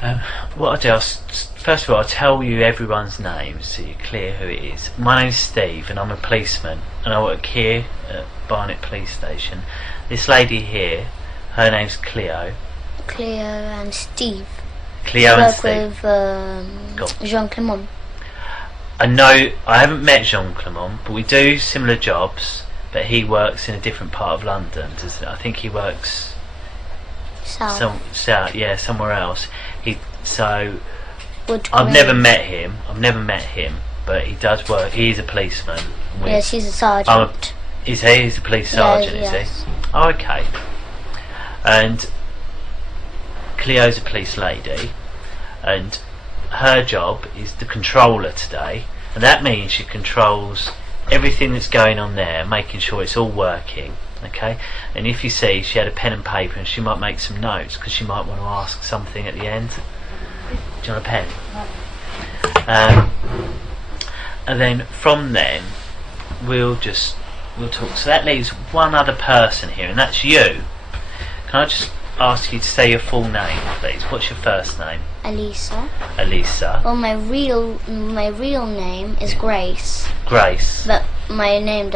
What I'll do, first of all, I'll tell you everyone's names so you're clear who it is. My name's Steve and I'm a policeman and I work here at Barnet Police Station. This lady here, her name's Cleo. Cleo and Steve. Cleo and Steve. I work with Jean Clement. I know, I haven't met Jean Clement, but we do similar jobs, but he works in a different part of London, doesn't he? I think he works south, yeah, somewhere else. I've never met him, but he does work. He is a policeman. Yes, he's a sergeant. He's a police sergeant, is he? Oh, okay. And Cleo's a police lady, and her job is the controller today, and that means she controls everything that's going on there, making sure it's all working. Okay, and if you see, she had a pen and paper and she might make some notes because she might want to ask something at the end. Do you want a pen? And then from then we'll talk. So that leaves one other person here, and that's you. Can I just ask you to say your full name, please? What's your first name? Elisa. Elisa. Well, my real name is Grace. Grace. But my name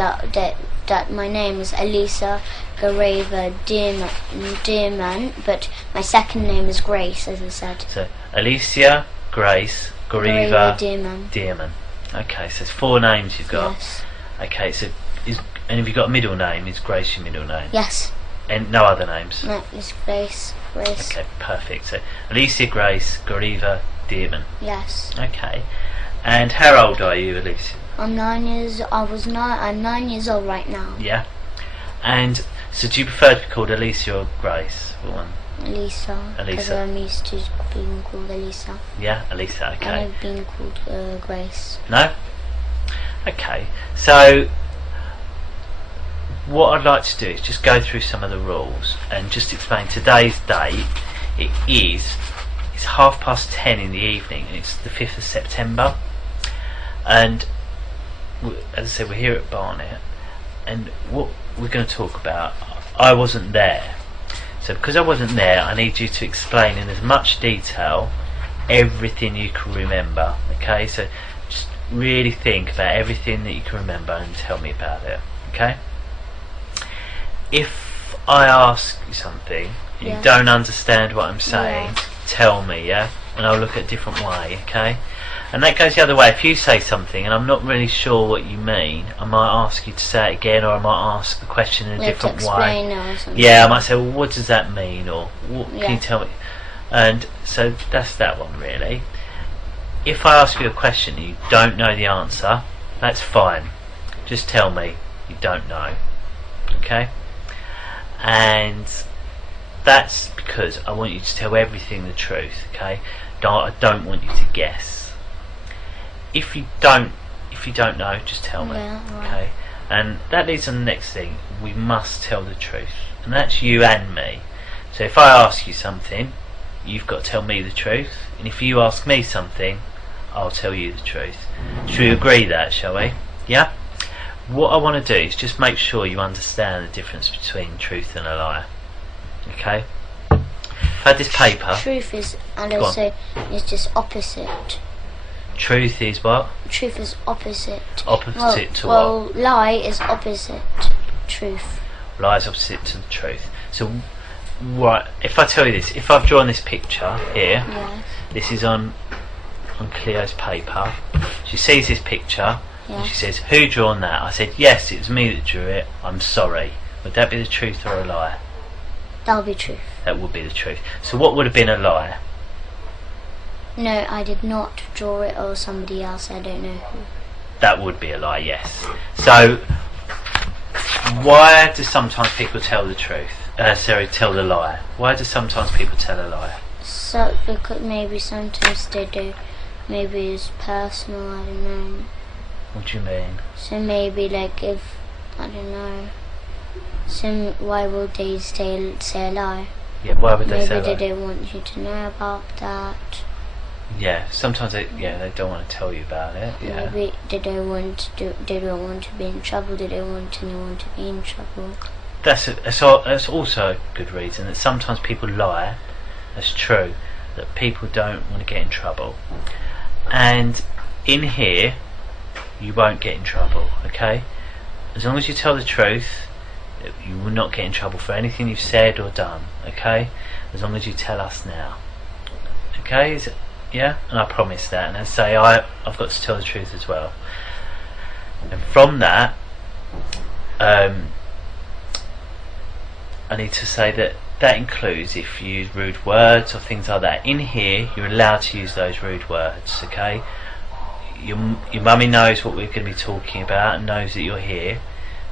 my name is Elisa Gareva Dearman, but my second name is Grace, as I said. So Alicia, Grace, Gareva Dearman. Okay, so it's 4 names you've got. Yes. Okay, so and have you got a middle name? Is Grace your middle name? Yes. And no other names? No, it's Grace. Okay, perfect. So Alicia, Grace, Gareva Dearman. Yes. Okay. And how old are you, Alicia? I'm 9 years. I'm 9 years old right now. Yeah. And so, do you prefer to be called Alicia or Grace? What one? Elisa. Because I'm used to being called Elisa. Yeah, Elisa. Okay. And I've been called Grace. No. Okay. So, what I'd like to do is just go through some of the rules and just explain today's date. It's 10:30 in the evening, and it's the 5th of September. And as I said, we're here at Barnet, and what we're going to talk about, I wasn't there. So because I wasn't there, I need you to explain in as much detail everything you can remember. Okay, so just really think about everything that you can remember and tell me about it. Okay? If I ask you something and you don't understand what I'm saying, tell me, yeah? And I'll look at a different way, okay? And that goes the other way. If you say something and I'm not really sure what you mean, I might ask you to say it again, or I might ask the question in a different way. Or something. Yeah, I might say, well, what does that mean? Or what can you tell me? And so that's that one, really. If I ask you a question and you don't know the answer, that's fine. Just tell me you don't know. Okay? And that's because I want you to tell everything the truth, okay? I don't want you to guess. If you don't know, just tell me, okay? And that leads on the next thing. We must tell the truth, and that's you and me. So if I ask you something, you've got to tell me the truth, and if you ask me something, I'll tell you the truth. Should we agree that, shall we? Yeah? What I want to do is just make sure you understand the difference between truth and a lie. Okay? I've had this paper. Truth is, and also is just opposite. Truth is what? Truth is opposite. Opposite to well, what? Lie is opposite truth. Lie is opposite to the truth. So, right, if I tell you this, if I've drawn this picture here, this is on Cleo's paper. She sees this picture and she says, "Who drawn that?" I said, "Yes, it was me that drew it. I'm sorry." Would that be the truth or a lie? That would be truth. That would be the truth. So what would have been a lie? No, I did not draw it, or somebody else, I don't know who. That would be a lie, yes. So, why do sometimes people tell the truth? Tell the lie. Why do sometimes people tell a lie? So, because maybe sometimes they do. Maybe it's personal, I don't know. What do you mean? So maybe, like, if, I don't know. So why would they say a lie? Yeah, why would they say a lie? Maybe they don't want you to know about that. Yeah, sometimes they don't want to tell you about it. Yeah. Maybe they don't want to be in trouble. They don't want anyone to be in trouble. That's also a good reason that sometimes people lie. That's true, that people don't want to get in trouble. And in here, you won't get in trouble, okay? As long as you tell the truth, you will not get in trouble for anything you've said or done, okay? As long as you tell us now. Okay? Yeah? And I promise that. And I say I've got to tell the truth as well. And from that, I need to say that includes if you use rude words or things like that. In here, you're allowed to use those rude words, okay? Your mummy knows what we're going to be talking about and knows that you're here,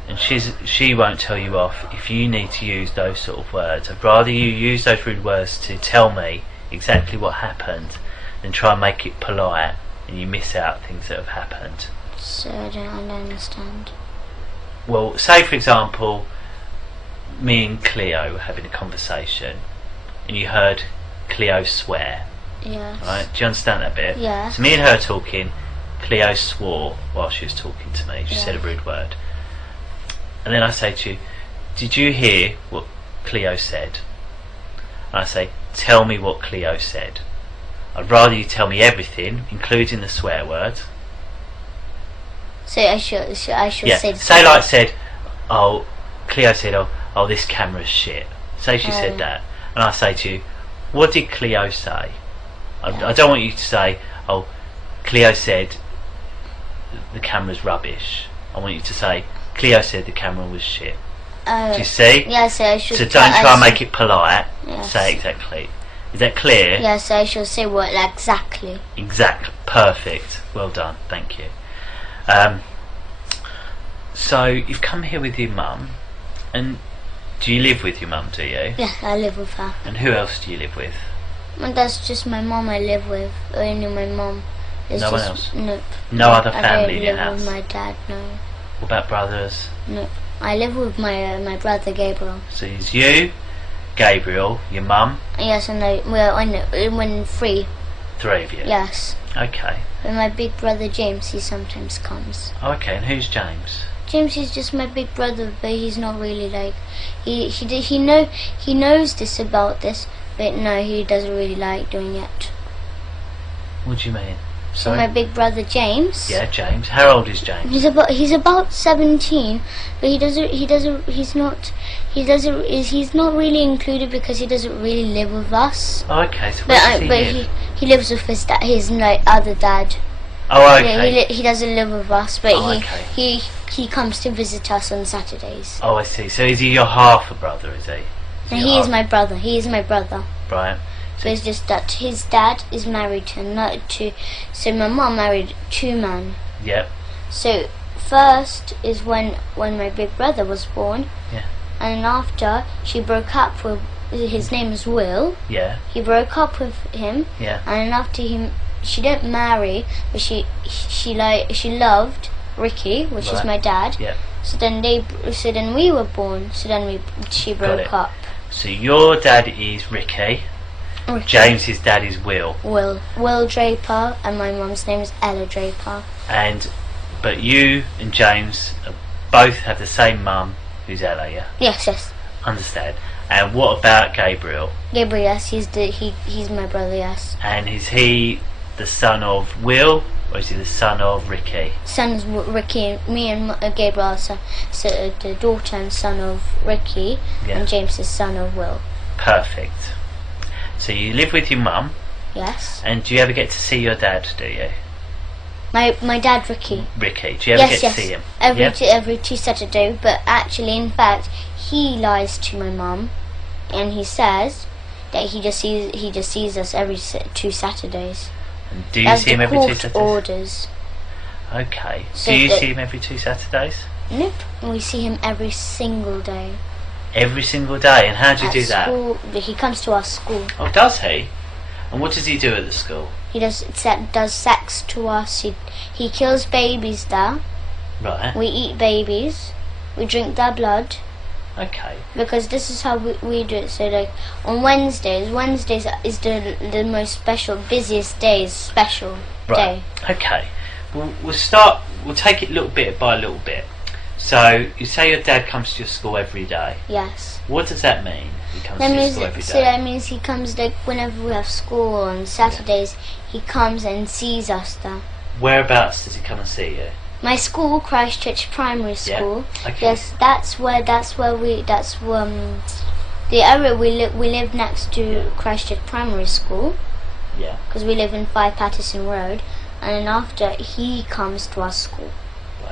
and she won't tell you off if you need to use those sort of words. I'd rather you use those rude words to tell me exactly what happened than try and make it polite and you miss out things that have happened. So I don't understand. Well, say for example, me and Cleo were having a conversation and you heard Cleo swear. Yes. Right? Do you understand that bit? Yes. So me and her talking, Cleo swore while she was talking to me. She said a rude word. And then I say to you, did you hear what Cleo said? And I say, tell me what Cleo said. I'd rather you tell me everything, including the swear word. So I should say. Say like said, oh, Cleo said, oh, this camera's shit. Say she said that, and I say to you, what did Cleo say? I don't want you to say, oh, Cleo said the camera's rubbish. I want you to say, Cleo said the camera was shit. Do you see? Yes, I should. So don't try and make it polite. Yes. Say exactly. Is that clear? Yes, I shall say what exactly. Exactly. Perfect. Well done. Thank you. So you've come here with your mum, and do you live with your mum? Do you? Yeah, I live with her. And who else do you live with? And that's just my mum. I live with only my mum. No one else? No. No other family in your house? I don't live with my dad. No. What about brothers? No. I live with my brother Gabriel. So it's you, Gabriel, your mum. Yes, and when three. Three of you. Yes. Okay. And my big brother James, he sometimes comes. Okay, and who's James? James is just my big brother, but he's not really like he knows this about this, but no, he doesn't really like doing it. What do you mean? So my big brother James. Yeah, James. How old is James? He's about 17, but he's not really included because he doesn't really live with us. Oh, okay. So where does he live? He lives with his other dad. Oh, okay. Yeah, he doesn't live with us, but okay. he comes to visit us on Saturdays. Oh, I see. So is he your half a brother? Is he? He is my brother. He is my brother. Right. But it's just that his dad is married to so my mum married two men. Yep. So first is when my big brother was born. Yeah. And after she broke up with his name is Will. Yeah. He broke up with him. Yeah. And after she didn't marry, but she loved Ricky, which is my dad. Yeah. So then we were born. So then she broke up. So your dad is Ricky. James's dad is Will. Will Draper, and my mum's name is Ella Draper. But you and James both have the same mum, who's Ella, yeah? Yes. Understand. And what about Gabriel? Gabriel, yes, he's my brother, yes. And is he the son of Will, or is he the son of Ricky? Son's Ricky. Me and Gabriel are so the daughter and son of Ricky, and James is son of Will. Perfect. So you live with your mum. Yes. And do you ever get to see your dad, do you? My dad, Ricky. Ricky, do you ever get to see him? Every two Saturdays, but actually, in fact, he lies to my mum, and he says that he just sees us every 2 Saturdays. And do you see him every 2 Saturdays? Orders. Okay. So do you see him every 2 Saturdays? Nope. We see him every single day. Every single day, and how do you do school, that? He comes to our school. Oh, does he? And what does he do at the school? He does sex to us. He kills babies there. Right. We eat babies. We drink their blood. Okay. Because this is how we do it. So like on Wednesdays is the most special, busiest day. Okay. We'll take it little bit by little bit. So you say your dad comes to your school every day. Yes. What does that mean? He comes to your school every day. So that means he comes like whenever we have school on Saturdays. He comes and sees us there. Whereabouts does he come and see you? My school, Christchurch Primary School. Yeah. Okay. Yes, that's the area we live next to Christchurch Primary School. Yeah. Because we live in 5 Patterson Road, and then after he comes to our school.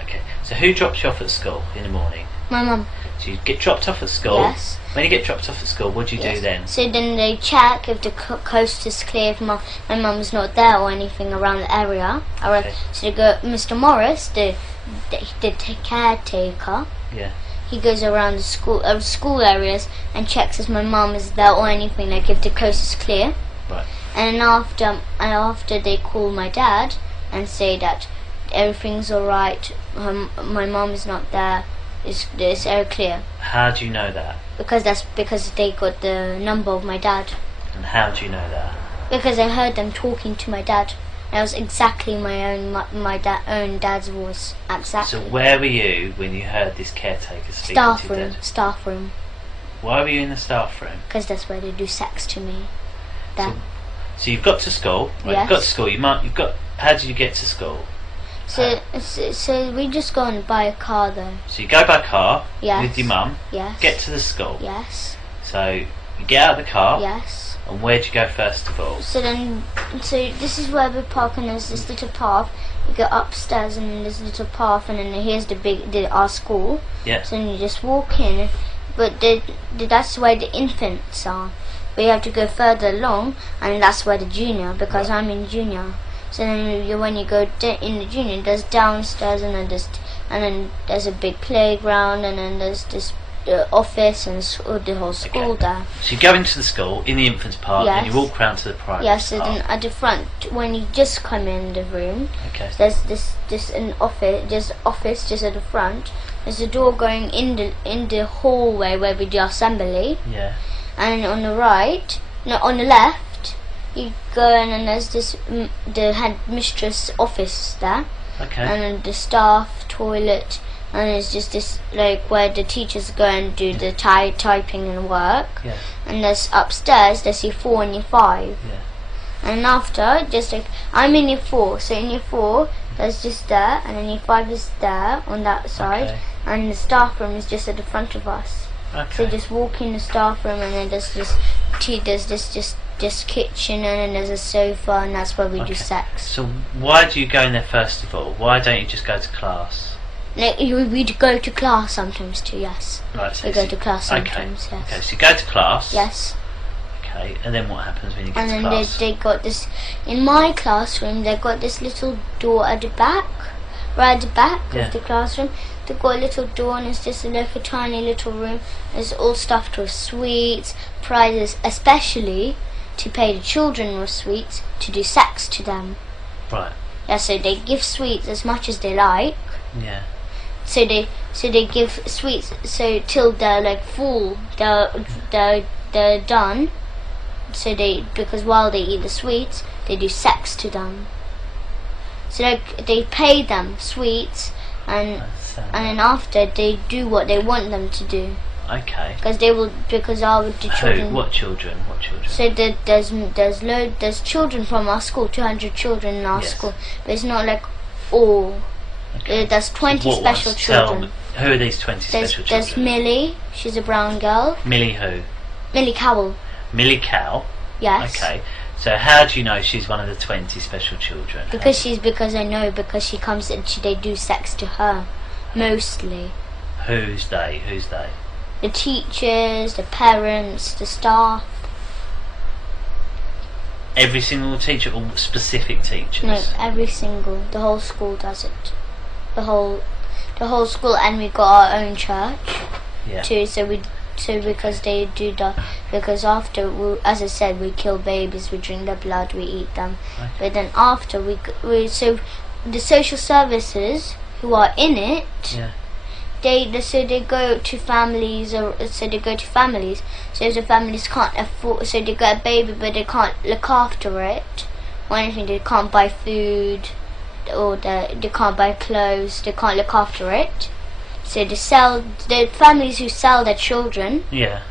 Okay. So who drops you off at school in the morning? My mum. So you get dropped off at school. Yes. When you get dropped off at school, what do you do then? So then they check if the coast is clear, if my mum's not there or anything around the area. Okay. So they go, Mr. Morris, the caretaker. Yeah. He goes around the school areas and checks if my mum is there or anything, like if the coast is clear. Right. And after they call my dad and say that everything's alright, my mum is not there, it's all clear. How do you know that? Because they got the number of my dad. And how do you know that? Because I heard them talking to my dad. That was exactly my own dad's voice. Exactly. So where were you when you heard this caretaker speaking to your dad? Staff room. Why were you in the staff room? Because that's where they do sex to me. So you've got to school. Right, yes. You've got to school. How did you get to school? So we just go and buy a car though. So you go by car Yes. with your mum. Yes. Get to the school. Yes. So you get out of the car. Yes. And where'd you go first of all? So this is where we park, and there's this little path. You go upstairs, and then there's a little path, and then here's our school. Yeah. So then you just walk in, but that's where the infants are. But you have to go further along, and that's where the junior, because Right. I'm in junior. So then when you go in the junior, there's downstairs, and then there's a big playground, and then there's this office and the whole school there. So you go into the school in the infants part, Yes. and you walk round to the primary Yes, so part. then at the front, when you just come in the room, Okay. there's this an office just at the front. There's a door going in the hallway where we do assembly. Yeah. And on the left, you go in, and there's the headmistress office there, Okay. and then the staff toilet, and it's just this like where the teachers go and do the typing and work. Yeah. And there's upstairs, there's year 4 and year 5. Yeah. And after, just like I'm in year 4, so in year 4 there's just there, and then year 5 is there on that side, Okay. and the staff room is just at the front of us. Okay. So just walk in the staff room, and then there's this kitchen, and then there's a sofa, and that's where we do sex. So why do you go in there first of all? Why don't you just go to class? Like, we go to class sometimes too. Yes. Right. So We go to class sometimes. Okay. Yes. Okay. So you go to class. Yes. Okay. And then what happens when you get And to then class? they got this in my classroom. They got this little door at the back, right at the back Yeah. of the classroom. They got a little door, and it's just like a tiny little room. It's all stuffed with sweets, prizes, especially to pay the children with sweets to do sex to them. Right. Yeah, so they give sweets as much as they like. Yeah. So they give sweets so till they're like full, they're done. So because while they eat the sweets, they do sex to them. So they pay them sweets, and then after they do what they want them to do. Okay. Because the children. Who? What children? What children? So there's children from our school, 200 children in our Yes. school, but it's not like all. Okay. There's 20 What special ones? Tell children. me, who are these 20 special There's children? Millie, she's a brown girl. Millie who? Millie Cowell, Millie Cow. yes. Okay. So how do you know she's one of the 20 special children? Because I know, because she comes and they do sex to her, mostly. Who's they? The teachers, the parents, the staff. Every single teacher or specific teachers? No, the whole school does it. The whole school, and we got our own church Yeah. too. So because they do that, because after as I said, we kill babies, we drink their blood, we eat them. Okay. But then after so the social services who are in it, Yeah. they go to families, So if the families can't afford, so they got a baby but they can't look after it or anything, they can't buy food or they can't buy clothes, they can't look after it. So the families who sell their children. Yeah.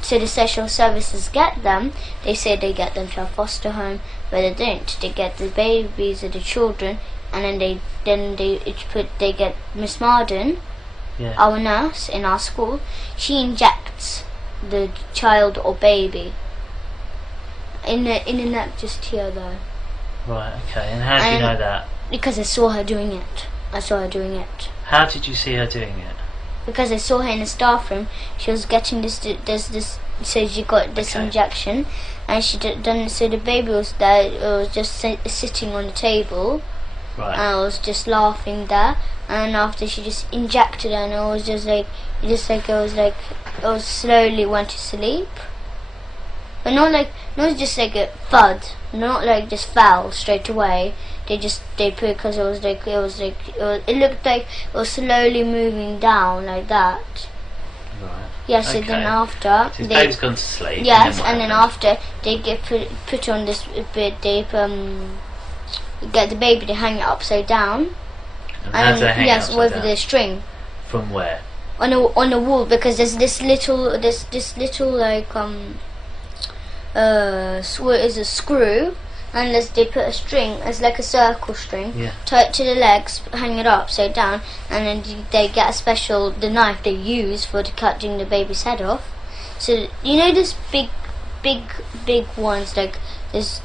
So the social services get them. They say they get them to a foster home, but they don't. They get the babies or the children, and then they get Miss Marden, our nurse in our school. She injects the child or baby in the neck just here though. Right. Okay. And how do you know that? Because I saw her doing it. How did you see her doing it? Because I saw her in the staff room. She was getting this. So she got this injection, and she done. So the baby was there. It was just sitting on the table, right. And I was just laughing there. And after she just injected her, and it was I slowly went to sleep, but not just like a thud, not like just fell straight away. They put because it looked like it was slowly moving down like that. Right. Yeah. So then after so the baby's gone to sleep. Yes, and then after they get put on this bit. They get the baby. They hang it upside down. And how do they hang it upside with down? the string. From where? On the wall, because there's this little like is a screw. Unless they put a string, it's like a circle string, tie it to the legs, hang it upside down, and then they get the knife they use for cutting the baby's head off. So you know this big ones, like this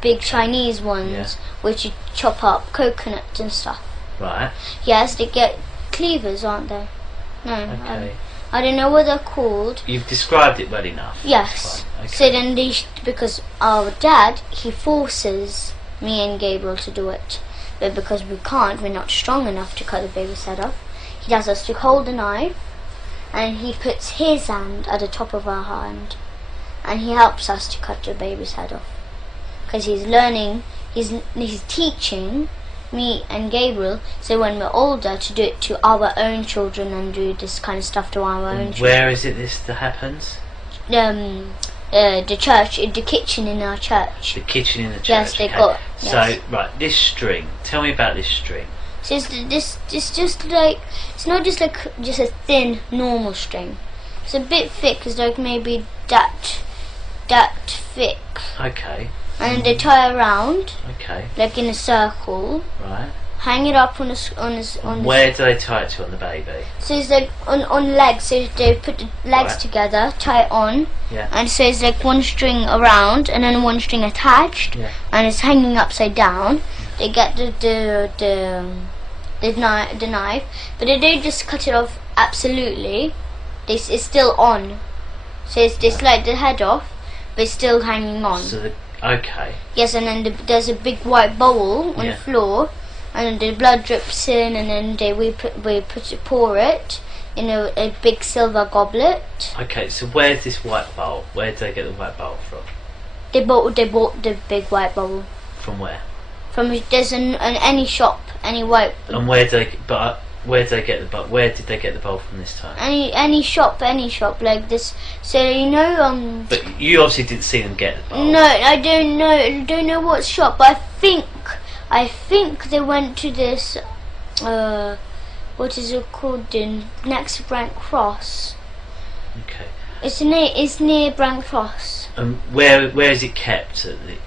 big Chinese ones, which you chop up coconut and stuff. Right. Yes, they get cleavers, aren't they? No. Okay. I don't know what they're called. You've described it well enough. Yes. Okay. So then because our dad, he forces me and Gabriel to do it. But because we're not strong enough to cut the baby's head off, he does us to hold the knife, and he puts his hand at the top of our hand, and he helps us to cut the baby's head off. Because he's teaching me and Gabriel, so when we're older, to do it to our own children and do this kind of stuff to our own children. Where is it this that happens? The church, the kitchen in our church. The kitchen in the church. Yes, they got. Yes. So right, this string. Tell me about this string. So it's just like, it's not just like just a thin normal string. It's a bit thick. It's like maybe that thick. Okay. And they tie around. Okay. Like in a circle. Right. Hang it up on Where do they tie it to on the baby? So it's like on legs. So they put the legs together, tie it on. Yeah. And so it's like one string around and then one string attached. Yeah. And it's hanging upside down. They get the knife, but they don't just cut it off absolutely. It's still on. So they slide the head off, but it's still hanging on. So okay. Yes, and then there's a big white bowl on the floor, and then the blood drips in, and then we pour it in a big silver goblet. Okay, so where's this white bowl? Where did they get the white bowl from? They bought the big white bowl. From where? From there's any shop, any white. And where did they get the bowl? Where did they get the bowl from this time? Any shop like this. So you know. But you obviously didn't see them get the bowl. No, I don't know. I don't know what shop. But I think they went to this. What is it called? Next to Brent Cross. Okay. It's near Brent Cross. And where is it kept at the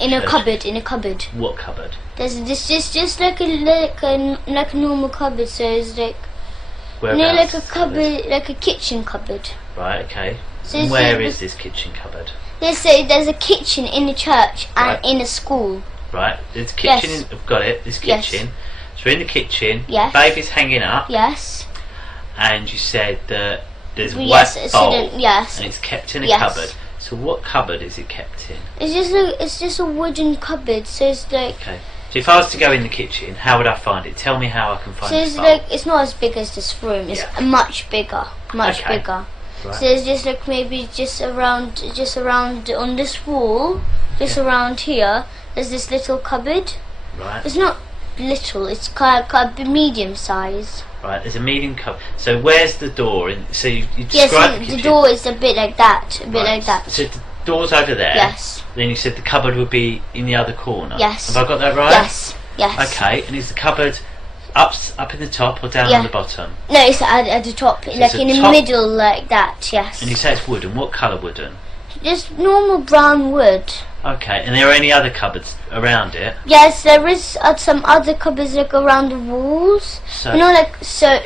in a cupboard. In a cupboard. What cupboard? There's just like a normal cupboard. So it's like Whereabouts? like a cupboard, like a kitchen cupboard. Right. Okay. So And where is this kitchen cupboard? There's a kitchen in the church and in a school. Right. There's a kitchen. Yes. I've got it. This kitchen. Yes. So in the kitchen, Yes. baby's hanging up. Yes. And you said that there's a Yes. white So bowl. yes. And it's kept in a Yes. cupboard. So what cupboard is it kept in? It's just a wooden cupboard. So it's like. Okay. So if I was to go in the kitchen, how would I find it? Tell me how I can find So this it's bowl. like it's not as big as this room. It's much bigger. Much Okay. bigger. Right. So it's just like maybe just around on this wall, just around here. There's this little cupboard. Right. It's not little. It's kind of medium size. Right. There's a medium cupboard. So where's the door? So you Yes, described the the kitchen. door is a bit like that. A bit Right. like that. So the door's over there. Yes. Then you said the cupboard would be in the other corner. Yes. Have I got that right? Yes. Yes. Okay. And is the cupboard up in the top or down on the bottom? No, it's at the top, like in the middle, like that. Yes. And you say it's wooden. What colour wooden? Just normal brown wood. Okay. And there are any other cupboards around it? Yes, there is some other cupboards like around the walls. So, you know, like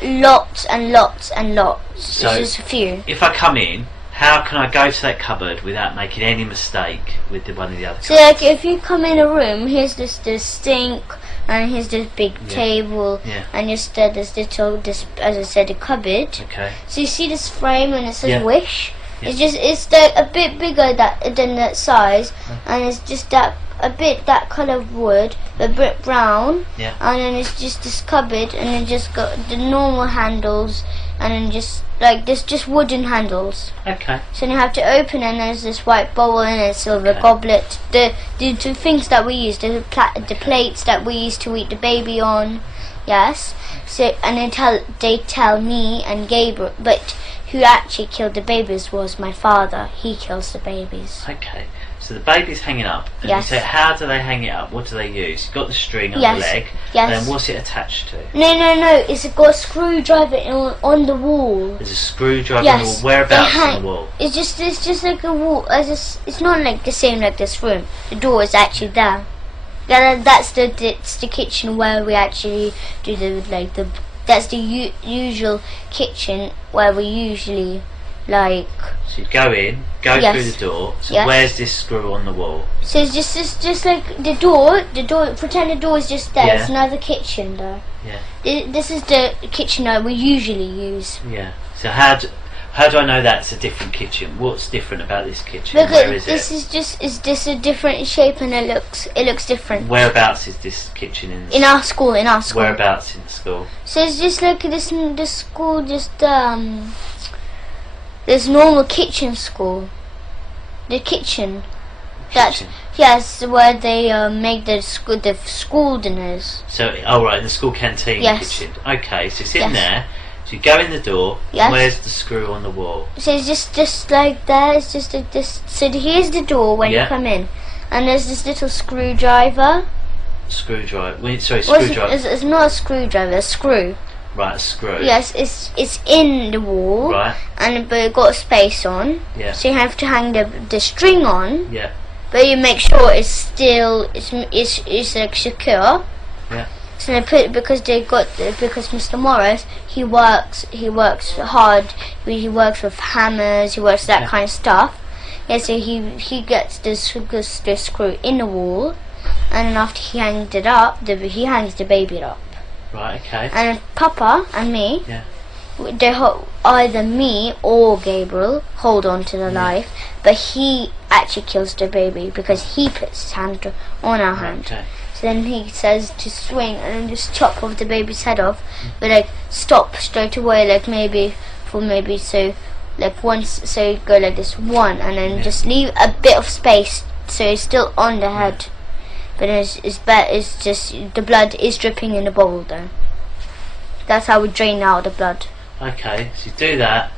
lots and lots and lots. So it's just a few. If I come in, how can I go to that cupboard without making any mistake with one of the other cupboards? So like if you come in a room, here's this sink, and here's this big table, and just there's this, as I said, a cupboard. Okay. So you see this frame and it says wish. Yeah. It's like a bit bigger than that size, and it's just that that colour of wood, a bit brown, and then it's just this cupboard, and then just got the normal handles, and then just like this, just wooden handles. Okay. So you have to open, and there's this white bowl and a silver goblet. The two things that we use, the plates that we used to eat the baby on. Yes. So and they tell me and Gabriel, but who actually killed the babies was my father. He kills the babies. Okay. So the baby's hanging up, and you say, how do they hang it up? What do they use? You've got the string on the leg, and then what's it attached to? No. It's got a screwdriver on the wall. There's a screwdriver on the wall. Whereabouts on the wall? It's just like a wall. It's not like the same like this room. The door is actually there. That's the kitchen where we actually do that's the usual kitchen where we usually like. So you go in, go through the door. So where's this screw on the wall? So it's just like the door. Pretend the door is just there. It's another kitchen though. Yeah. This is the kitchen that we usually use. Yeah. So how do I know that's a different kitchen? What's different about this kitchen? Because where is is this a different shape, and it looks different. Whereabouts is this kitchen in our school? Whereabouts in the school? So it's just like this school, just this normal kitchen school. The kitchen. Yes, where they make the school dinners. So, right, the school canteen kitchen. Okay, so it's in there. So you go in the door. Yes. Where's the screw on the wall? So it's just like that. It's just like this. So here's the door when you come in, and there's this little screwdriver. Screwdriver. Screwdriver. It's not a screwdriver. A screw. Right, a screw. Yes, it's in the wall. Right. But it got a space on. Yeah. So you have to hang the string on. Yeah. But you make sure it's still it's like secure. Yeah. So they put because Mr. Morris he works hard. He works with hammers. He works that kind of stuff. Yeah. So he gets this screw in the wall, and then after he hangs it up, he hangs the baby up. Right. Okay. And Papa and me. Yeah. Either me or Gabriel hold on to the knife, but he actually kills the baby because he puts his hand on our hand. Okay. So then he says to swing and then just chop off the baby's head off, but like stop straight away, like maybe so like once, so you go like this one, and then just leave a bit of space so it's still on the head, but it's just the blood is dripping in the bowl though. That's how we drain out the blood. Okay, so you do that,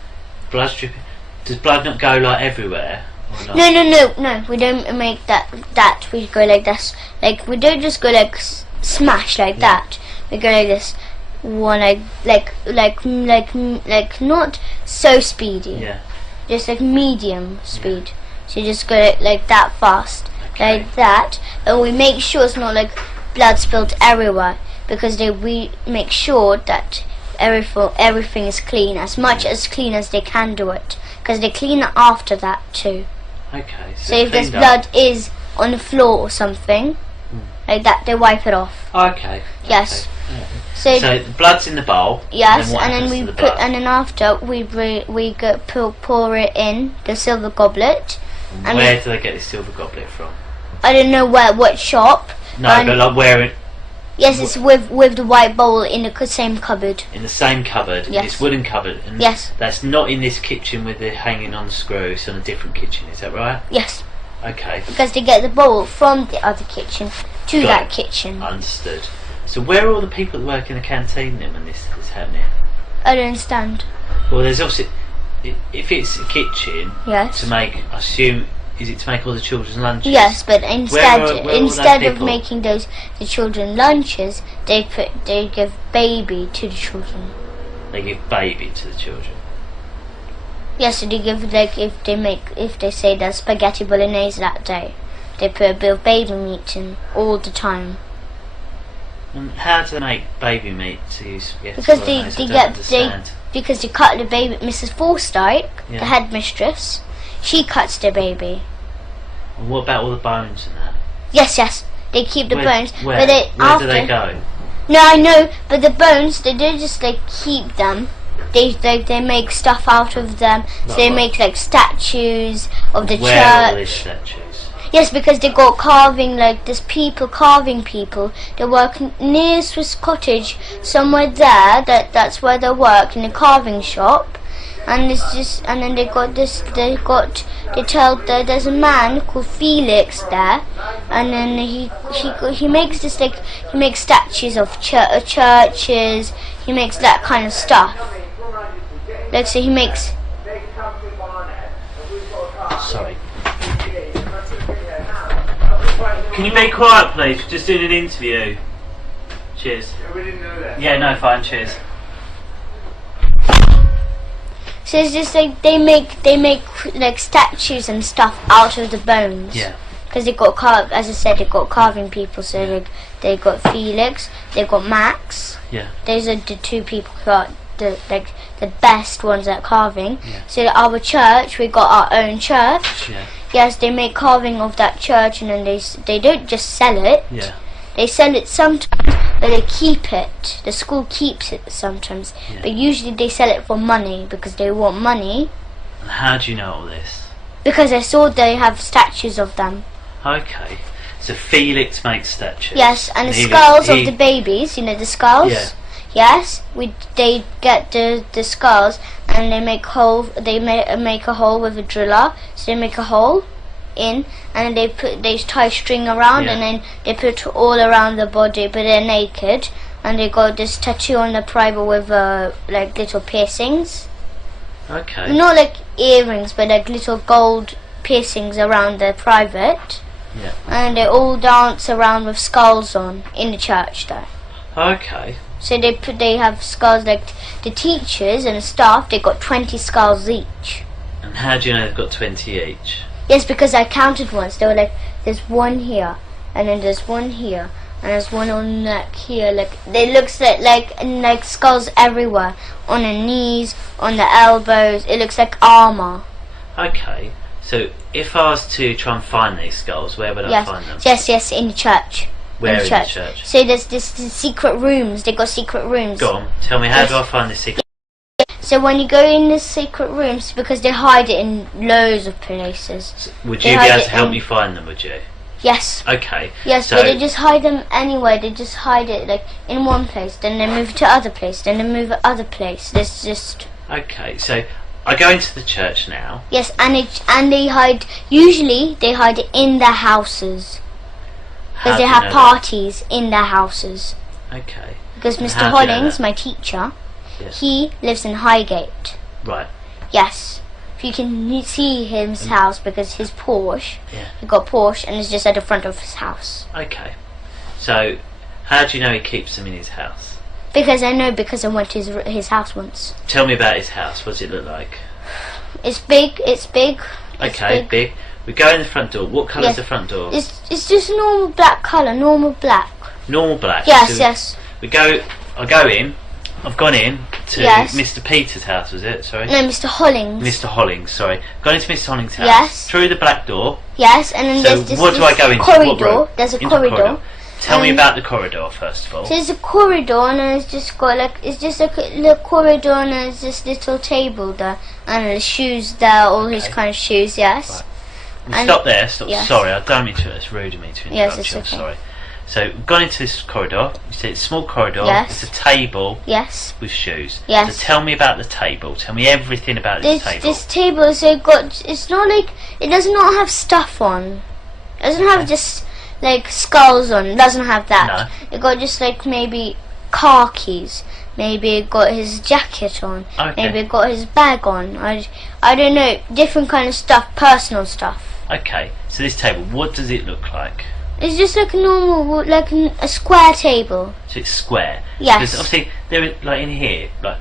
blood's dripping. Does blood not go like everywhere? Or not? No, we don't make that. We go like this. Like, we don't just go like smash like that. We go like this. One, like not so speedy. Yeah. Just like medium speed. So you just go like that fast. Like that. And we make sure it's not like blood spilled everywhere. Because we make sure that everything is clean, as much as clean as they can do it, because they clean it after that too. Okay. So if there's blood is on the floor or something like that, they wipe it off. Okay. Yes. Okay. So the blood's in the bowl. Yes, and then after we pour it in the silver goblet. And where do they get this silver goblet from? I don't know what shop. No, but like where it. Yes, it's with the white bowl in the same cupboard. In the same cupboard? Yes. This wooden cupboard? And yes. That's not in this kitchen with the hanging on the screw, it's on a different kitchen, is that right? Yes. Okay. Because they get the bowl from the other kitchen to that kitchen. Understood. So where are all the people that work in the canteen then when this is happening? I don't understand. Well, there's obviously, if it's a kitchen, yes. to make, I assume, Is it to make all the children's lunches? Yes, but instead of people? making the children lunches, they give baby to the children. They give baby to the children. Yes, so they give, like, if they say there's spaghetti bolognese that day, they put a bit of baby meat in all the time. And how do they make baby meat to use spaghetti Because bolognese? because they cut the baby. Mrs. Forsyth, Yeah. the headmistress, she cuts the baby. And what about all the bones and that? Yes, they keep the bones. Where? But Where do they go? No, I know, but the bones, they don't just like keep them. They make stuff out of them. So they make like statues of the Where are all church. these statues? Yes, because they got carving, like there's people carving people. They work near Swiss Cottage, somewhere there. That's where they work, in a carving shop. And it's just, and then they tell that there's a man called Felix there, and then he makes this, like, he makes statues of churches. He makes that kind of stuff. Like, so he makes. Sorry. Can you be quiet, please? We're just doing an interview. Cheers. We didn't know that. Yeah, no, fine. Cheers. So it's just like they make like statues and stuff out of the bones. Yeah. Because they got as I said, they got carving people. So they got Felix, they got Max. Yeah. Those are the two people who are the best ones at carving. Yeah. So our church, we got our own church. Yeah. Yes, they make carving of that church, and then they don't just sell it. Yeah. They sell it sometimes, but they keep it. The school keeps it sometimes, Yeah. but usually they sell it for money because they want money. And how do you know all this? Because I saw they have statues of them. Okay. So Felix makes statues. Yes, and the he skulls of the babies. You know the skulls. Yeah. Yes, they get the skulls and they make hole. They make a hole with a driller. So they make a hole in, and they tie string around, Yeah. and then they put all around the body, but they're naked, and they got this tattoo on the private with like little piercings. Okay. Not like earrings, but like little gold piercings around the private. Yeah. And they all dance around with skulls on in the church there. Okay. So they have skulls, like the teachers and the staff. They got 20 skulls each. And how do you know they've got 20 each? Yes, because I counted once. They were like, there's one here, and then there's one here, and there's one on the neck here. Like they looks like skulls everywhere, on the knees, on the elbows. It looks like armor. Okay. So if I was to try and find these skulls, where would I find them? Yes, in the church. Where in the church? So there's this secret rooms. They got secret rooms. Go on. Tell me, how do I find this secret? So when you go in the secret rooms, because they hide it in loads of places. Would you be able to help me find them, would you? Yes. Okay. Yes, so but they just hide them anywhere. They just hide it like in one place, then they move it to other place, then they move it other place. There's just. Okay, so I go into the church now. Yes, and they hide. Usually they hide it in their houses, because they have parties in their houses. Okay. Because And Mr. how do you know Hollings, that? my teacher, Yes. he lives in Highgate. Right. Yes. You can see his house because his Porsche, Yeah. he got Porsche and it's just at the front of his house. Okay. So, how do you know he keeps them in his house? Because I know, because I went to his house once. Tell me about his house. What does it look like? It's big. Okay, big. We go in the front door. What colour is the front door? It's just normal black colour, normal black. Normal black. Yes, So yes. I go in. I've gone in to Yes. Mr. Peter's house, was it? Sorry? No, Mr. Hollings. Mr. Hollings, sorry. Gone into Mr. Hollings' house. Yes. Through the black door. Yes, and then So there's this what do I go into? corridor. What road? There's a Into the corridor. Tell me about the corridor first of all. So there's a corridor, and then it's just got it's just like a little corridor, and there's this little table there, and the shoes there, all his kind of shoes. Yes. Right. And Stop there. Stop. yes. Sorry, I don't mean to. It's rude of me to interrupt Yes, it's you. I'm okay. sorry. So we've gone into this corridor. You see, it's a small corridor. Yes. There's a table Yes. with shoes. Yes. So tell me about the table. Tell me everything about this table. This table is it's not like, it does not have stuff on. It doesn't have just like skulls on. It doesn't have that. No. It got just like maybe car keys. Maybe it got his jacket on. Okay. Maybe it got his bag on. I don't know. Different kind of stuff. Personal stuff. Okay, so this table, what does it look like? It's just like a normal, like a square table. So it's square. Yes. Because obviously, there, like in here, like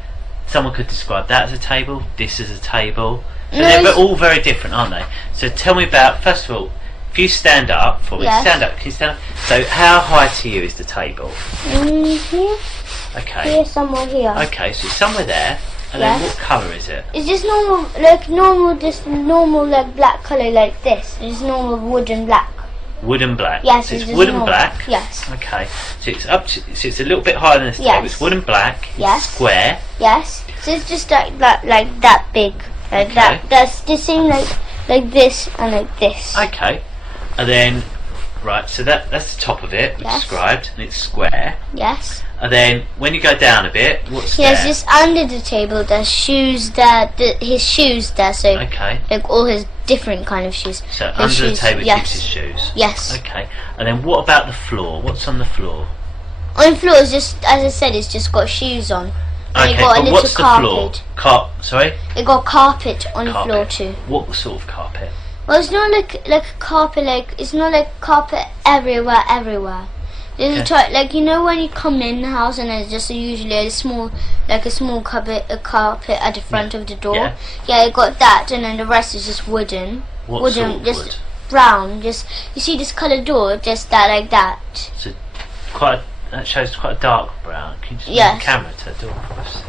someone could describe that as a table, this as a table. So they're all very different, aren't they? So tell me about, first of all, if you stand up for me, stand up, can you stand up? So how high to you is the table? Here. Okay. Here, somewhere here. Okay, so it's somewhere there. And then what colour is it? It's just normal, like black colour like this. It's normal wood and black. Wood and black. Yes, so it's wood and black. Yes. Okay. So it's up to, so it's a little bit higher than this table. It's wood and black. It's square. Yes. So it's just like that big, like that. That's the same like this and like this. Okay. And then so that's the top of it, which described, and it's square. Yes. And then when you go down a bit, what's there? Yes, just under the table there's shoes there, his shoes there, so like all his different kind of shoes. So under the table keeps his shoes? Yes. Okay. And then what about the floor? What's on the floor? On the floor is just, as I said, it's just got shoes on. And Okay, got a but little what's carpet. the floor? Sorry? It got carpet on the floor too. What sort of carpet? Well, it's not like a carpet, like it's not like carpet everywhere. There's a like, you know when you come in the house and there's just usually a small carpet at the front of the door. Yeah, it got that, and then the rest is just wooden. What sort of just wood? Brown. Just, you see this coloured door, just that, like that. So that shows quite a dark brown. Can you just move the camera to the door for us?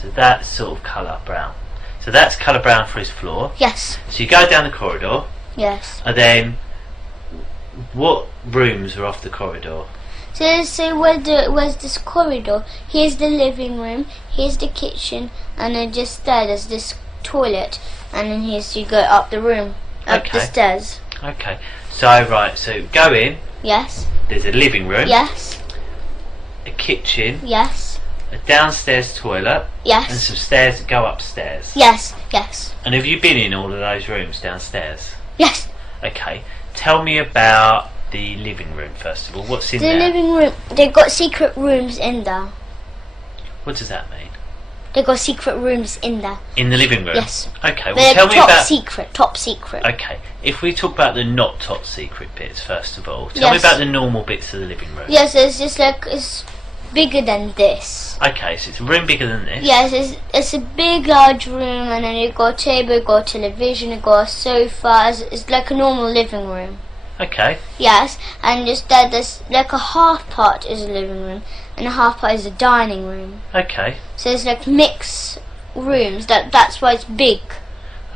So that sort of colour brown. So that's colour brown for his floor. Yes. So you go down the corridor. Yes. And then what rooms are off the corridor? So where's this corridor? Here's the living room, here's the kitchen, and then just there's this toilet, and then here's you go up the room, up the stairs. Okay. So so go in. Yes. There's a living room. Yes. A kitchen. Yes. A downstairs toilet. Yes. And some stairs that go upstairs. Yes. Yes. And have you been in all of those rooms downstairs? Yes. Okay. Tell me about the living room first of all. What's in there? The living room, they've got secret rooms in there. What does that mean? They've got secret rooms in there. In the living room? Yes. Okay, well tell me about... top secret. Okay, if we talk about the not top secret bits first of all, tell me about the normal bits of the living room. Yes, it's just like, it's bigger than this. Okay, so it's a room bigger than this. Yes, it's a big large room, and then you've got a table, you've got a television, you've got a sofa. It's like a normal living room. Okay. Yes, and just there's like a half part is a living room and a half part is a dining room. Okay. So it's like mixed rooms. That's why it's big.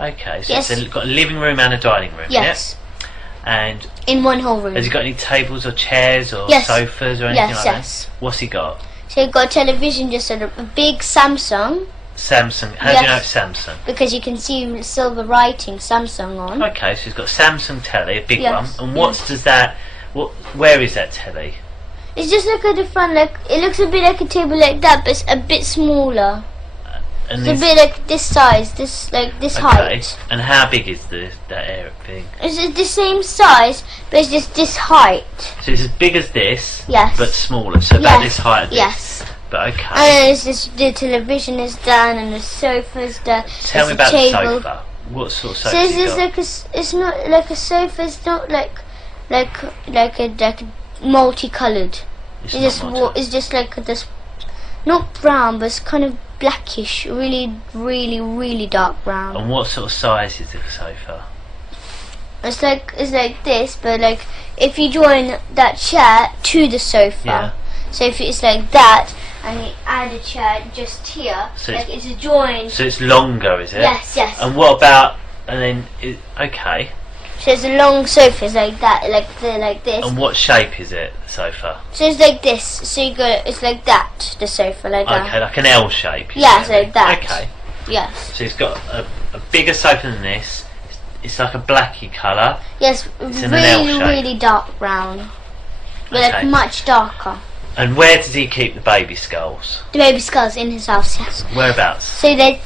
Okay, so it's got a living room and a dining room. Yes. Yeah? And in one whole room. Has he got any tables or chairs or sofas or anything like that? What's he got? So he got a television, just a big Samsung. Samsung. How do you know it's Samsung? Because you can see silver writing Samsung on. Okay, so he's got Samsung telly, a big one. And where is that telly? It's just like a different, like, it looks a bit like a table like that, but it's a bit smaller. And it's a bit like this size, this height. And how big is that area thing? It's the same size, but it's just this height. So it's as big as this, but smaller. So about this height of this. Yes. But okay. And then it's just, the television is down and the sofa's there. Tell me about the sofa. What sort of sofa? So it's not like a sofa. It's not like a multicolored. It's just like this, not brown, but it's kind of blackish, really dark brown. And what sort of size is the sofa? It's like this, but like if you join that chair to the sofa. So if it's like that, and you add a chair just here, so like it's a join. So it's longer, is it? Yes. And what about? And then okay. So it's a long sofa, it's like that, like this. And what shape is it, the sofa? So it's like this. So it's like that, the sofa, like that. Okay, like an L shape. Yes, like that. Okay. Yes. So it's got a bigger sofa than this. It's like a blacky colour. Yes, it's in an L shape. Really dark brown, but like much darker. And where does he keep the baby skulls? The baby skulls in his house, yes. Whereabouts? So then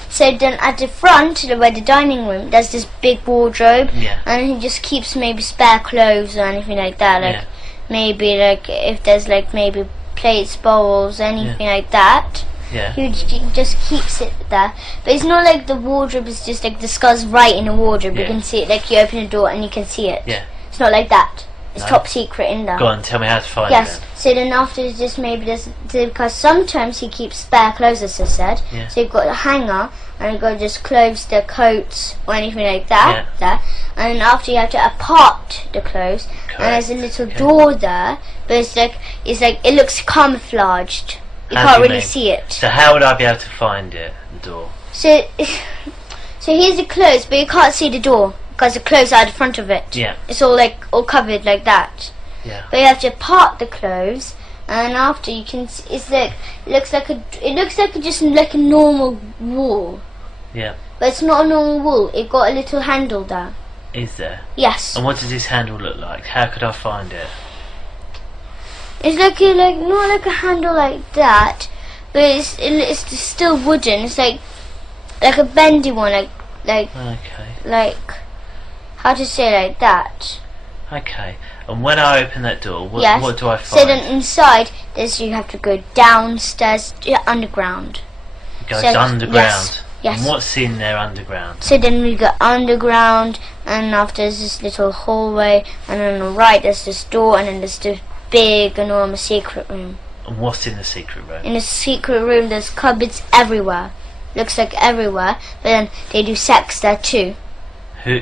at the front, where the dining room, there's this big wardrobe, and he just keeps maybe spare clothes or anything like that. Like maybe like if there's like maybe plates, bowls, anything like that. Yeah. He just keeps it there. But it's not like the wardrobe is just like the skulls right in the wardrobe. Yeah. You can see it, like you open the door and you can see it. Yeah. It's not like that. It's No. top secret in there. Go on, tell me how to find Yes. it. So then after it's just maybe just because sometimes he keeps spare clothes, as I said. Yeah. So you've got a hanger and you've got just clothes, the coats or anything like that. There. And then after you have to apart the clothes. Correct. And there's a little door there, but it's like it looks camouflaged. You How can't do you really mean? see it. So how would I be able to find it, the door? So here's the clothes, but you can't see the door because the clothes are at the front of it. Yeah. It's all covered like that. Yeah. But you have to part the clothes, and after you can, it's like it looks like just like a normal wall, Yeah. but it's not a normal wall. It got a little handle there. Is there? Yes. And what does this handle look like? How could I find it? It's like not like a handle like that, but it's still wooden. It's like a bendy one, Okay. How to say like that. Okay. And when I open that door, what Yes. do I find? So then inside, you have to go downstairs, underground. It goes so- underground. yes, yes. And what's in there underground? So then we go underground, and after there's this little hallway, and on the right there's this door, and then there's this big, enormous secret room. And what's in the secret room? In the secret room there's cupboards everywhere. Looks like everywhere, but then they do sex there too.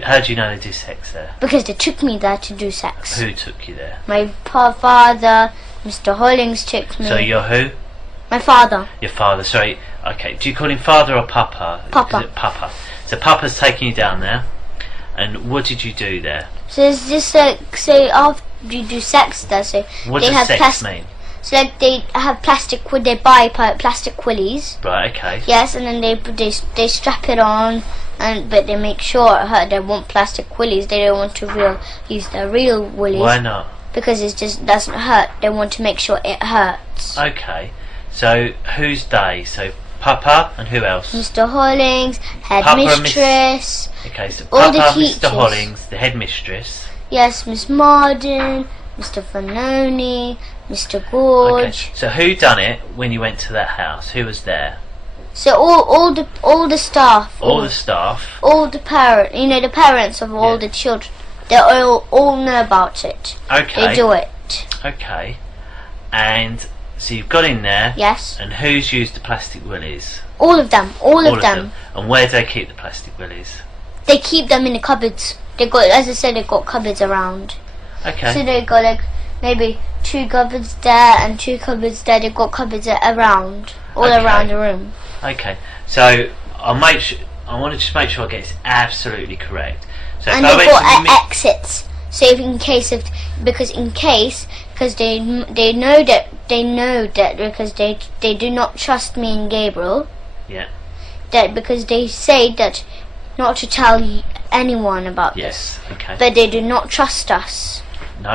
How do you know they do sex there? Because they took me there to do sex. Who took you there? My father, Mr. Hollings took me. So you're who? My father. Your father, sorry. Okay, do you call him father or papa? Papa. Is it papa? So papa's taking you down there, and what did you do there? So it's just like, so after you do sex there, so What they does have sex mean? So like they have they buy plastic willies. Right, okay. Yes, and then they strap it on, but they make sure they want plastic willies. They don't want to use their real willies. Why not? Because it just doesn't hurt. They want to make sure it hurts. Okay. So who's they? So Papa and who else? Mr. Hollings, Papa and headmistress. Okay, so all Papa, the teachers. Mr. Hollings, the headmistress. Yes, Miss Marden, Mr. Fanoni, Mr. Gorge. Okay. So who done it when you went to that house? Who was there? So all the staff. All the staff. All the the parents of all Yeah. the children. They all know about it. Okay. They do it. Okay. And so you've got in there. Yes. And who's used the plastic willies? All of them. All of them. And where do they keep the plastic willies? They keep them in the cupboards. They got, as I said, they got cupboards around. Okay. So they got like maybe 2 cupboards there and 2 cupboards there. They got cupboards around, all Okay. around the room. Okay. So I want to just make sure I get this absolutely correct. So And if I they went got to the exits. So if because they know that because they do not trust me and Gabriel. Yeah. That because they say that not to tell anyone about Yes. Okay. this, but they do not trust us. No.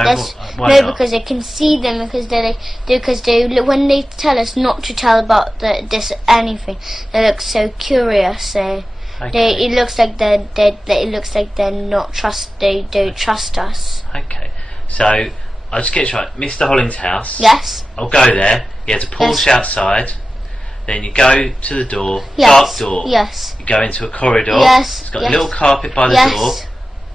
Why No, not? because they can see them because they when they tell us not to tell about this anything, they look so curious. Okay. It looks like they don't trust us. Okay. So I'll just get it right. Mr. Hollings' house. Yes. I'll go there. You have to push Yes. outside. Then you go to the door. Yes. Dark door. Yes. You go into a corridor. Yes. It's got Yes. a little carpet by the Yes. door.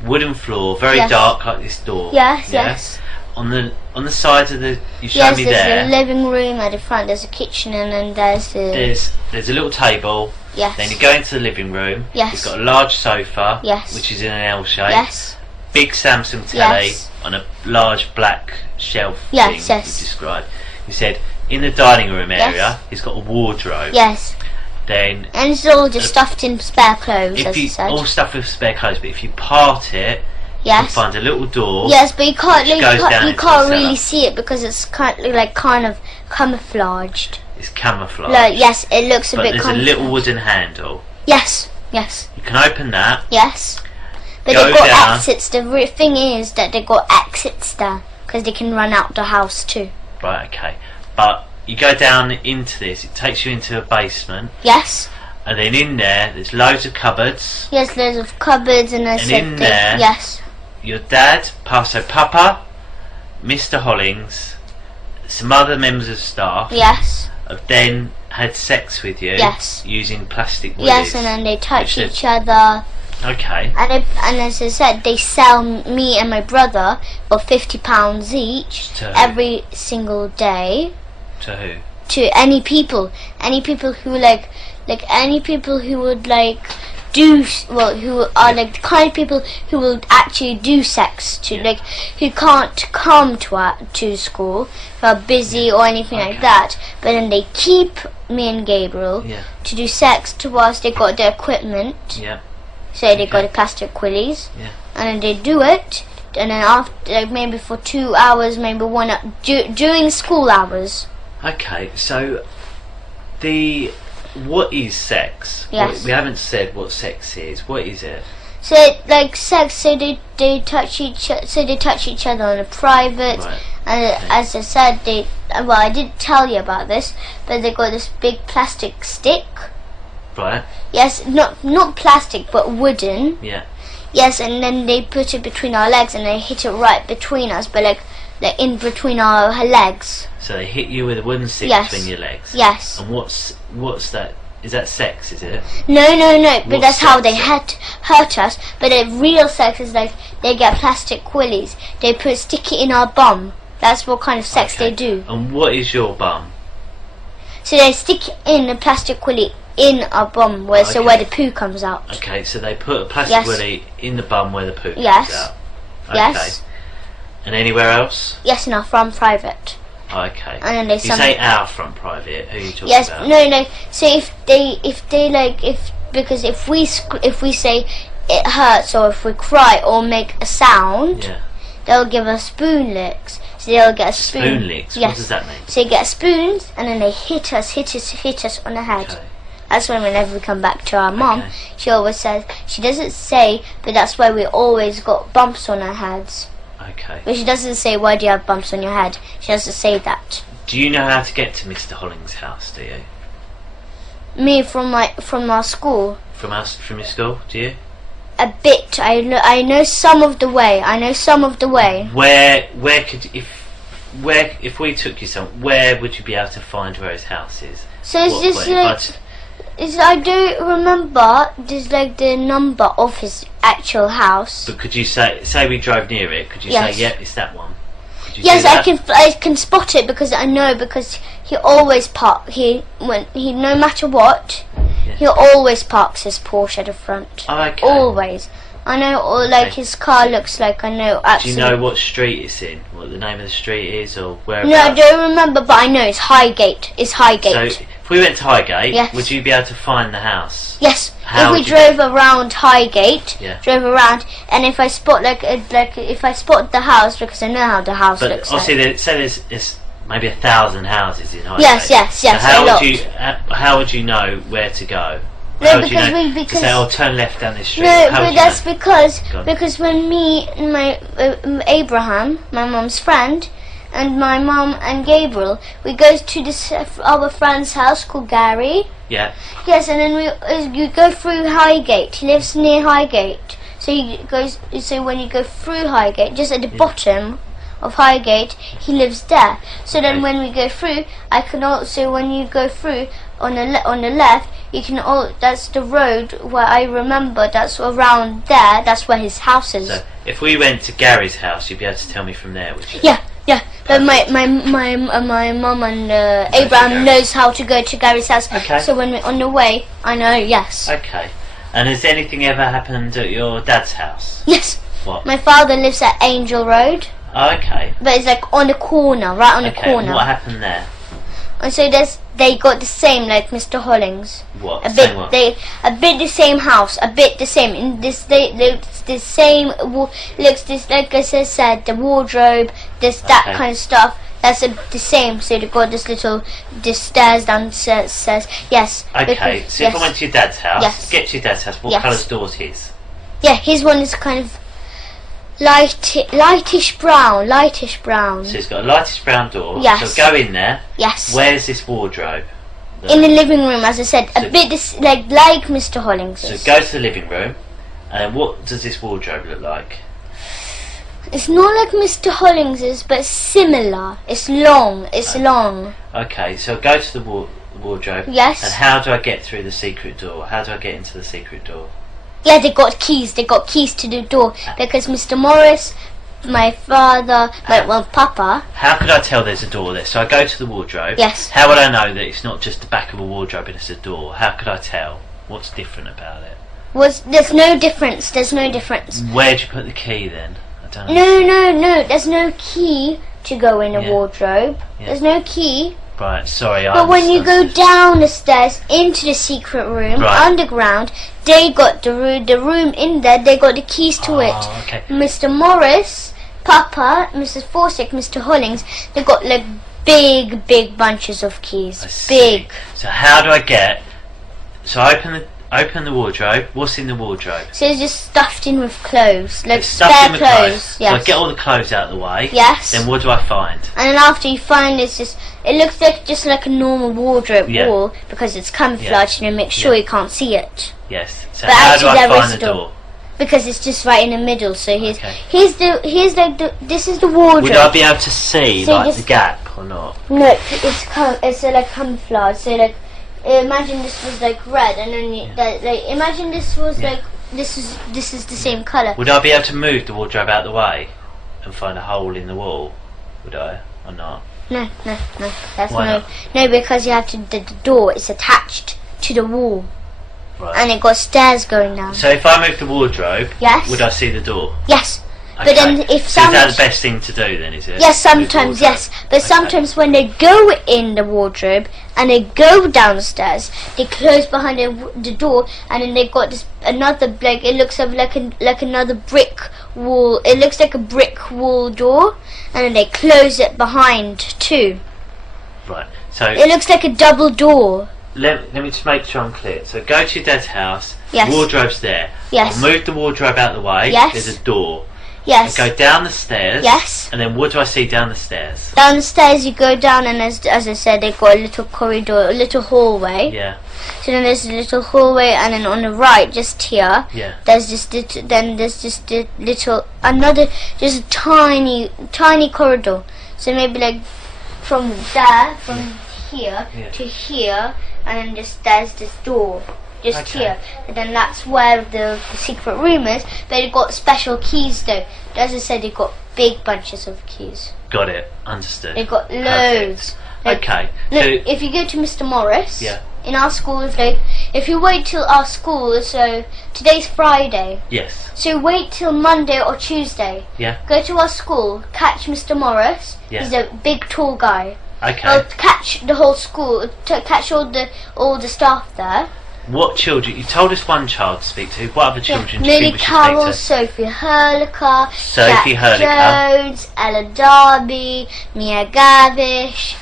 Wooden floor. Very Yes. dark like this door. Yes. Yeah? Yes. On the sides of the you show Yes. me There's there. a living room at the front. There's a kitchen, and then there's the There's a little table. yes. Then you go into the living room. Yes. It's got a large sofa. Yes. Which is in an L shape. Yes. Big Samsung telly Yes. on a large black shelf Yes, thing yes. you described. You said in the dining room area Yes. he's got a wardrobe. Yes. Then And it's all just stuffed in spare clothes, if as I you said. all stuff with spare clothes, but if you part it, you Yes. find a little door. Yes, but you can't. which goes down You into can't the really cellar. see it because it's kind of camouflaged. It's camouflage. Like, yes, it looks a but bit. there's a camouflaged. little wooden handle. Yes, yes, You can open that. yes. But Go they got down. exits. The thing is that they got exits there because they can run out the house too. Right, okay. But you go down into this, it takes you into a basement, Yes, and then in there's loads of cupboards. yes. Loads of cupboards and there's And in there- yes, Your dad, Papa, Mr. Hollings, some other members of staff, yes, have then had sex with you. Yes. Using plastic willies. Yes, and then they touch each other. Okay. And as I said, they sell me and my brother for £50 each every single day. To who? To any people who any people who would do who are the kind of people who will actually do sex who can't come to school, who are busy or anything like that, but then they keep me and Gabriel to do sex to us. They got the equipment, so they got the plastic willies, and then they do it, and then after maybe for 2 hours, maybe 1 hour during school hours. Okay, so what is sex? Yes. We haven't said what sex is. What is it? So sex. So they touch each. So they touch each other on a private. Right. And as I said, I didn't tell you about this, but they got this big plastic stick. Right. Yes, not plastic, but wooden. Yeah. Yes, and then they put it between our legs, and they hit it right between us, but like in between our legs. So they hit you with a wooden stick between your legs. Yes. And what's that? Is that sex? Is it? No. But that's how they hurt us. But the real sex is like they get plastic willies. They stick it in our bum. That's what kind of sex they do. And what is your bum? So they stick in the plastic willy in our bum, where the poo comes out. Okay, so they put a plastic willy in the bum where the poo comes out. Okay. Yes. And anywhere else? Yes, in our front private. Okay. And then they you say our front private. Who are you talking about? No. So if we say it hurts, or if we cry or make a sound, they'll give us spoon licks. So they'll get a spoon. Spoon licks. Yes. What does that mean? So they get spoons, and then they hit us on the head. Okay. That's whenever we come back to our mum, she always says, she doesn't say, but that's why we always got bumps on our heads. Okay. But she doesn't say, why do you have bumps on your head? She doesn't say that. Do you know how to get to Mr. Holling's house, do you? Me from our school. From your school, do you? A bit. I know some of the way. Where could if we took you where would you be able to find where his house is? So I don't remember the number of his actual house. But could you say we drove near it? Could you say, yep, it's that one? Yes, I can spot it because he always no matter what, he always parks his Porsche at the front. Oh, okay. Always. I know, his car looks like, I know absolutely. Do you know what street it's in? What the name of the street is, or where? No, I don't remember, but I know it's Highgate. So if we went to Highgate, would you be able to find the house? Yes. If we drove around Highgate, and if I spot if I spot the house, because I know how the house looks like. But obviously, there's maybe 1,000 houses in Highgate. Yes. So how would you know where to go? No, because say, turn left down this street. No, but that's because when me and my Abraham, my mum's friend, and my mum and Gabriel, we go to this our friend's house called Gary. Yeah. Yes, and then you go through Highgate. He lives near Highgate, so when you go through Highgate, just at the bottom of Highgate, he lives there. So then when we go through, I can also, when you go through on the left, you can that's the road where I remember, that's around there, that's where his house is. So if we went to Gary's house, you'd be able to tell me from there, would you? Yeah. But my mum and Abraham knows how to go to Gary's house. Okay. So when we're on the way, I know, yes. Okay. And has anything ever happened at your dad's house? Yes. What? My father lives at Angel Road. Oh, okay. But it's like on the corner, right on the corner. And what happened there? And so they got the same like Mr. Hollings. What? A bit the same house, a bit the same. In this the same looks this, like I said, the wardrobe, that kind of stuff. That's the same. So they got this stairs downstairs. Yes. Okay. So if I went to your dad's house, get to your dad's house, what colour's door's his? Yeah, his one is kind of lightish brown. So it's got a lightish brown door. Yes. So go in there. Yes. Where's this wardrobe? In the living room, as I said, a bit like Mr. Hollings. So go to the living room, and what does this wardrobe look like? It's not like Mr. Hollings's, but similar. It's long. It's long. Okay, so go to the wardrobe. Yes. And how do I get through the secret door? How do I get into the secret door? Yeah, they got keys. They got keys to the door because Mr. Morris, my father, Papa. How could I tell there's a door there? So I go to the wardrobe. Yes. How would I know that it's not just the back of a wardrobe and it's a door? How could I tell? What's different about it? There's no difference. There's no difference. Where'd you put the key then? I don't know. No. There's no key to go in a wardrobe. Yeah. There's no key. Right, sorry. But when you go down the stairs into the secret room, underground, they got the room in there. They got the keys to it. Okay. Mr. Morris, Papa, Mrs. Forsyth, Mr. Hollings, they got like big bunches of keys. I see. Big. So how do I get? So I open the wardrobe. What's in the wardrobe? So it's just stuffed in with clothes, like It's stuffed spare in with clothes. So Yes. I get all the clothes out of the way. Yes. Then what do I find? And then after you find it looks like just like a normal wardrobe Yeah. wall because it's camouflaged and it makes sure you can't see it. Yes. So But how actually do I there is find a the door. door? Because it's just right in the middle. So here's Okay. this is the wardrobe. Would I be able to see So like just- the gap or not? No, it's like camouflage. So like imagine this was like red, and then imagine this was like this is the same color. Would I be able to move the wardrobe out of the way and find a hole in the wall? Would I or not? No. That's Why no. not? No, because you have to. The door is attached to the wall, Right. and it got stairs going down. So if I move the wardrobe, Yes. would I see the door? Yes. Okay. But then if so is that the best thing to do then, is it? yes, Move the sometimes wardrobe? yes, but Okay. sometimes when they go in the wardrobe and they go downstairs, they close behind the door, and then they got this another like it looks like another brick wall. It looks like a brick wall door, and then they close it behind too. Right. So It looks like a double door. let me just make sure I'm clear. So go to your dad's house. Yes. Wardrobe's there. Yes. I'll move the wardrobe out of the way. Yes. There's a door. Yes. I go down the stairs. Yes. And then what do I see down the stairs? Downstairs you go down, and as I said, they've got a little corridor, a little hallway. Yeah. So then there's a little hallway, and then on the right, just here, Yeah. there's just just a tiny corridor. So maybe like from here Yeah. to here, and then there's this door. Just Okay. here, and then that's where the secret room is. But it got special keys though. As I said, it got big bunches of keys. Got it. Understood. It got loads. Like, Okay. look, So if you go to Mr. Morris, Yeah. in our school, if you wait till our school, so today's Friday, yes. so wait till Monday or Tuesday. Yeah. Go to our school, catch Mr. Morris. Yeah. He's a big, tall guy. Okay. I'll catch the whole school, catch all the staff there. What children? You told us one child to speak to. What other children do you Millie think we should Carroll, speak Sophie Hurlicker, Sophie Jack Hurlicker. Jones, Ella Darby, Mia Gavish,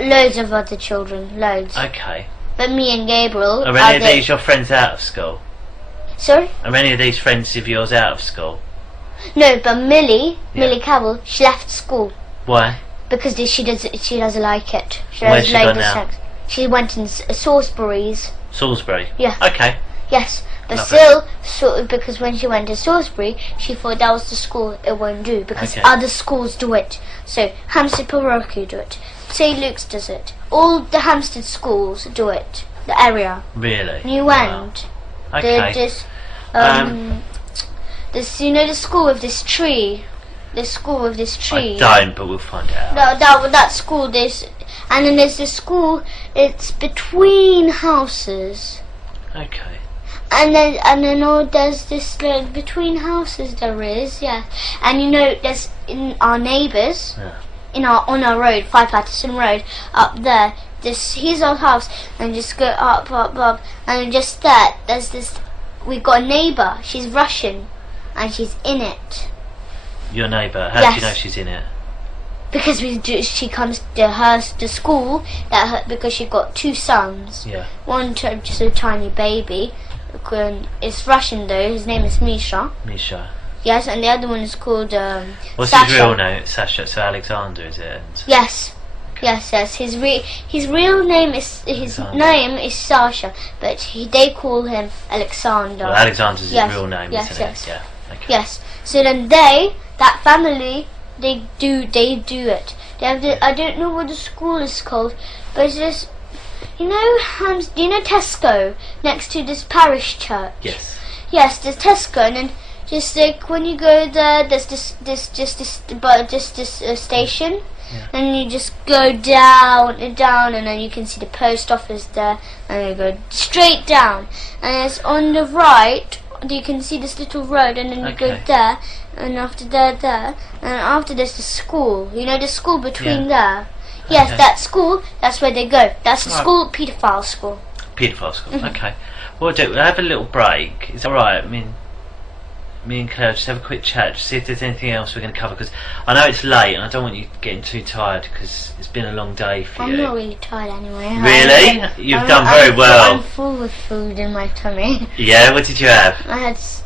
loads of other children, loads. to? Okay. But me and Gabriel Are any of these your friends out of school? Sorry? Are any of these friends of yours out of school? No, but Millie Yeah. Carroll, she left school Why? because she doesn't like it. She Where's doesn't she like gone the now? sex. She went in Salisbury's. Salisbury. Yeah. Okay. Yes, but Lovely. still, because when she went to Salisbury, she thought that was the school it won't do because Okay. other schools do it. So Hampstead Parochial do it. St. Luke's does it. All the Hampstead schools do it. The area. Really? New Wow. End. Okay. This you know the school with this tree. The school with this tree. I don't, but we'll find out. That school. And then there's the school. It's between houses. Okay. And then there's this like between houses there is, yeah. And you know there's in our neighbours Yeah. on our road, 5 Patterson Road, up there, here's our house, and just go up, and just there's this we got a neighbour, she's Russian and she's in it. Your neighbour. How do you Yes. know she's in it? Because she comes to school because she got 2 sons. Yeah. One just a tiny baby. It's Russian though. His name is Misha. Misha. Yes, and the other one is called What's Sasha. his real name? Sasha. So Alexander, is it? And Yes, yes. His real name is Sasha, but they call him Alexander. well, Alexander's Yes, his real name, yes, isn't yes. it? Yeah. Okay. Yes. So then they that family, they do it. They have I don't know what the school is called, but it's just, you know, do you know Tesco next to this parish church? Yes. Yes, there's Tesco, and then just like when you go there, there's this station, and you just go down and down, and then you can see the post office there, and you go straight down, and it's on the right. You can see this little road, and then you go there, and after there, and after there's the school. You know the school between there. Yes, that school. That's where they go. That's the school, paedophile school. Paedophile school. Okay. We'll have a little break. Is that all right? I mean, me and Claire just have a quick chat, just see if there's anything else we're going to cover, because I know it's late and I don't want you getting too tired because it's been a long day for you. I'm not really tired anyway. Really? You've done very well. I'm full with food in my tummy. Yeah, what did you have?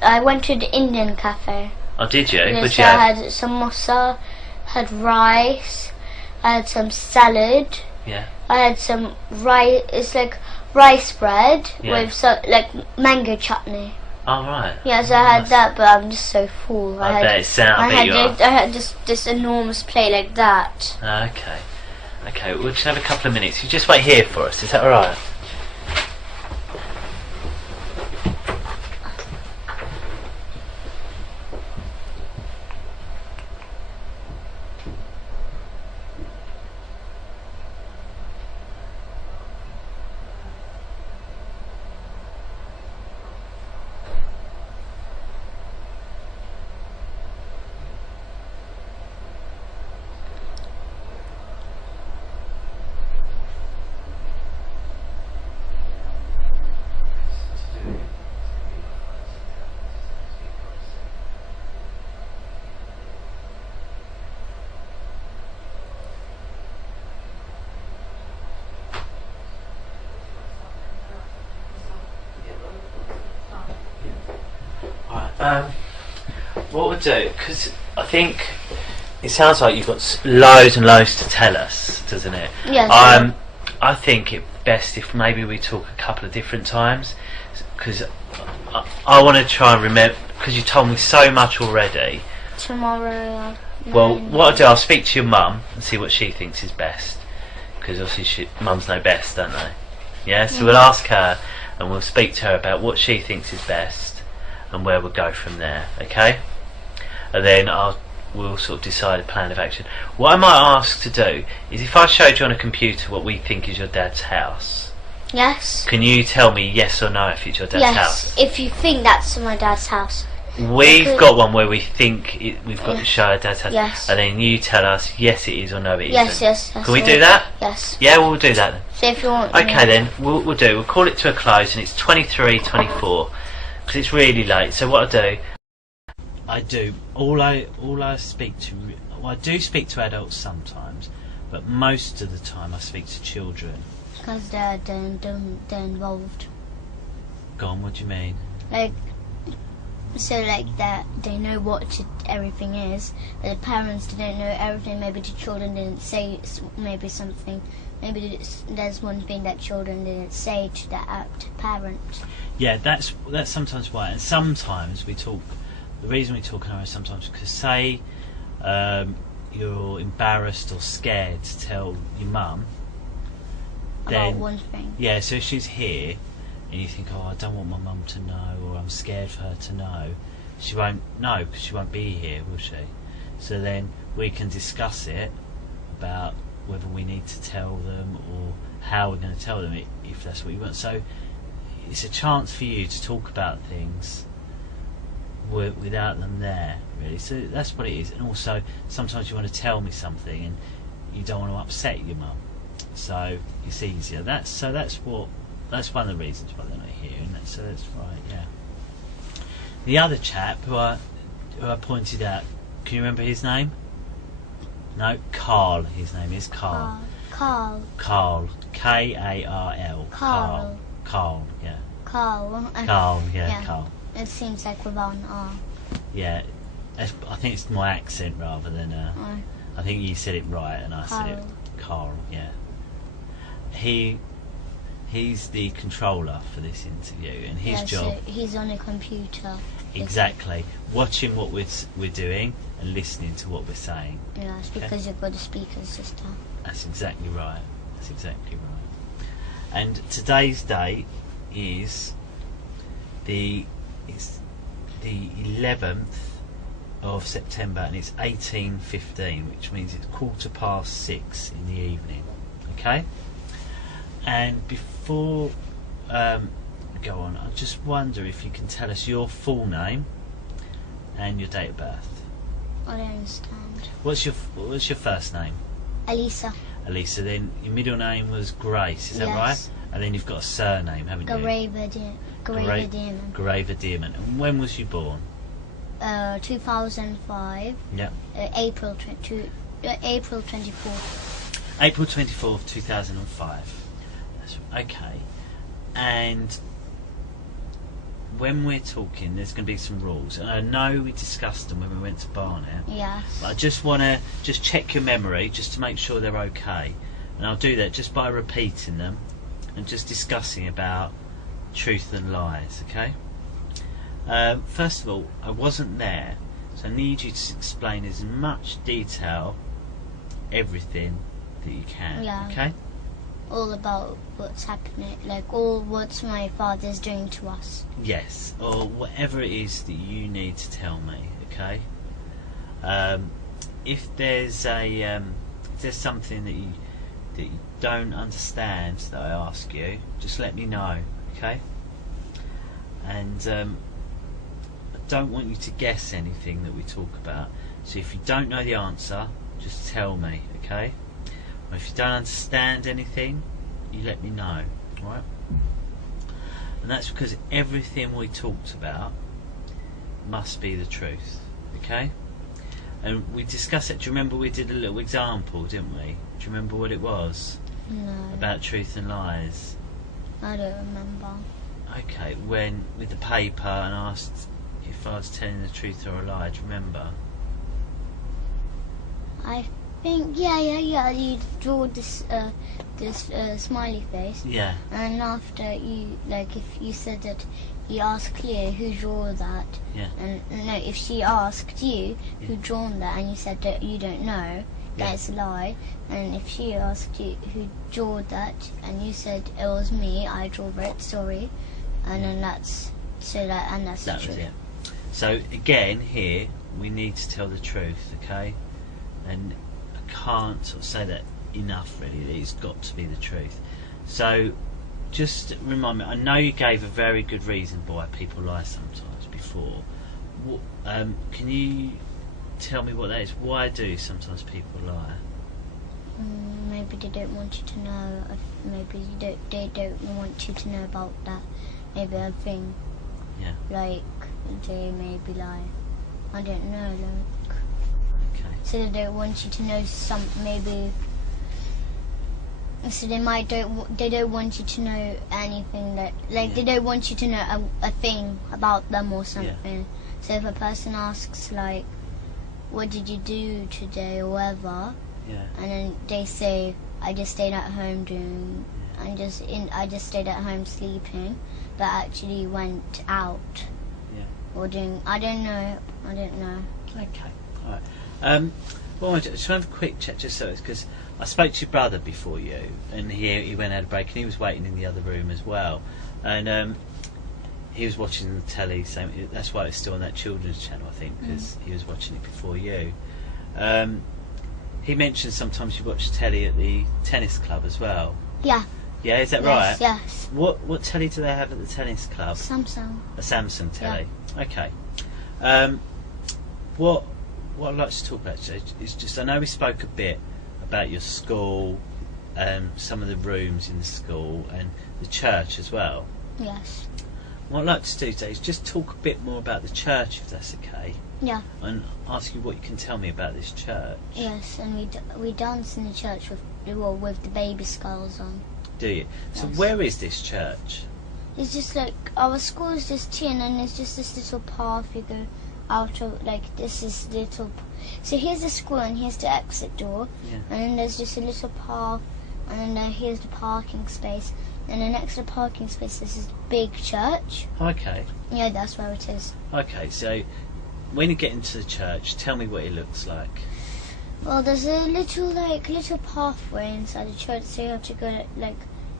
I went to the Indian cafe. Oh, did you? Yes, What did you have? I had samosa, had rice, I had some salad. Yeah. I had some rice. It's like rice bread with like mango chutney. Oh, right. Yes, I had that, but I'm just so full. I bet it sounds I had this enormous plate like that. Okay. Okay, we'll just have a couple of minutes. You just wait here for us, is that alright? What we'll do, because I think it sounds like you've got loads and loads to tell us, doesn't it? Yes. I think it's best if maybe we talk a couple of different times, because I want to try and remember, because you told me so much already. Tomorrow. Well, what I'll do, I'll speak to your mum and see what she thinks is best, because obviously mums know best, don't they? Yeah, so we'll ask her and we'll speak to her about what she thinks is best and where we'll go from there, okay? And then we'll sort of decide a plan of action. What I might ask to do is, if I showed you on a computer what we think is your dad's house, yes, can you tell me yes or no if it's your dad's house? Yes, if you think that's my dad's house. We've got one where we think we've got to show our dad's house, yes, and then you tell us yes it is or no it yes, isn't. yes. Can we do that? Yes. Yeah, we'll do that then. So if you want. Okay then, we'll call it to a close, and it's 23:24 because it's really late. So what I do, all I speak to, well, I do speak to adults sometimes, but most of the time I speak to children. Because they're involved. Go on, what do you mean? Like, so like that they know what everything is, but the parents didn't know everything. Maybe the children didn't say maybe something. Maybe there's one thing that children didn't say to the parent. Yeah, that's sometimes why, and sometimes we talk. The reason we talk now is sometimes because, say, you're embarrassed or scared to tell your mum. About one thing. Yeah, so if she's here and you think, oh, I don't want my mum to know, or I'm scared for her to know, she won't know because she won't be here, will she? So then we can discuss it about whether we need to tell them or how we're going to tell them if that's what you want. So it's a chance for you to talk about things without them there, really. So that's what it is. And also sometimes you want to tell me something and you don't want to upset your mum, so it's easier. That's one of the reasons why they're not here, and that's right. Yeah, the other chap who I pointed out, can you remember his name? No, Carl. His name is Carl. Carl. K-A-R-L. Carl. Carl. Yeah. Carl. Carl. Yeah. Carl. It seems like without an R. Yeah, I think it's my accent rather than. I think you said it right and I said it. Carl. Yeah. He's the controller for this interview, and his job. So he's on a computer. Exactly, watching what we're doing and listening to what we're saying. Yes, because you've got a speaker system. That's exactly right. That's exactly right. And today's date is the 11th of September, and it's 18:15, which means it's 6:15 in the evening. Okay. And before we go on, I just wonder if you can tell us your full name and your date of birth. I don't understand. What's your first name? Elisa. Elisa. Then your middle name was Grace. Is that right? And then you've got a surname, haven't you? Graver Dearman. Graver Dearman. And when was you born? 2005. Yep. April 24th. April 24th, 2005. That's okay. And when we're talking, there's going to be some rules, and I know we discussed them when we went to Barnet. Yes. But I just want to check your memory, just to make sure they're okay, and I'll do that just by repeating them and just discussing about truth and lies. Okay. First of all, I wasn't there, so I need you to explain as much detail, everything that you can. Yeah. Okay. All about what's happening, like all what my father's doing to us. Yes, or whatever it is that you need to tell me. Okay. If there's something that you don't understand that I ask you, just let me know. Okay. And I don't want you to guess anything that we talk about. So if you don't know the answer, just tell me. Okay. Or if you don't understand anything, you let me know, alright? And that's because everything we talked about must be the truth, okay? And we discussed it. Do you remember we did a little example, didn't we? Do you remember what it was? No. About truth and lies? I don't remember. Okay, when with the paper and asked if I was telling the truth or a lie, do you remember? I think yeah. You draw this smiley face. Yeah. And after you, like, if you said that you asked Cleo who drew that. Yeah. And no, if she asked you who drawn that, and you said that you don't know, that's a lie. And if she asked you who drew that, and you said it was me, I drew it. Sorry. And then that's the truth. Was it. So again, here we need to tell the truth, okay? And I can't sort of say that enough, really. It's got to be the truth. So just remind me, I know you gave a very good reason why people lie sometimes before. Can you tell me what that is? Why do sometimes people lie? Maybe they don't want you to know. Maybe they don't want you to know about that. Maybe a thing. Yeah. Like they maybe lie. I don't know. Like. Okay. So they don't want you to know maybe. So they don't want you to know anything that, like, they don't want you to know a thing about them or something. Yeah. So if a person asks, like, what did you do today or whatever, and then they say, I just stayed at home I just stayed at home sleeping, but actually went out. Yeah. Or doing, I don't know. Okay. All right. Well, I just have a quick check, just so it's because I spoke to your brother before you, and he went out a break, and he was waiting in the other room as well, and he was watching the telly. So that's why it's still on that children's channel, I think, because he was watching it before you. He mentioned sometimes you watch telly at the tennis club as well. Yeah. Yeah, is that right? Yes. What telly do they have at the tennis club? Samsung. A Samsung telly. Yeah. Okay. What I'd like to talk about is just, I know we spoke a bit about your school, some of the rooms in the school, and the church as well. Yes. What I'd like to do today is just talk a bit more about the church, if that's okay. Yeah. And ask you what you can tell me about this church. Yes, and we dance in the church with the baby skulls on. Do you? Yes. So where is this church? It's just like, our school is just here, and then there's just this little path you go out of, like, this is little. So here's the school, and here's the exit door, and then there's just a little path and then here's the parking space. And then next to the parking space, there's this big church. Okay. Yeah, that's where it is. Okay, so when you get into the church, tell me what it looks like. Well, there's a little pathway inside the church, so you have to go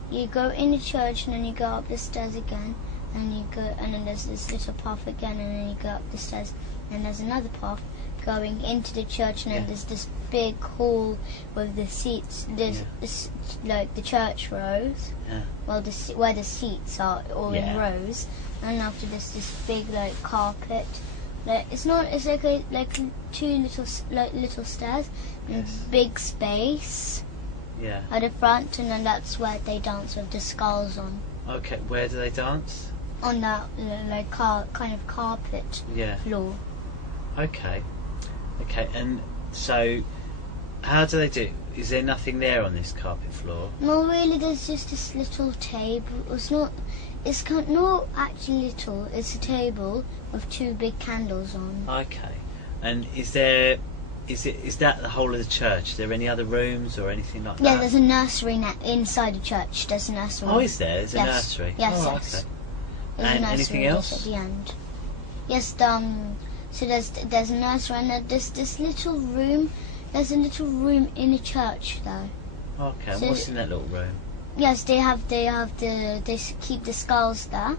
you go in the church and then you go up the stairs again, and you go, and then there's this little path again, and then you go up the stairs, and there's another path going into the church, and then there's this big hall with the seats. There's like the church rows. Yeah. Well, where the seats are all in rows, and after this big carpet. It's like two little stairs and big space at the front, and then that's where they dance with the skulls on. Okay, where do they dance? On that kind of carpet floor. Okay, and so how do they do it? Is there nothing there on this carpet floor? No, really, there's just this little table. It's not actually little. It's a table with two big candles on. Okay, and is that the whole of the church? Is there any other rooms or anything like that? Yeah, there's a nursery inside the church. There's a nursery. Oh, is there? There's a nursery. Yes, oh, yes. Okay. There's And a nursery anything else? at the end. Yes, so there's a nursery, and there's this little room. There's a little room in the church, though. Okay, and So what's in that little room? Yes, they keep the skulls there.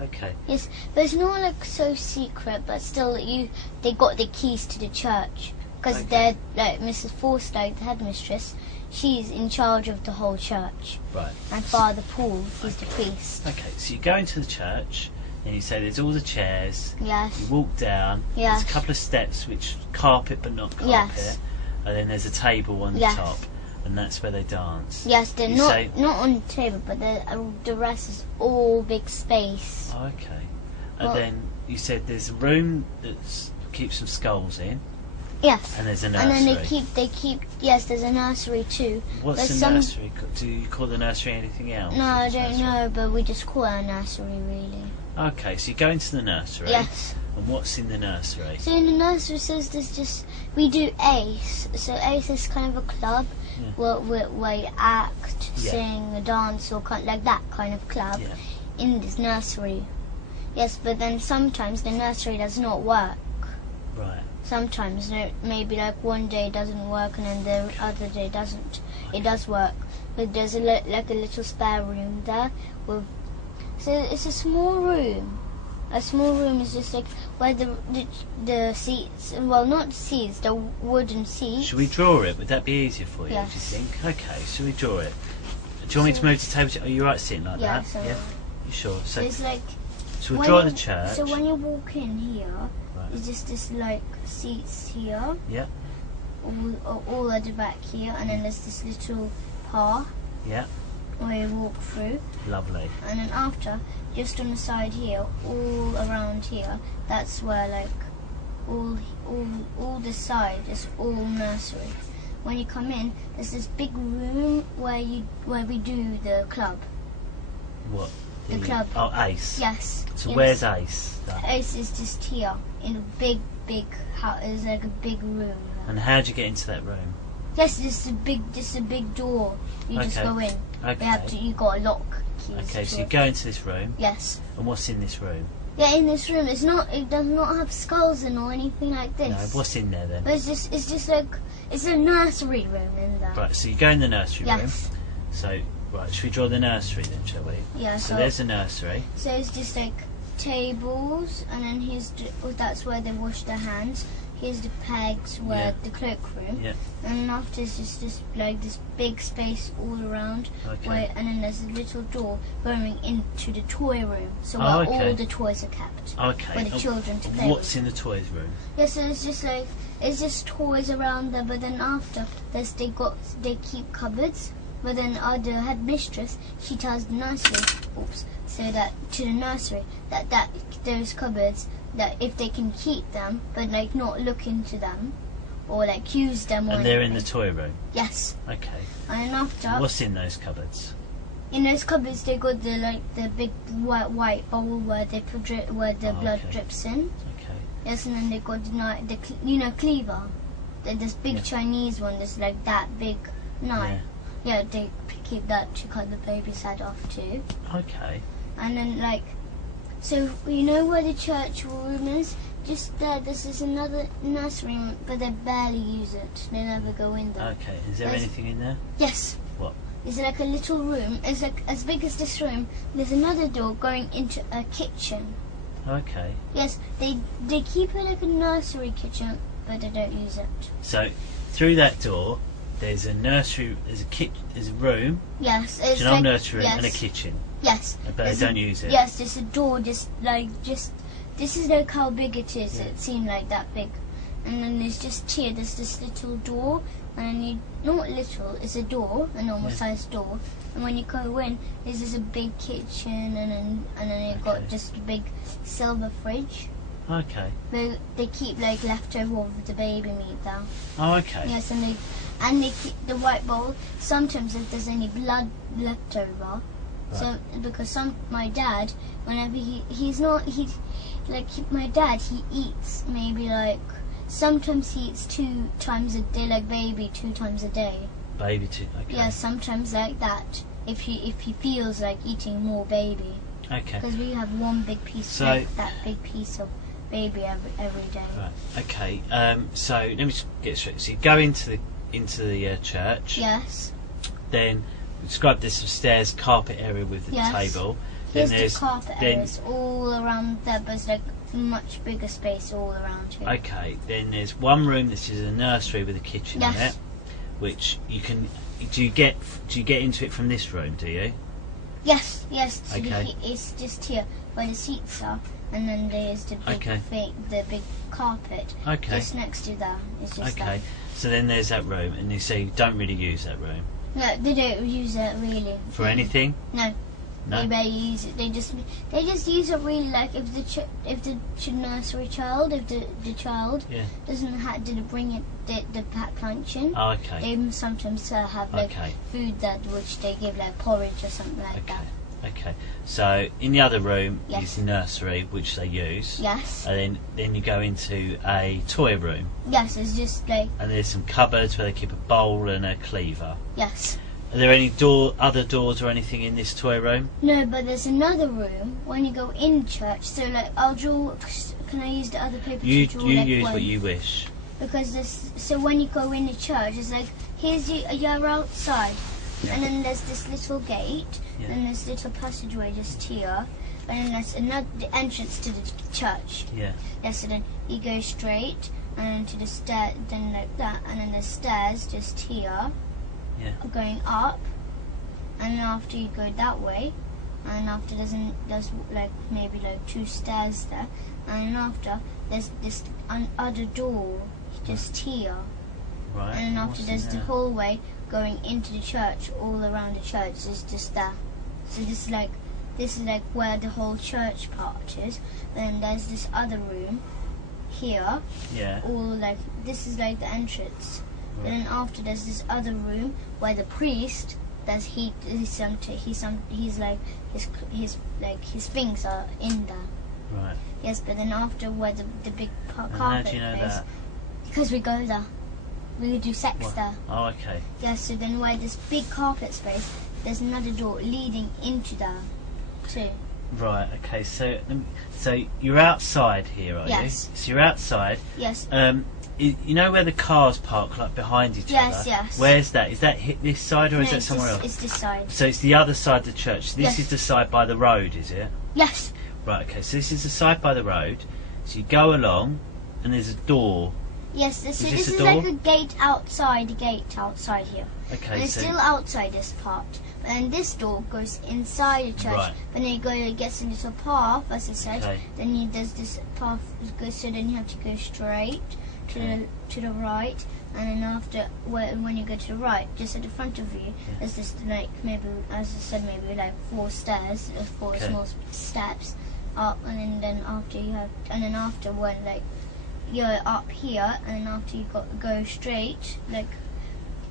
Okay. Yes, but it's not so secret, but still they got the keys to the church, because they're Mrs. Forster, the headmistress. She's in charge of the whole church. Right. And Father Paul, he's the priest. Okay, so you go into the church and you say there's all the chairs. Yes. You walk down. Yes. There's a couple of steps which carpet but not carpet. Yes. And then there's a table on the top, and that's where they dance. Yes, they're not on the table, but the rest is all big space. Okay. And then you said there's a room that keeps some skulls in. Yes. And there's a nursery. And then they keep. Yes, there's a nursery too. What's the nursery? Do you call the nursery anything else? No, I don't know, but we just call it a nursery, really. Okay, so you go into the nursery. Yes. And what's in the nursery? So in the nursery says we do ACE. So ACE is kind of a club where you act, sing, dance, or like that kind of club in this nursery. Yes, but then sometimes the nursery does not work. Right. Sometimes, maybe one day it doesn't work and then the other day it doesn't. It does work, but there's a little spare room there so it's a small room. A small room is just where the seats, well, not seats, the wooden seats. Should we draw it? Would that be easier for you, Yes. do you think? Okay, should we draw it? Do you want me to move the table? Are you right sitting like that? So You sure? So it's so we'll draw the church. So when you walk in here, Right. it's just this seats here. Yeah. All at the back here, and then there's this little path. Yeah. Where you walk through. Lovely. And then after, just on the side here, all around here, that's where all this side is all nursery. When you come in, there's this big room where we do the club. What? The club. Oh, ACE. Yes. So where's ACE? ACE is just here in a big house. It's like a big room. And how do you get into that room? Yes, just a big door. You just go in. Okay. You got a lock. Okay, so you go into this room. Yes. And what's in this room? Yeah, in this room, it does not have skulls in or anything like this. No, what's in there then? But it's just it's a nursery room in there. Right, so you go in the nursery room. Yes. So, right, should we draw the nursery then, shall we? Yeah. So there's the nursery. So it's just tables, and then that's where they wash their hands. Here's the pegs where the cloakroom. Yeah. And after it's just this big space all around. Okay. And then there's a little door going into the toy room. So where all the toys are kept. Okay. For the children to play What's in the toys room? Yeah, so it's just toys around there, but then after they keep cupboards. But then the headmistress, she tells the nursery, so that to the nursery that those cupboards, that if they can keep them, but not look into them, or use them. And they're in the toy room. Yes. Okay. And then after. What's in those cupboards? In those cupboards, they got the big white bowl where the blood drips in. Okay. Yes, and then they got the cleaver, this big Chinese one that's that big knife. Yeah, they keep that to cut the baby's head off too. Okay. And then like, so you know where the church room is? Just there, this is another nursery room, but they barely use it. They never go in there. Okay. Is there anything in there? Yes. What? It's like a little room. It's like as big as this room. There's another door going into a kitchen. Okay. Yes, they keep it like a nursery kitchen, but they don't use it. So through that door, there's a nursery. There's a room. Yes, It's an old nursery room and a kitchen. Yes. But they don't use it. Yes, there's a door. This is like how big it is. Yeah. It seemed like that big. And then there's just here, there's this little door, and then not little, it's a door, a normal sized door. And when you go in, there's just a big kitchen, and then you've got just a big silver fridge. Okay. They keep like leftover of the baby meat there. Oh, okay. Yes, and they keep the white bowl. Sometimes if there's any blood left over, so because my dad, whenever my dad, he eats maybe like, sometimes he eats 2 times a day, like baby 2 times a day. Baby too. Okay. Yeah, sometimes like that. If he feels like eating more baby. Okay. Because we have one big piece, like that big piece of baby every day. Right. Okay. So let me just get straight. So you go into the church. Yes. Then describe this stairs, carpet area with the table. Here's then the carpet areas all around there, but it's like much bigger space all around here. Okay. Then there's one room. This is a nursery with a kitchen in it, which you can. Do you get into it from this room? Do you? Yes. So Okay. it's just here where the seats are, and then there's the big carpet. Okay. Just next to that. It's just Okay. So then there's that room, and you say you don't really use that room No, they don't use it really. for anything. No. No. They barely use it. They just use it really like if the nursery child, if the child didn't bring it the packed lunch in. Oh, okay. They sometimes have like food which they give like porridge or something like that. Okay. So in the other room is the nursery, which they use. Yes. And then you go into a toy room. Yes, it's just like. And there's some cupboards where they keep a bowl and a cleaver. Yes. Are there any other doors or anything in this toy room? No, but there's another room when you go in church. So like I'll draw. Can I use the other paper to draw? You use what you wish. Because so when you go in the church, it's like you're outside, and then there's this little gate, and there's little passageway just here, and then there's the entrance to the church. Yeah. Yeah. So then you go straight, and then to the stair, then like that, and then there's stairs just here. Yeah. Going up, and then after you go that way, and after there's like maybe like 2 stairs there, and after there's this other door just here, Right. and then after there's the hallway going into the church. All around the church is just that. So this is like where the whole church part is. Then there's this other room here. Yeah. All like this is like the entrance. And then after there's this other room where the priest he's like his things are in there. Right. Yes, but then after where the big carpet how do you know place, that? because we go there, we do sex there. Oh, okay. Yes, so then where this big carpet space, there's another door leading into there too. Right. Okay. So you're outside here, are you? Yes. So you're outside. Yes. You know where the cars park, like behind each other? Yes. Where's that? Is that this side or is that somewhere else? It's this side. So it's the other side of the church. This is the side by the road, is it? Yes. Right, okay, so this is the side by the road. So you go along and there's a door. Yes, so this is door? like a gate outside here. Okay, And it's still outside this part. But then this door goes inside the church. Right. But then it gets into a path, as I said. Okay. Then there's this path, so then you have to go straight to the right. And then after, when you go to the right, just at the front of you, there's this like maybe, as I said, maybe like 4 stairs, 4 small steps up, and then after when like you're up here, and then after you go straight, like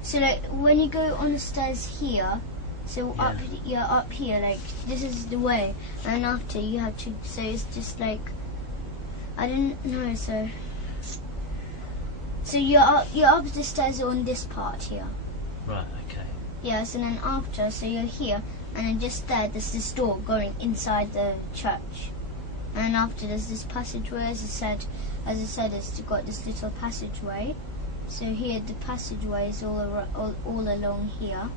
so like when you go on the stairs here, so you're up here, like this is the way, and after you have to, so it's just like I didn't know, so you're up the stairs on this part here. Right, okay. Yes, and then after, so you're here, and then just there's this door going inside the church. And then after there's this passageway, as I said, it's got this little passageway. So here the passageway is all along here.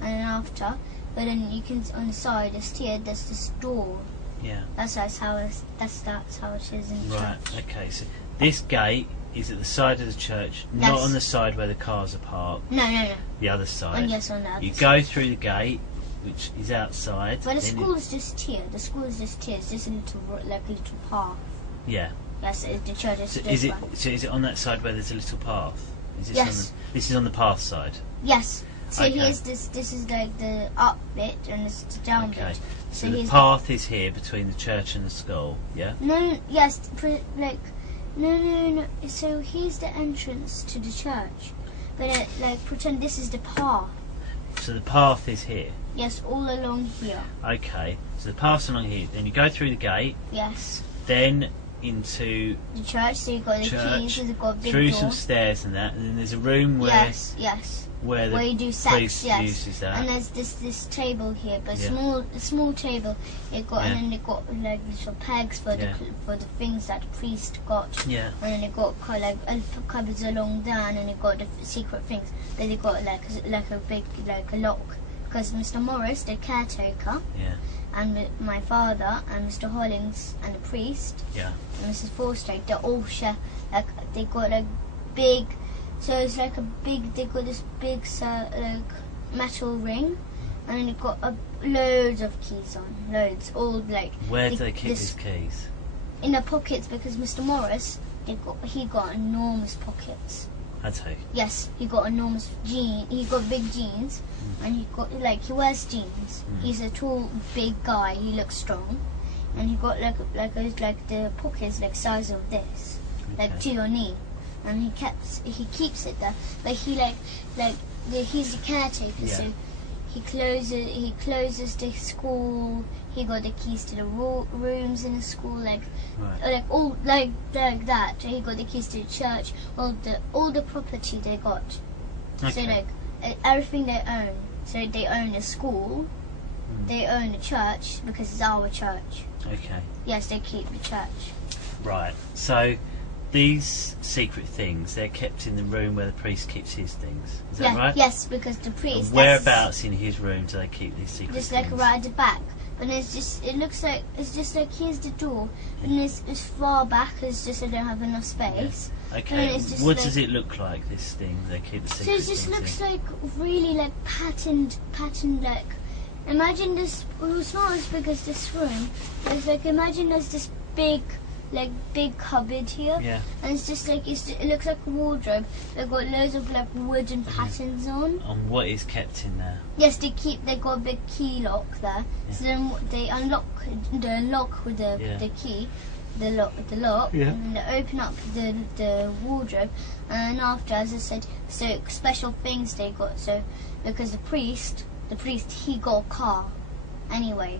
And then after, but then you can, on the side, just here, there's this door. Yeah. That's how it is in the Right, church. okay, so this gate is at the side of the church, not Yes. on the side where the cars are parked, No. the other side. And yes, on the other You side. go through the gate, which is outside. Well, the then school is just here. The school is just here. It's just a little, like a little path. Yeah. Yes, the church is So this is one. it on that side where there's a little path? Is this Yes. This is on the path side. Yes. So Okay. here's this is like the up bit and this is the down Okay. bit. So the here's path is here between the church and the school, yeah? no. So here's the entrance to the church. But pretend this is the path. So the path is here. Yes, all along here. Okay. So the path's along here. Then you go through the gate, Yes. then into The church, so you've got the church, keys, you've got a big through door. some stairs and that, and then there's a room where Yes. where the Where you do sex, priest yes. uses that. And there's this table here, but Yeah. small table. It got Yeah. and then they got like little pegs for Yeah. the things that the priest got. Yeah. And then they got cupboards along there, and then they got the secret things. Then they got like a big a lock, because Mr. Morris, the caretaker, Yeah. and my father and Mr. Hollings and the priest Yeah. and Mrs. Forster, they all share, like they got like big, so it's like a big, they got this big metal ring, and then they got loads of keys on, all like. Where do they keep these keys? In the pockets, because Mr. Morris, he got enormous pockets. That's who. Yes, he got enormous he got big jeans, and he wears jeans. He's a tall, big guy, he looks strong, and he got like the pockets like size of this, like to your knee, and he keeps it there, but he's the caretaker, Yeah. so he closes the school. He got the keys to the rooms in the school, Right. all like that. He got the keys to the church, all the property they got. Okay. So everything they own. So they own the school, they own the church because it's our church. Okay. Yes, they keep the church. Right. So these secret things, they're kept in the room where the priest keeps his things. Is that right? Yes, because the priest. And whereabouts in his room do they keep these secret Just things? like right at the back. But it's just here's the door, and it's far back. It's just I don't have enough space. Okay. And it's just What like- does it look like? This thing they keep the So secret it just things looks in? like really like patterned like. Imagine this. Well, it's not as big as this room. It's like imagine there's this big cupboard here, Yeah. and it's just like it looks like a wardrobe. They've got loads of like wooden patterns on. And what is kept in there? Yes, they got a big key lock there. So then they unlock with the key, the lock, Yeah. and they open up the wardrobe, and after, as I said, so special things they got. So because the priest he got a car, anyway.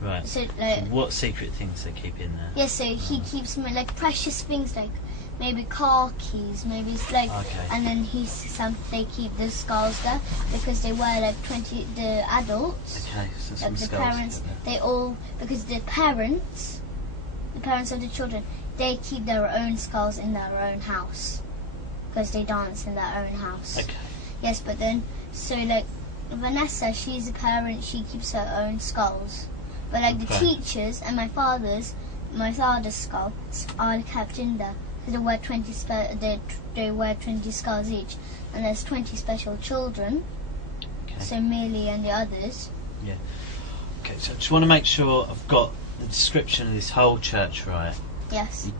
Right. So So what secret things they keep in there? yes, so he keeps like precious things like maybe car keys, maybe it's like, Okay. and then they keep the skulls there because they wear like 20 the adults. Okay, so some Like the skulls parents, in there. they all, because the parents of the children, they keep their own skulls in their own house because they dance in their own house. Okay. Yes, but then so like Vanessa, she's a parent, she keeps her own skulls. But like the Okay. teachers and my father's skulls are kept in there. So they wear they wear 20 skulls each, and there's 20 special children. Okay. So Millie and the others. Yeah. Okay, so I just want to make sure I've got the description of this whole church right. Yes.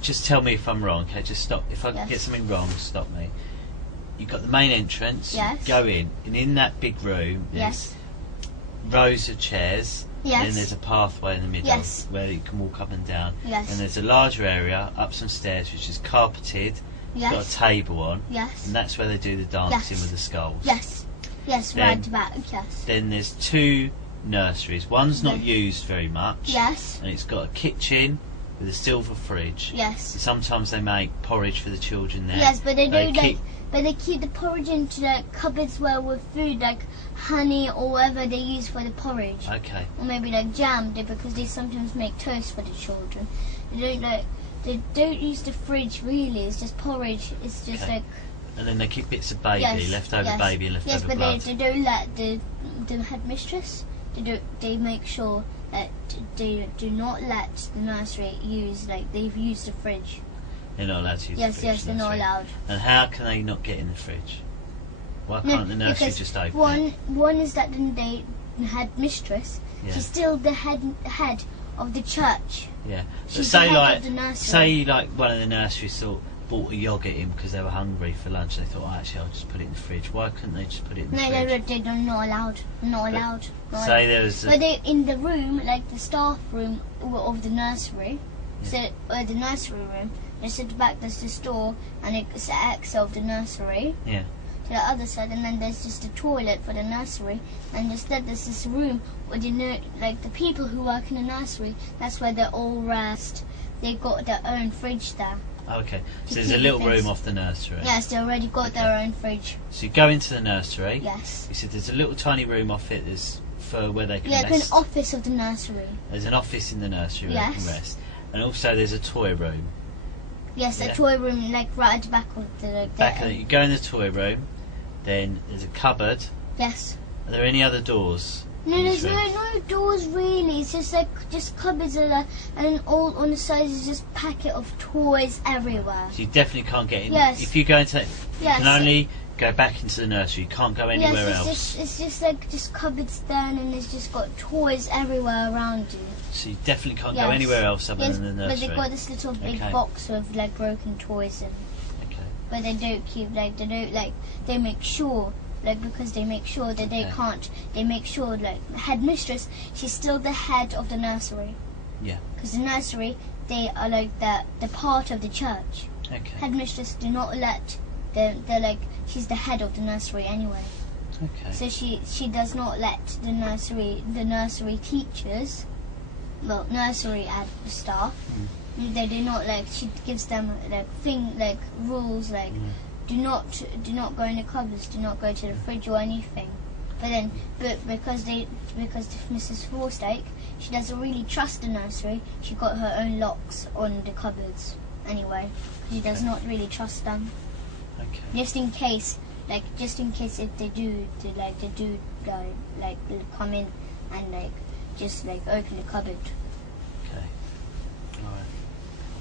Just tell me if I'm wrong, okay? Just stop. If I Yes. get something wrong, stop me. You've got the main entrance. Yes. You go in, and in that big room, there's Yes. rows of chairs. Yes. And then there's a pathway in the middle Yes. where you can walk up and down. Yes. And there's a larger area up some stairs which is carpeted. It's got a Yes. table on. Yes. And that's where they do the dancing Yes. with the skulls. Yes. Yes. Then- Right back. Yes. Then there's two nurseries. One's not Yes. used very much. Yes. And it's got a kitchen with a silver fridge. Yes. And sometimes they make porridge for the children there. Yes, but they do but they keep the porridge into like cupboards where with food like honey or whatever they use for the porridge. Okay. Or maybe like jam, because they sometimes make toast for the children. They don't use the fridge really. It's just porridge. It's just like. And then they keep bits of baby, leftover baby, leftover blood. Yes, but they don't let the headmistress. They make sure that they do not let the nursery use they've used the fridge. They're not allowed to use the fridge. Yes, they're not allowed. And how can they not get in the fridge? Why can't the nursery just open it? One is that the headmistress. Yeah. She's still the head of the church. Yeah. She's say the head of the nursery. say like one of the nurseries bought a yoghurt in because they were hungry for lunch. They thought, actually, I'll just put it in the fridge. Why couldn't they just put it in the fridge? No, they're not allowed. Not allowed. Say there was. But they in the room, like the staff room of the nursery. Yeah. So the nursery room. Just at the back, there's the store, and it's the exit of the nursery. Yeah. To the other side, and then there's just a toilet for the nursery, and instead there's this room where the people who work in the nursery. That's where they all rest. They got their own fridge there. Okay, so there's a little room off the nursery. Yes, they already got their own fridge. So you go into the nursery. Yes. You said there's a little tiny room off it. There's for where they can rest. Yeah, an office of the nursery. There's an office in the nursery where they can rest, and also there's a toy room. Yes, a toy room right at the back of the. You go in the toy room, then there's a cupboard. Yes. Are there any other doors? No, there's no doors really. It's just cupboards and all on the sides is just packet of toys everywhere. So you definitely can't get in. Yes. If you go into that, you Yes. can only go back into the nursery. You can't go anywhere else. It's just cupboards there, and it's just got toys everywhere around you. So you definitely can't go anywhere else other than the nursery. But they've got this little big box with broken toys in. Okay. But they don't keep they make sure. Because they make sure that they can't. They make sure headmistress. She's still the head of the nursery. Yeah. Because the nursery, they are the part of the church. Okay. Headmistress do not let. She's the head of the nursery anyway. Okay. So she does not let the nursery teachers, nursery staff. They do not she gives them rules Do not go in the cupboards. Do not go to the fridge or anything. But because Mrs. Forstake, she doesn't really trust the nursery. She got her own locks on the cupboards anyway. She does not really trust them. Okay. Just in case if they do come in and just open the cupboard. Okay. All right.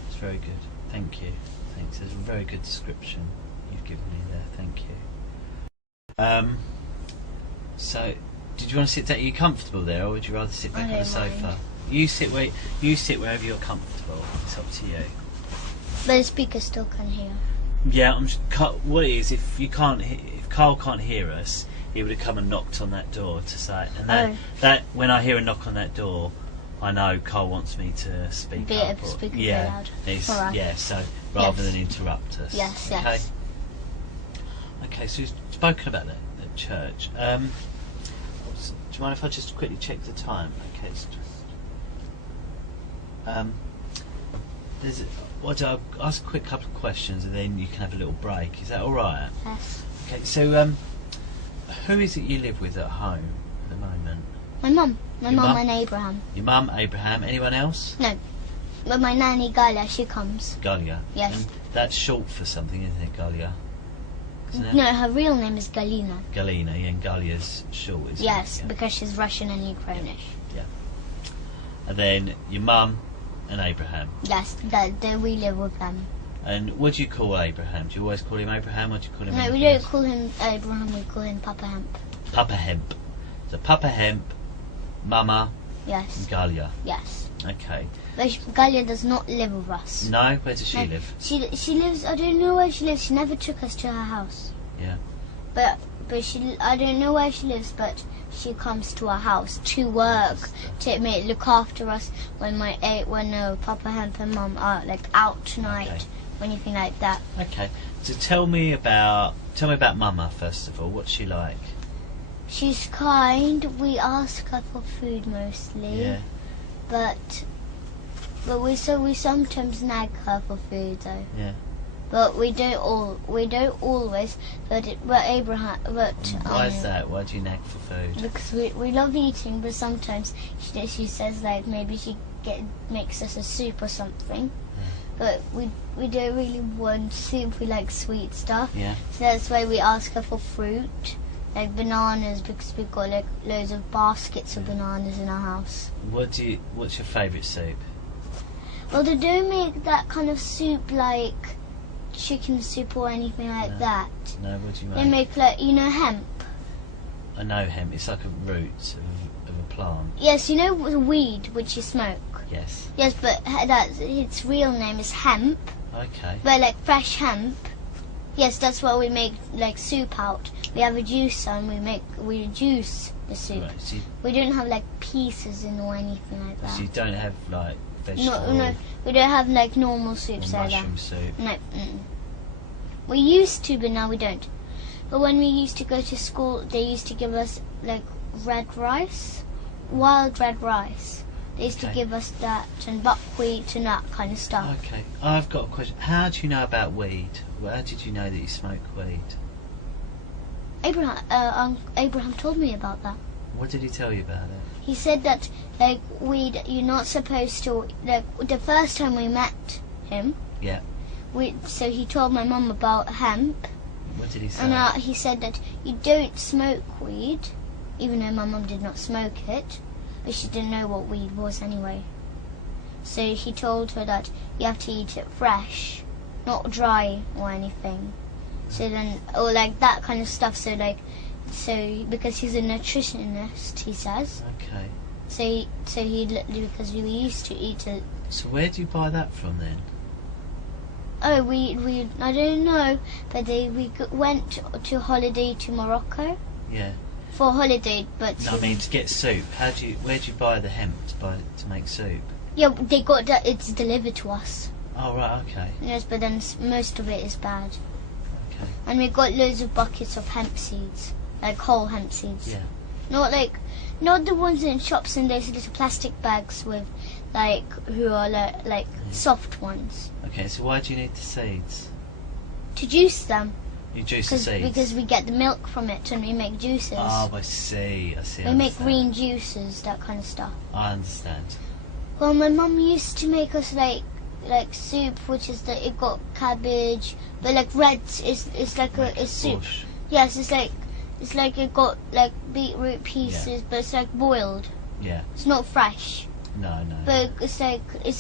That's very good. Thank you. Thanks. There's a very good description you've given me there. Thank you. So, did you want to sit down? Are you comfortable there, or would you rather sit back on the sofa? You sit wherever you're comfortable. It's up to you. But the speaker still can hear. Yeah, what it is, if Carl can't hear us, he would have come and knocked on that door to say, and that when I hear a knock on that door, I know Carl wants me to speak up. Speak loud. Yeah, so rather than interrupt us. Yes, okay? yes. Okay, so we've spoken about the church. Do you mind if I just quickly check the time? Okay. I'll ask a quick couple of questions and then you can have a little break. Is that all right? Yes. Okay. So, who is it you live with at home at the moment? My mum. My mum and Abraham. Your mum, Abraham. Anyone else? No. But my nanny Galia, she comes. Galia. Yes. And that's short for something, isn't it, Galia? Isn't it? No, her real name is Galina. Galina, yeah, and Galia's short, isn't yes, it? Yeah. because she's Russian and Ukrainish. Yeah. And then your mum and Abraham. Yes, we live with them. And what do you call Abraham? Do you always call him Abraham, or do you call him? No, we don't call him Abraham. We call him Papa Hemp. Papa Hemp. So Papa Hemp, Mama. Yes. And Galia. Yes. Okay. But Galia does not live with us. No, where does she live? She lives. I don't know where she lives. She never took us to her house. Yeah. But I don't know where she lives, but she comes to our house to work, to look after us when Papa Hemp and Mum are out tonight or anything like that. Okay. So tell me about Mama first of all. What's she like? She's kind. We ask her for food mostly. Yeah. But But we sometimes nag her for food though. Yeah. But we don't always. But Abraham. But why is that? Why do you nag for food? Because we love eating, but sometimes she says like maybe she makes us a soup or something. But we don't really want soup. We like sweet stuff. Yeah. So that's why we ask her for fruit, like bananas, because we've got like loads of baskets of bananas in our house. What's your favourite soup? Well, they don't make that kind of soup like chicken soup or anything like that. No, what do you They make? make like, you know, hemp. I know hemp. It's like a root of a plant. Yes, you know the weed which you smoke. Yes. Yes, but its real name is hemp. Okay. But like fresh hemp. Yes, that's what we make like soup out. We have a juicer and we juice the soup. Right, so We don't have like pieces in or anything like that. you don't have like vegetable No, we don't have like normal or soups like that. mushroom soup. No. We used to, but now we don't. But when we used to go to school, they used to give us like red rice, wild red rice. They used to Okay. give us that and buckwheat and that kind of stuff. Okay. I've got a question. How do you know about weed? How did you know that you smoke weed? Abraham told me about that. What did he tell you about it? He said that like weed, you're not supposed to like the first time we met him. Yeah. So he told my mum about hemp, What did he say? and he said that you don't smoke weed, even though my mum did not smoke it, but she didn't know what weed was anyway. So he told her that you have to eat it fresh, not dry or anything. So then, or like that kind of stuff. So because he's a nutritionist, he says. Okay. Because we used to eat it. So where do you buy that from then? Oh, I don't know, but we went to holiday to Morocco Yeah. for holiday, but No, I mean to get soup. Where do you buy the hemp to make soup? yeah, they got that. It's delivered to us. Oh right, okay. Yes, but then most of it is bad. Okay. And we got loads of buckets of hemp seeds, like whole hemp seeds. Yeah. Not the ones in shops in those little plastic bags with who are like soft ones. Okay, so why do you need the seeds? To juice them. You juice the seeds? Because we get the milk from it and we make juices. Oh, I see. We make green juices, that kind of stuff. I understand. Well, my mum used to make us like soup, which is that it got cabbage, but like red. It's like a soup. Bush. Yes, it's like it got like beetroot pieces, but it's like boiled. Yeah. It's not fresh. No. But it's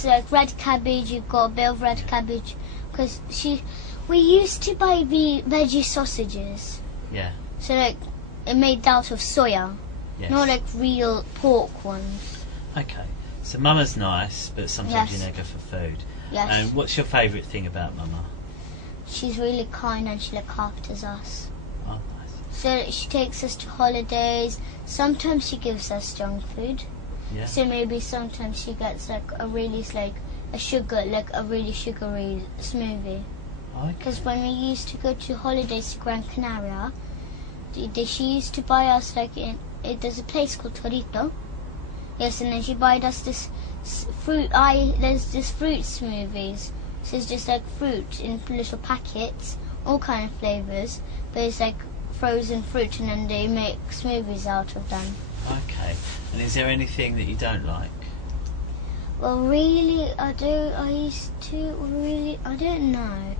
like red cabbage. You've got a bit of red cabbage, because we used to buy veggie sausages. Yeah. So like it made out of soya, Yes. not like real pork ones. Okay. So Mama's nice, but sometimes Yes. you neg her for food. Yes. And what's your favourite thing about Mama? She's really kind and she looks after us. Oh, nice. So she takes us to holidays. Sometimes she gives us junk food. Yeah. So maybe sometimes she gets like a really sugary smoothie. Okay. Because when we used to go to holidays to Gran Canaria, she used to buy us there's a place called Torito. Yes, and then she bought us this fruit. There's this fruit smoothies. So it's just like fruit in little packets, all kind of flavors. But it's like frozen fruit, and then they make smoothies out of them. Okay. And is there anything that you don't like? Well, really, I don't know.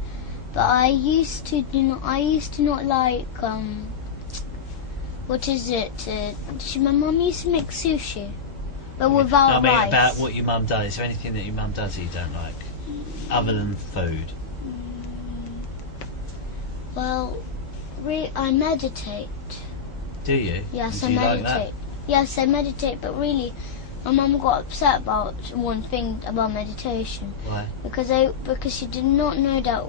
But I used to not like what is it? My mum used to make sushi, but without I mean, rice. about what your mum does. Is there anything that your mum does that you don't like, other than food? Well, I meditate. Do you? Yes, And I do you meditate. like that? Yes, I meditate, but really, my mum got upset about one thing about meditation. Why? Because she did not know that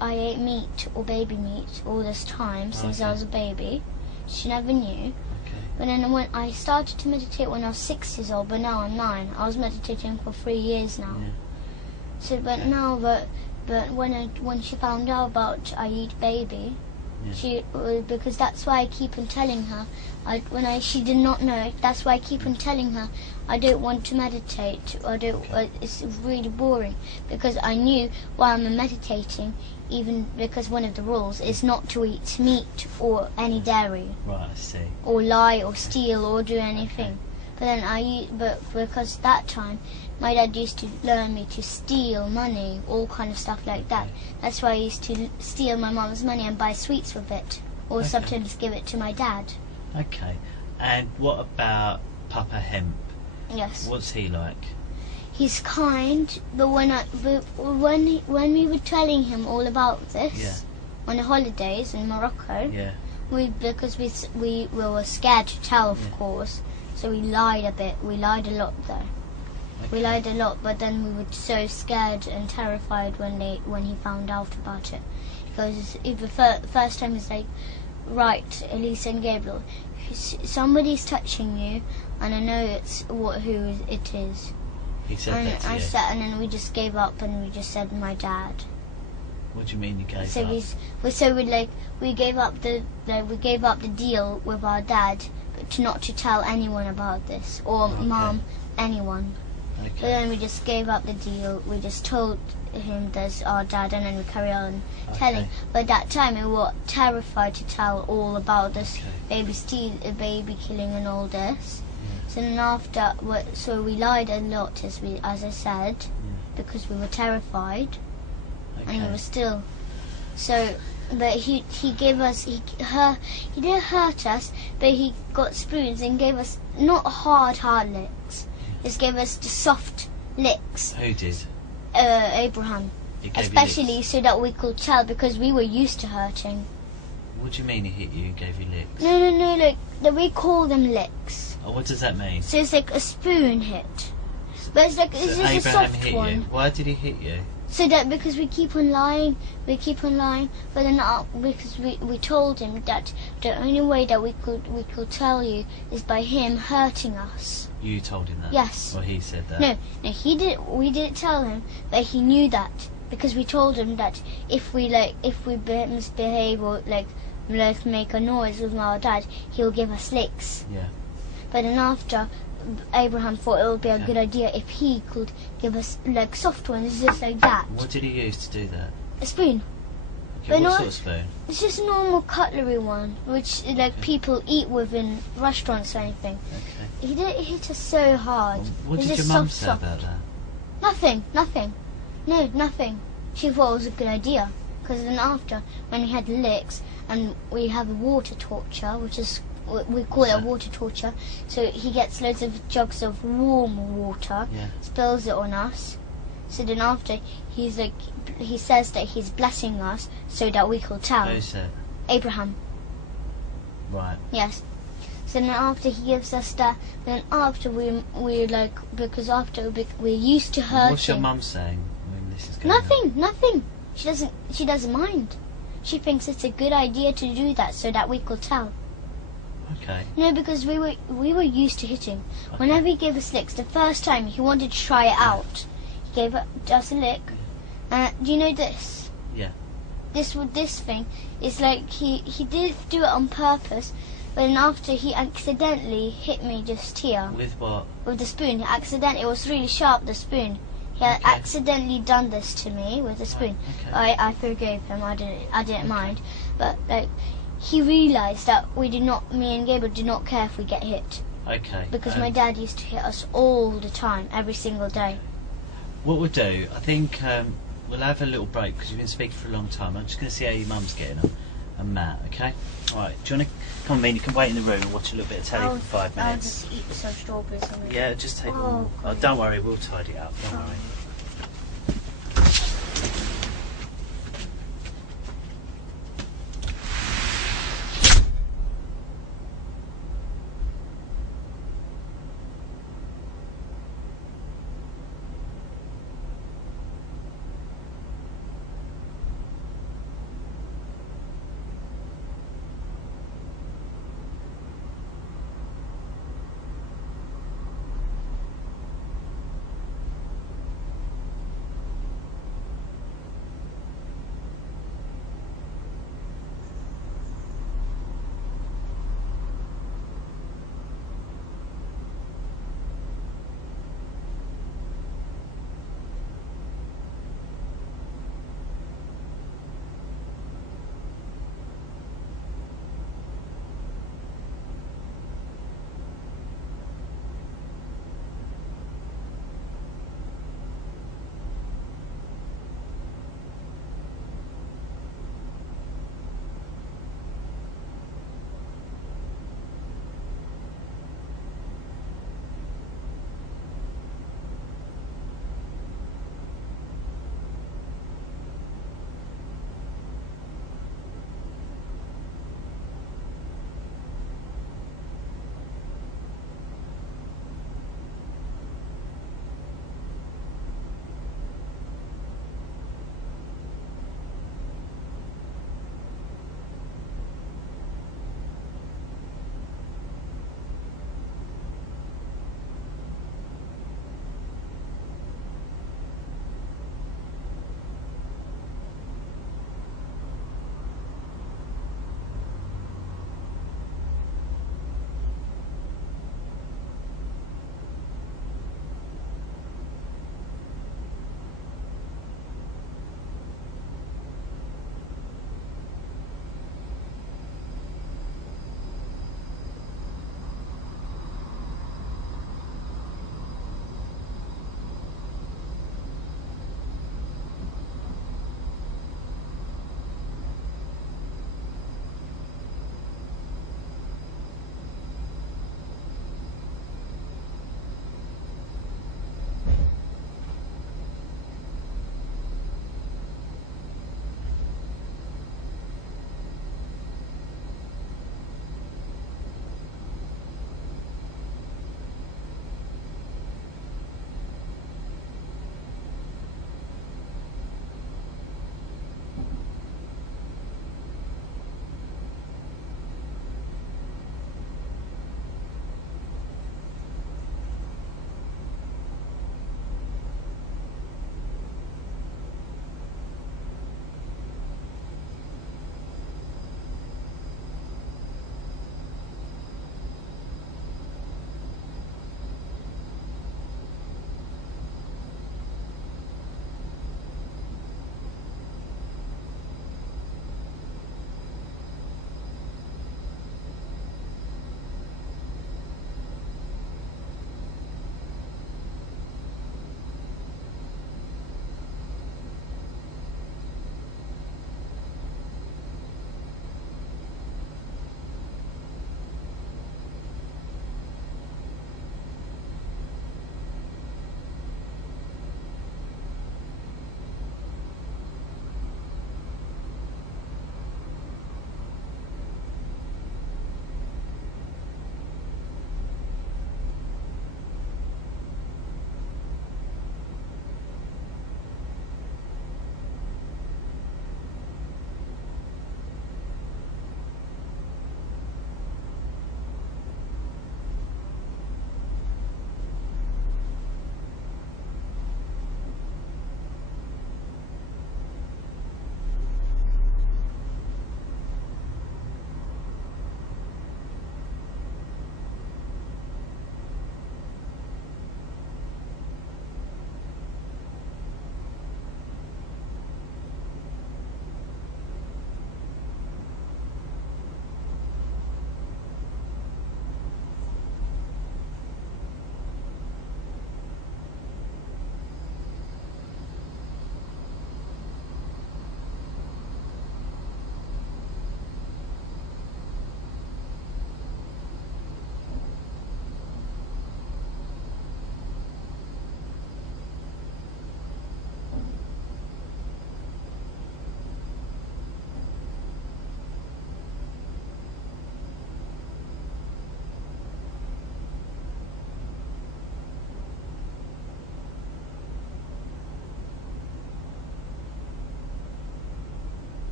I ate meat or baby meat all this time since I was a baby. She never knew. Okay. But then when I started to meditate when I was 6 years old, but now I'm 9. I was meditating for 3 years now. Yeah. So, but now, but when she found out about I eat baby, She because that's why I keep on telling her. She did not know. That's why I keep on telling her I don't want to meditate. I don't. It's really boring because I knew while I'm meditating, even because one of the rules is not to eat meat or any dairy. Right, I see. Or lie or steal or do anything. Okay. But because that time my dad used to learn me to steal money, all kind of stuff like that. That's why I used to steal my mum's money and buy sweets with it, or sometimes give it to my dad. Okay. And what about Papa Hemp? Yes. What's he like? He's kind, but when we were telling him all about this on the holidays in Morocco, because we were scared to tell, of course, so we lied a bit. We lied a lot though. Okay. We lied a lot, but then we were so scared and terrified when he found out about it. Because the first time he's like, right, Elisa and Gabriel, somebody's touching you, and I know who it is. He said that to you? And then we just gave up, and we just said my dad. What do you mean you gave up? We gave up the deal with our dad, but not to tell anyone about this, or mom, anyone. Okay. But then we just gave up the deal. We just told him there's our dad, and then we carry on telling. But that time we were terrified to tell all about this baby killing and all this. So then after, so we lied a lot, as I said, because we were terrified, and we were still. So, but he gave us he didn't hurt us, but he got spoons and gave us not hard licks. Just gave us the soft licks. Who did? Abraham. Especially so that we could tell, because we were used to hurting. What do you mean he hit you and gave you licks? No, we call them licks. Oh, what does that mean? So it's like a spoon hit. But it's like, it's just a soft hit one. You. Why did he hit you? So that because we keep on lying, but then because we told him that the only way that we could tell you is by him hurting us. You told him that? Yes. Or he said that? No, he did. We didn't tell him, but he knew that, because we told him that if we misbehave or make a noise with our dad, he'll give us licks. Yeah. But then after, Abraham thought it would be a good idea if he could give us soft ones, just like that. What did he use to do that? A spoon. Okay, what sort of spoon? It's just a normal cutlery one, which people eat with in restaurants or anything. Okay. He didn't hit us so hard. What did your mum say about that? Nothing. No, nothing. She thought it was a good idea. Because then after, when we had licks, and we have a water torture, which is, we call it a water torture, so he gets loads of jugs of warm water, spills it on us. So then after, he says that he's blessing us so that we could tell. Who's that? Abraham. Right. Yes. So then after he gives us that, then after because after we're used to hurting. What's your mum saying when this is going on? Nothing. She doesn't mind. She thinks it's a good idea to do that so that we could tell. Okay. No, because we were used to hitting. Okay. Whenever he gave us licks, the first time he wanted to try it out, he gave us a lick. Do you know this? Yeah. This thing is like he did do it on purpose, but then after he accidentally hit me just here. With what? With the spoon. It was really sharp, the spoon. He had accidentally done this to me with the spoon. Right. I forgave him. I didn't mind, but he realised that me and Gabriel do not care if we get hit. Okay. Because my dad used to hit us all the time, every single day. What we'll do, I think we'll have a little break because you've been speaking for a long time. I'm just going to see how your mum's getting on, and Matt. Okay. All right. Do you want to come on, you can wait in the room and watch a little bit of telly for 5 minutes. I'll just eat some strawberries. Yeah, just take them. Oh, don't worry, we'll tidy it up. Don't worry.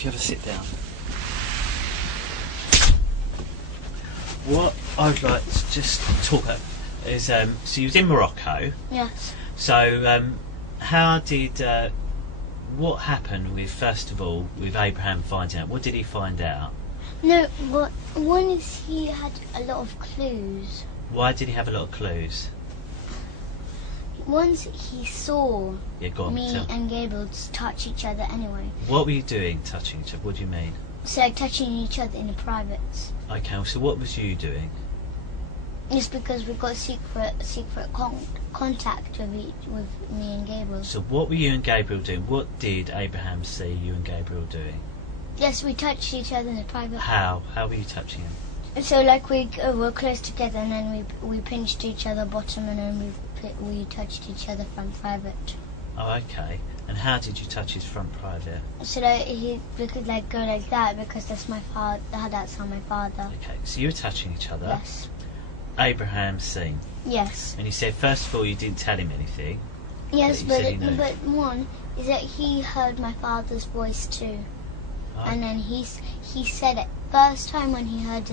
if you ever sit down. What I'd like to just talk about is, so you was in Morocco. Yes. So, how did, what happened with, first of all, with Abraham finding out? What did he find out? No, what one is he had a lot of clues. Why did he have a lot of clues? Once he saw me and Gabriel touch each other anyway. What were you doing, touching each other? What do you mean? So like touching each other in the privates. Okay, so what was you doing? It's because we got secret contact with me and Gabriel. So what were you and Gabriel doing? What did Abraham see you and Gabriel doing? Yes, we touched each other in the private. How? How were you touching him? So like we were close together, and then we pinched each other bottom, and then we touched each other front private. Oh, okay. And how did you touch his front private? So like we could like go like that because that's my father. That's how my father. Okay, so you were touching each other. Yes. Abraham's seen. Yes. And he said, first of all, you didn't tell him anything. Yes, but one is that he heard my father's voice too, and then he said it first time when he heard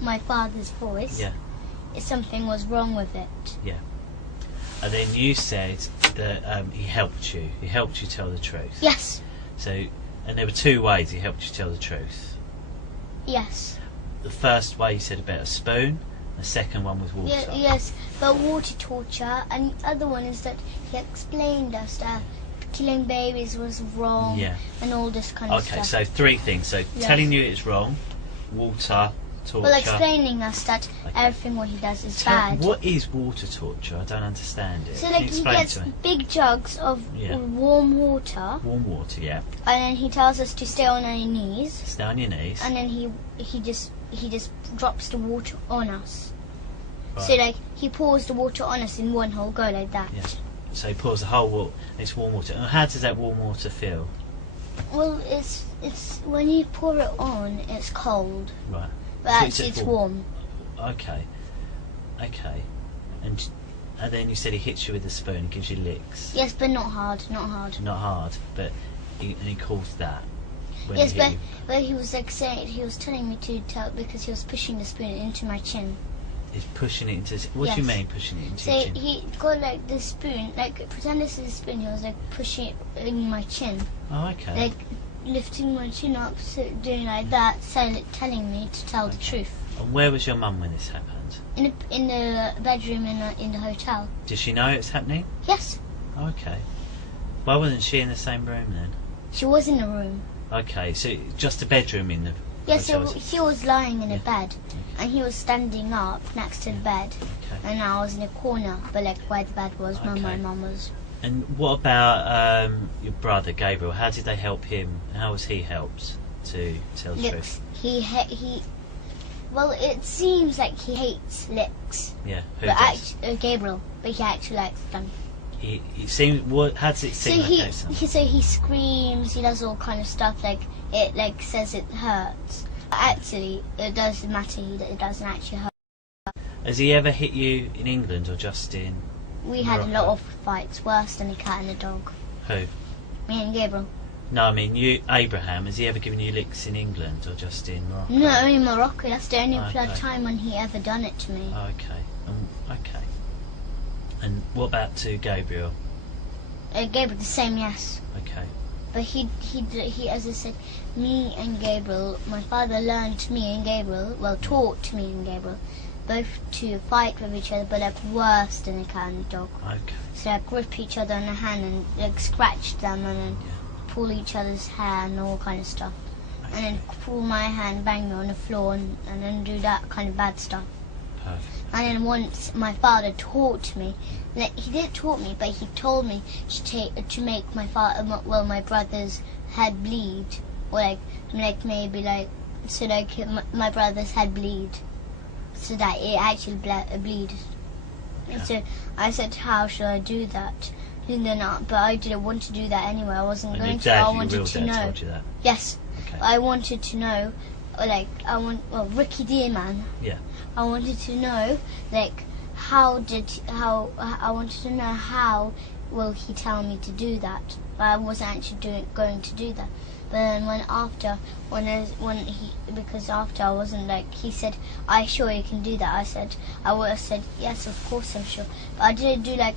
my father's voice. Yeah. Something was wrong with it. Yeah. And then you said that he helped you. He helped you tell the truth. Yes. So, and there were two ways he helped you tell the truth. Yes. The first way you said about a spoon. The second one was water. Yes, but water torture, and the other one is that he explained us that killing babies was wrong, and all this kind of stuff. Okay, so three things. So telling you it's wrong, water, torture. Well, explaining us that everything what he does is bad. What is water torture? I don't understand it. So like he gets big jugs of warm water. Warm water, yeah. And then he tells us to stay on our knees. Stay on your knees. And then he just drops the water on us. Right. So like he pours the water on us in one whole go like that. Yeah. So he pours the whole water. It's warm water. And how does that warm water feel? Well, it's when you pour it on, it's cold. Right. But so actually, it's warm. Okay. Okay. And then you said he hits you with a spoon and gives you licks. Yes, but not hard. Not hard. Not hard, but he calls that. Yes, but he was like saying, he was telling me to tell because he was pushing the spoon into my chin. He's pushing it into. What do you mean pushing it into your chin? So he got like the spoon, like pretend this is a spoon. He was like pushing it in my chin. Oh, okay. Like lifting my chin up, so doing like that, telling me to tell the truth. And where was your mum when this happened? In the bedroom in the hotel. Did she know it was happening? Yes. Okay. Why wasn't she in the same room then? She was in the room. Okay, so just a bedroom in the. Yes, so he was lying in a bed, and he was standing up next to the bed, and I was in a corner, but like where the bed was, where my mum was. And what about your brother Gabriel? How did they help him? How was he helped to tell the truth? Well, it seems like he hates licks. Yeah, who does? Gabriel, but he actually likes them. He seems. How does it seem? So he screams. He does all kind of stuff. Like it, like says it hurts. But actually, it doesn't matter. It doesn't actually hurt. Has he ever hit you in England or just in? We had a lot of fights, worse than a cat and a dog. Who? Me and Gabriel. No, I mean you, Abraham. Has he ever given you licks in England or just in Morocco? No, in Morocco. That's the only time when he ever done it to me. Okay. Okay. And what about to Gabriel? Gabriel, the same, yes. Okay. But he, as I said, me and Gabriel, my father learned me and Gabriel, taught me and Gabriel, both to fight with each other, but like worse than a cat and a dog. Okay. So like grip each other on the hand and like scratch them and then pull each other's hair and all kind of stuff. Okay. And then pull my hand, bang me on the floor and then do that kind of bad stuff. Perfect. And then once my father taught me, like, he didn't taught me, but he told me to make my brother's head bleed, or like maybe like so like my brother's head bleed, so that it actually bleed. Okay. And so I said, how should I do that? And then, but I didn't want to do that anyway. I wasn't going to. I wanted to know. Told you that? Yes. Okay. I wanted to know, Ricky Dearman. Yeah. I wanted to know, I wanted to know how will he tell me to do that? But I wasn't actually going to do that. But then because after I wasn't like, he said, "Are you sure you can do that?" I would have said, "Yes, of course I'm sure." But I didn't do like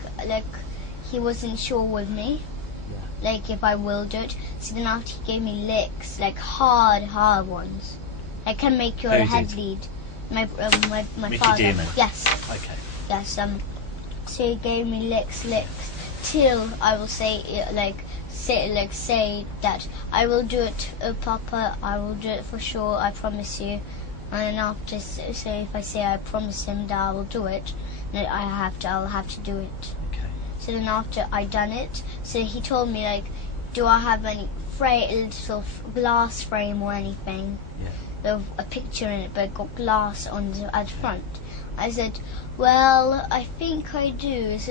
he wasn't sure with me, like if I will do it. So then after he gave me licks, like hard ones, like can make your head bleed. My father. Demon. Yes. Okay. Yes. So he gave me licks till I will say that I will do it, Papa. I will do it for sure. I promise you. And after, so if I say I promise him that I will do it, then I'll have to do it. Okay. So then after I done it, so he told me like, do I have any little glass frame or anything? Yeah. With a picture in it, but got glass at the front. I said, well, I think I do. It's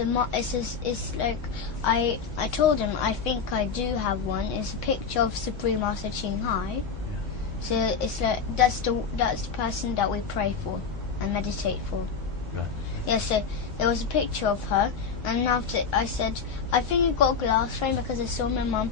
like I told him I think I do have one. It's a picture of Supreme Master Ching Hai. Yeah. So it's like that's the person that we pray for and meditate for. Right. Yeah. So there was a picture of her, and after I said I think you got a glass frame because I saw my mum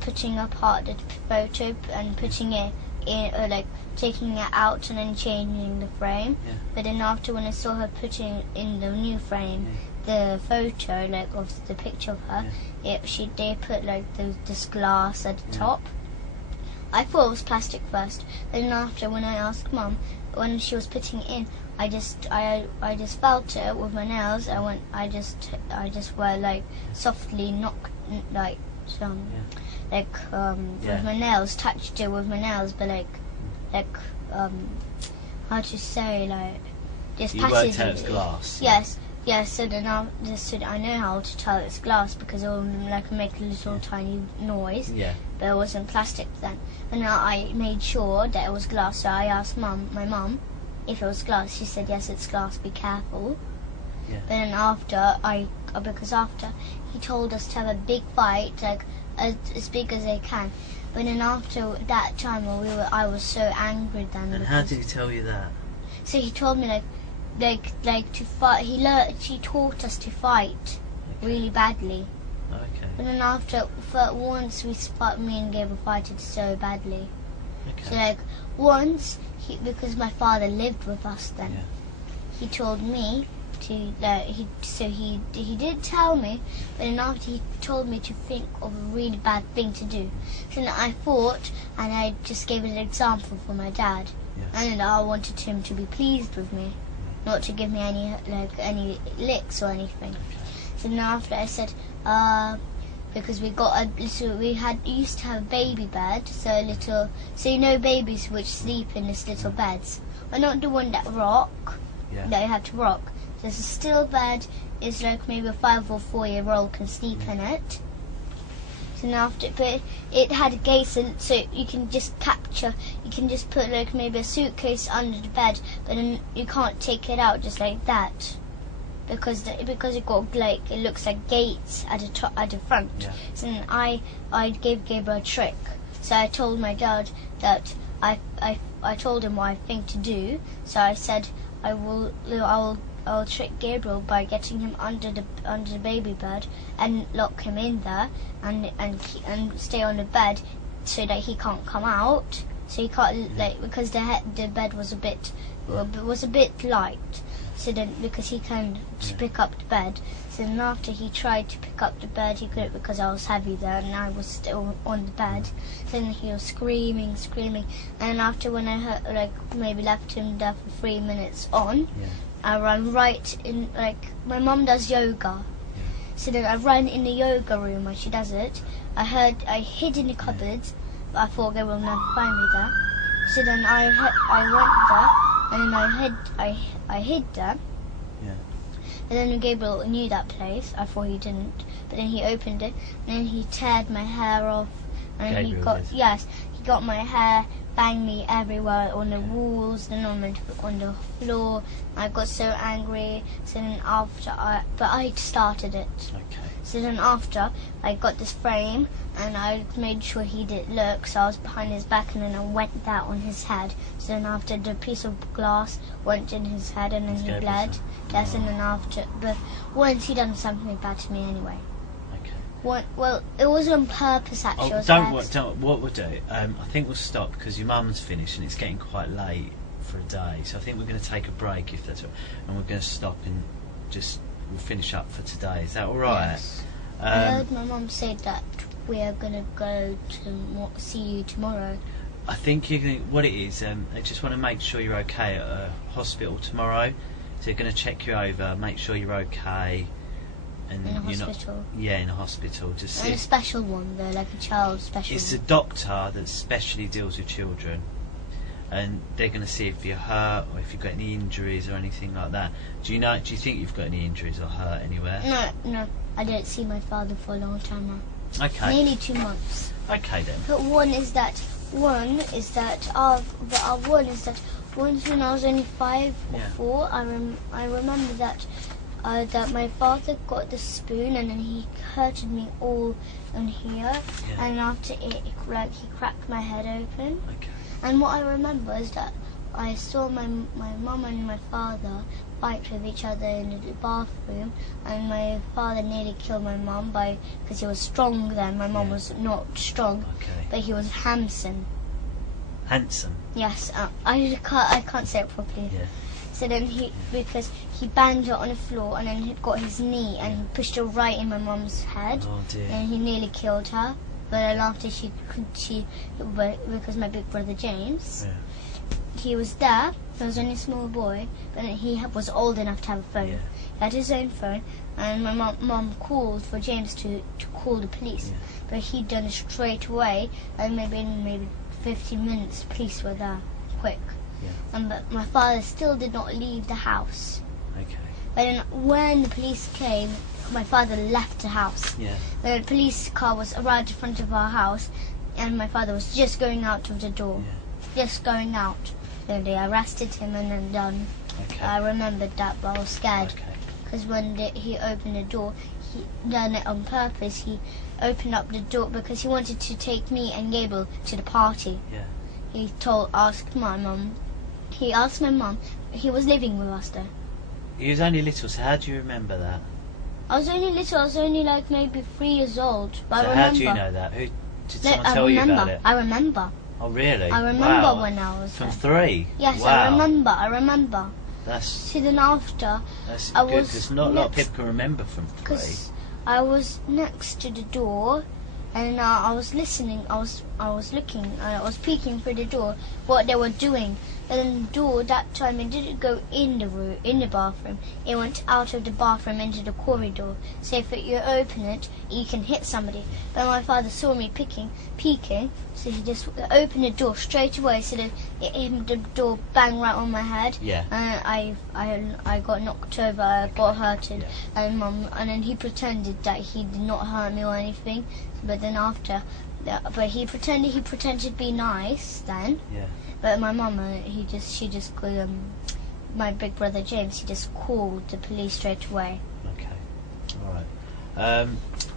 putting apart the photo and putting it in, like taking it out and then changing the frame. Yeah. But then after when I saw her putting in the new frame, the photo like of the picture of her, they put like this glass at the top. I thought it was plastic first. Then after when I asked Mum when she was putting it in, I just felt it with my nails. I just were like softly knocked like with my nails, touched it with my nails, but like how to say, like just You passively. worked out it's glass. Yes. So then I know how to tell it's glass because it will like make a little tiny noise. Yeah. But it wasn't plastic then. And now I made sure that it was glass. So I asked my mum, if it was glass. She said yes, it's glass. Be careful. Yeah. But then because after he told us to have a big fight, like as big as they can. But then after that time, I was so angry then. And how did he tell you that? So he told me like to fight. He taught us to fight really badly. Okay. But then once me and Gabriel fighted so badly. Okay. So like once because my father lived with us then. Yeah. He told me to he did tell me, but then after he told me to think of a really bad thing to do. So then I thought, and I just gave an example for my dad, and I wanted him to be pleased with me, not to give me any licks or anything. Okay. So then after I said, because we used to have a baby bed, so you know babies which sleep in this little beds, but not the one that rock. Yeah. That you have to rock. There's a still bed. It's like maybe a 5 or 4 year old can sleep in it. So now but it had a gate, so you can just put like maybe a suitcase under the bed, but then you can't take it out just like that, because it got like it looks like gates at the front. Yeah. So then I gave Gabriel a trick. So I told my dad that I told him what I think to do. So I said I'll trick Gabriel by getting him under the baby bed and lock him in there and stay on the bed so that he can't come out. So he can't because the bed was a bit light. So then because he can pick up the bed. So then after he tried to pick up the bed, he couldn't because I was heavy there and I was still on the bed. So then he was screaming, and after when I heard, maybe left him there for 3 minutes on, I ran right in, my mum does yoga. So then I ran in the yoga room where she does it. I hid in the cupboards, but I thought they will never find me there. So then I went there and then I hid there. And then Gabriel knew that place. I thought he didn't, but then he opened it, and then he teared my hair off, and he got my hair, banged me everywhere on the walls, then on the floor. I got so angry. So then but I started it. Okay. So then after, I got this frame, and I made sure he didn't look, so I was behind his back, and then I went that on his head. So then after, the piece of glass went in his head, and then he bled. Yes, and then after, but once he done something bad to me anyway. Well, it was on purpose actually. What we'll do, I think we'll stop because your mum's finished and it's getting quite late for a day, so I think we're going to take a break if that's all, and we're going to stop and we'll finish up for today. Is that alright? Yes. I heard my mum say that we are going to go to see you tomorrow. I think what it is, they just want to make sure you're okay at a hospital tomorrow, so they're going to check you over, make sure you're okay. And in a hospital? In a hospital. Just and a special one though, like a child special. It's a doctor that specially deals with children, and they're going to see if you're hurt or if you've got any injuries or anything like that. Do you think you've got any injuries or hurt anywhere? No, I didn't see my father for a long time now. Okay. Nearly 2 months. Okay then. But one is that once when I was only 5 or 4, I remember that my father got the spoon and then he hurted me all on here, and after it, he cracked my head open. Okay. And what I remember is that I saw my mum and my father fight with each other in the bathroom, and my father nearly killed my mum because he was strong then. My mum was not strong, but he was handsome. Handsome? Yes, I can't say it properly. Yeah. So then because he banged her on the floor and then he got his knee and pushed her right in my mum's head. Oh dear. And he nearly killed her. But then after because my big brother James, he was there. He was only a small boy, but he was old enough to have a phone. Yeah. He had his own phone, and my mum called for James to call the police. Yeah. But he'd done it straight away, and maybe 15 minutes, the police were there, quick. Yeah. But my father still did not leave the house. Okay. But then when the police came, my father left the house. Yeah. The police car was right in front of our house, and my father was just going out of the door. Yeah. Just going out. Then they arrested him and then done. Okay. I remembered that, but I was scared. Okay. Because when he opened the door, he done it on purpose. He opened up the door because he wanted to take me and Gable to the party. Yeah. He asked my mum. He asked my mum. He was living with us though. He was only little, so how do you remember that? I was only little. I was only like maybe 3 years old. But So I remember. how do you know that? Did someone tell you about it? I remember. Oh really? I remember wow. when I was From there. 3? Yes, wow. I remember. That's See, then after good, I was because not a lot of people can remember from 3. Because I was next to the door, and I was listening. I was looking. I was peeking through the door what they were doing. And then the door that time it didn't go in the room, in the bathroom. It went out of the bathroom into the corridor. So if you open it, you can hit somebody. But my father saw me peeking, so he just opened the door straight away. So that the door banged right on my head. Yeah. And I got knocked over. I got hurted. Yeah. And then he pretended that he did not hurt me or anything. But then after, but he pretended to be nice then. Yeah. But my mum, she just called my big brother James. He just called the police straight away. Okay. All right.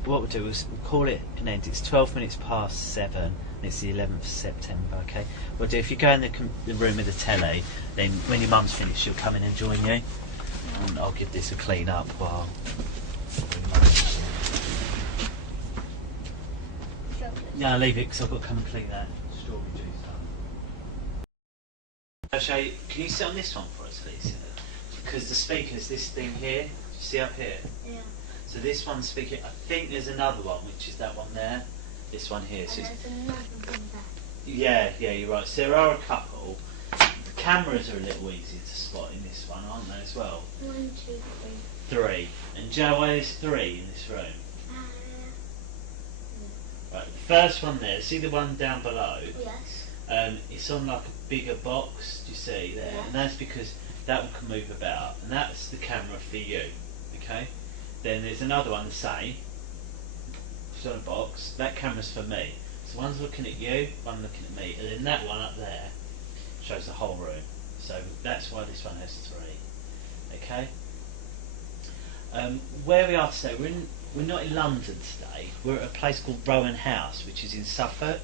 What we'll do is we'll call it an end. It's 12 minutes past 7, and it's the 11th of September. Okay. We'll do. If you go in the room with the telly, then when your mum's finished, she'll come in and join you, and I'll give this a clean up while. No, leave it because I've got to come and clean that strawberry juice up. I'll show you. Can you sit on this one for us, please? Because the speaker's this thing here. Do you see up here? Yeah. So this one's speaking. I think there's another one, which is that one there. This one here. So There's another one there. yeah, you're right. So there are a couple. The cameras are a little easier to spot in this one, aren't they, as well? 1, 2, 3. 3. And do you know why there's 3 in this room? Right, the first one there, see the one down below? Yes. It's on like a bigger box, do you see there? Yeah. And that's because that one can move about, and that's the camera for you, okay? Then there's another one the same, it's on a box, that camera's for me. So one's looking at you, one looking at me, and then that one up there shows the whole room. So that's why this one has 3, okay? Where we are today, we're not in London today. We're at a place called Rowan House, which is in Suffolk.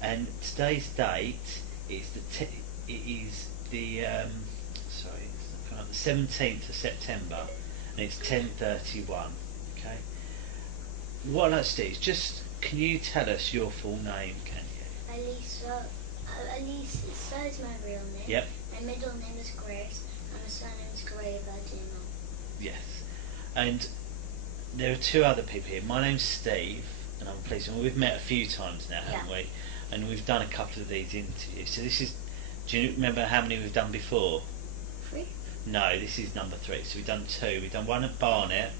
And today's date is the 17th of September, and it's 10:31. Okay. what I'd like to do is just, can you tell us your full name, can you? Elise is my real name. Yep. My middle name is Grace, and my surname is Graverdino. Yes. And there are two other people here. My name's Steve, and I'm a policeman. We've met a few times now, haven't we? And we've done a couple of these interviews. So this is, do you remember how many we've done before? 3? No, this is number 3. So we've done 2. We've done one at Barnet,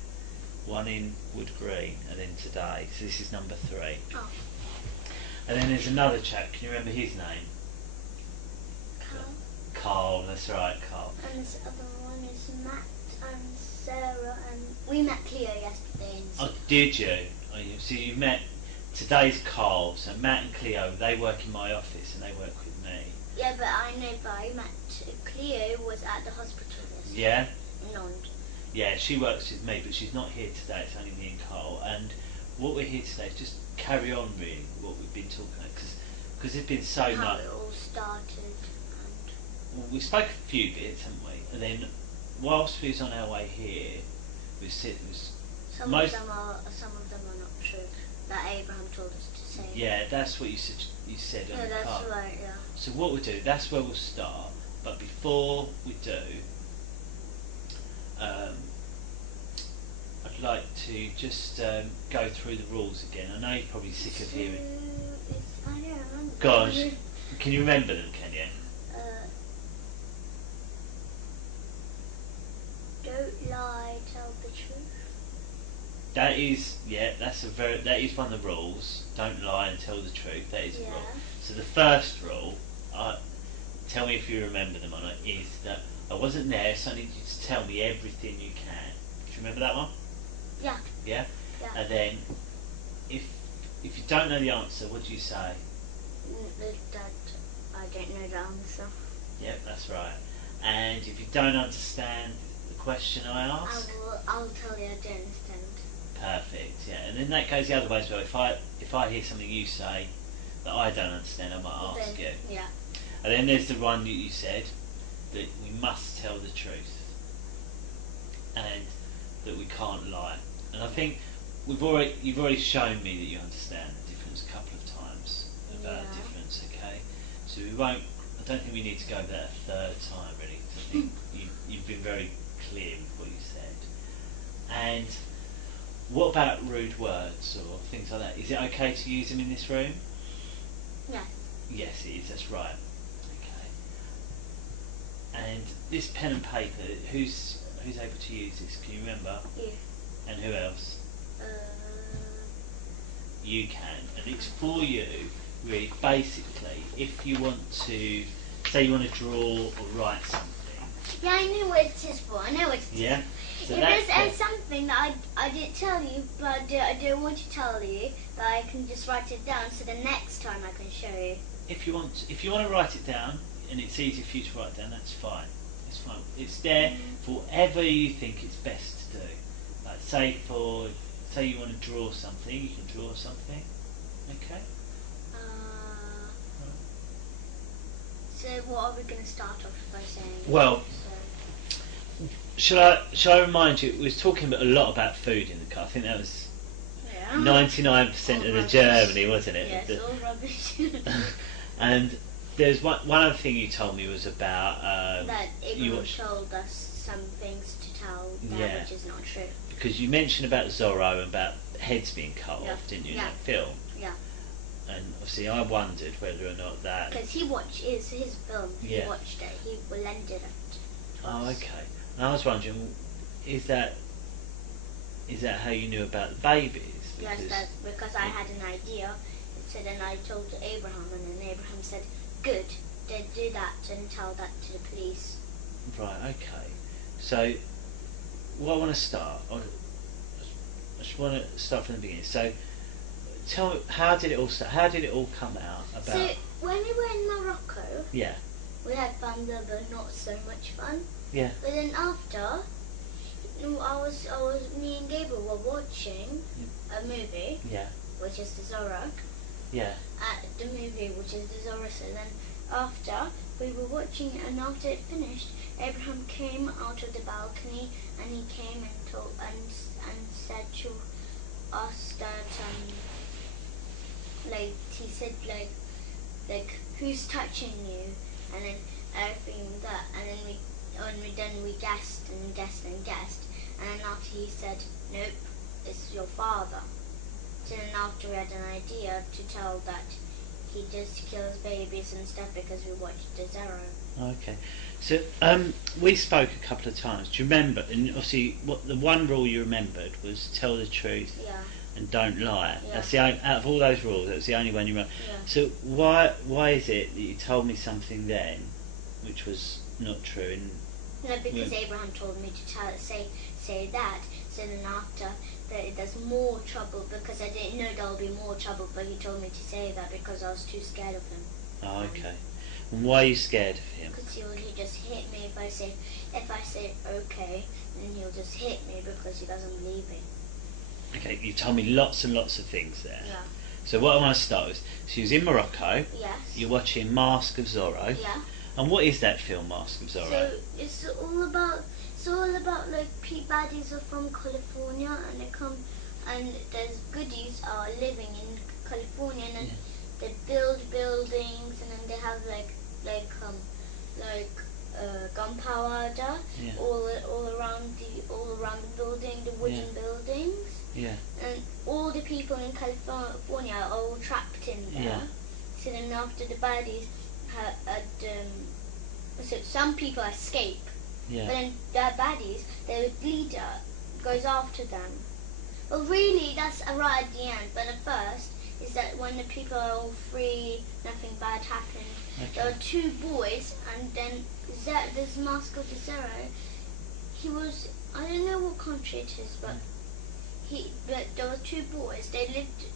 one in Wood Green, and then today. So this is number 3. Oh. And then there's another chap. Can you remember his name? Carl. Carl, that's right, Carl. And this other one is Matt and Sarah, and we met Cleo yesterday. Oh, did you? Oh, so you met, today's Carl, so Matt and Cleo, they work in my office and they work with me. Yeah, but I know, but I met Cleo was at the hospital yesterday. Yeah? In London. Yeah, she works with me, but she's not here today, it's only me and Carl. And what we're here today is just carry on really what we've been talking about, because there's been so How much. it all started. Well, we spoke a few bits, haven't we? And then whilst we was on our way here, Some of them are not true. That Abraham told us to say. Yeah, that's what you said. You said on Yeah, the that's car. right. Yeah. So what we'll do, that's where we'll start. But before we do, I'd like to just go through the rules again. I know you're probably sick of hearing. I don't remember. Gosh, can you remember them? Can you? Don't lie, tell the truth. That is, that is one of the rules. Don't lie and tell the truth. That is a rule. So the first rule, tell me if you remember them or not, is that I wasn't there, so I need you to tell me everything you can. Do you remember that one? Yeah. Yeah? Yeah. And then, if you don't know the answer, what do you say? That I don't know the answer. Yep, that's right. And if you don't understand the question I ask, I'll tell you I don't understand. Perfect. Yeah, and then that goes the other way as well. If I hear something you say that I don't understand, I might ask you. Yeah. And then there's the one that you said that we must tell the truth and that we can't lie. And I think you've already shown me that you understand the difference a couple of times about the difference. Okay, so we won't. I don't think we need to go over that a third time really. 'Cause I think you've been very clear with what you said. And what about rude words or things like that? Is it okay to use them in this room? Yeah. Yes, it is. That's right. Okay. And this pen and paper, who's able to use this? Can you remember? You. And who else? You can, and it's for you. Really, basically, if you want to, say, you want to draw or write something. Yeah, I know what it is for. I know what it is. Yeah. So if there's something that I didn't tell you, but I don't want to tell you, that I can just write it down, so the next time I can show you. If you want to write it down, and it's easy for you to write down, that's fine. It's fine. It's there for whatever you think it's best to do. Like say you want to draw something, you can draw something. Okay. So what are we going to start off by saying? Well, shall I remind you? We was talking a lot about food in the car. I think that was 99% of the journey, wasn't it? Yes, all rubbish. And there's one other thing you told me was about that Abraham told us some things to tell that which is not true. Because you mentioned about Zorro and about heads being cut off, didn't you, in that film? Yeah. And obviously I wondered whether or not that... Because he watched his film, he watched it, he lended it to us. Oh, okay. And I was wondering, is that how you knew about the babies? Yes, because I had an idea. So then I told Abraham, and then Abraham said, good, then do that and tell that to the police. Right, okay. So, what I want to start, I just want to start from the beginning. So, tell me, how did it all start? How did it all come out? So, when we were in Morocco, we had fun there, but not so much fun. Yeah. But then after, me and Gabriel were watching a movie, which is the Zorro. Yeah. The movie, which is the Zorro. So then after we were watching it, and after it finished, Abraham came out of the balcony, and he came and told and said to asked that like he said like who's touching you, and then everything that, and then we guessed and guessed and guessed, and then after he said nope, it's your father. So then after we had an idea to tell that he just kills babies and stuff because we watched the Zero. Okay, so we spoke a couple of times. Do you remember? And obviously, what the one rule you remembered was tell the truth and don't lie. Yeah. That's the only, out of all those rules, that was the only one you remember. Yeah. So why is it that you told me something then, which was not true? And no, because Abraham told me to say that. So then after that, there's more trouble because I didn't know there would be more trouble, but he told me to say that because I was too scared of him. Oh, okay. And why are you scared of him? Because he'll just hit me if I say okay, then he'll just hit me because he doesn't believe me. Okay, you told me lots and lots of things there. Yeah. So what I want to start with, she was in Morocco. Yes. You're watching Mask of Zorro. Yeah. And what is that film, Mask of Zorro? So it's all about like baddies are from California and they come and there's goodies are living in California and they build buildings and then they have like gunpowder all around the building, the wooden buildings. Yeah. And all the people in California are all trapped in there. Yeah. So then after the baddies so some people escape. Yeah. But then the baddies, their leader goes after them. Well, really, that's right at the end. But at first, is that when the people are all free, nothing bad happened. Okay. There were two boys, and then this Mask of the Zero, he was, I don't know what country it is, but there were two boys. They lived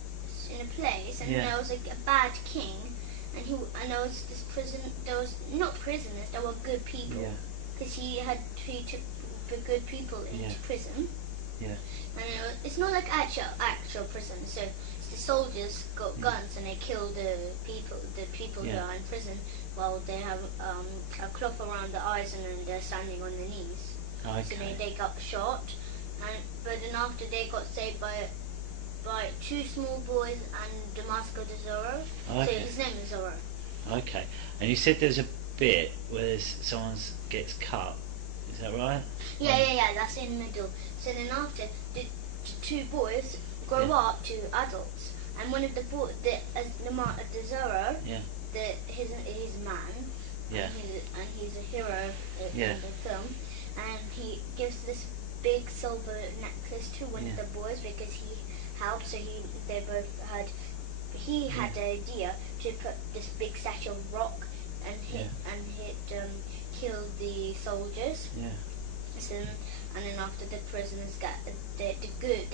in a place, and there was like a bad king, and there was this prison. There was not prisoners. There were good people. Yeah. Because he took the good people into prison. Yeah. And it's not like actual prison. So the soldiers got guns and they kill the people who are in prison while they have a cloth around their eyes and then they're standing on their knees. Okay. So they got shot, but then after they got saved by two small boys and the Mask of the Zorro. Okay. So his name is Zorro. Okay. And you said there's a bit where someone gets cut. Is that right? Yeah. That's in the middle. So then after the two boys grow up to adults, and one of the Zorro, he's a man, and he's a hero in the film, and he gives this big silver necklace to one of the boys because he helped. So he had the idea to put this big statue of rock and kill the soldiers. Yeah. So, and then after the prisoners get they're good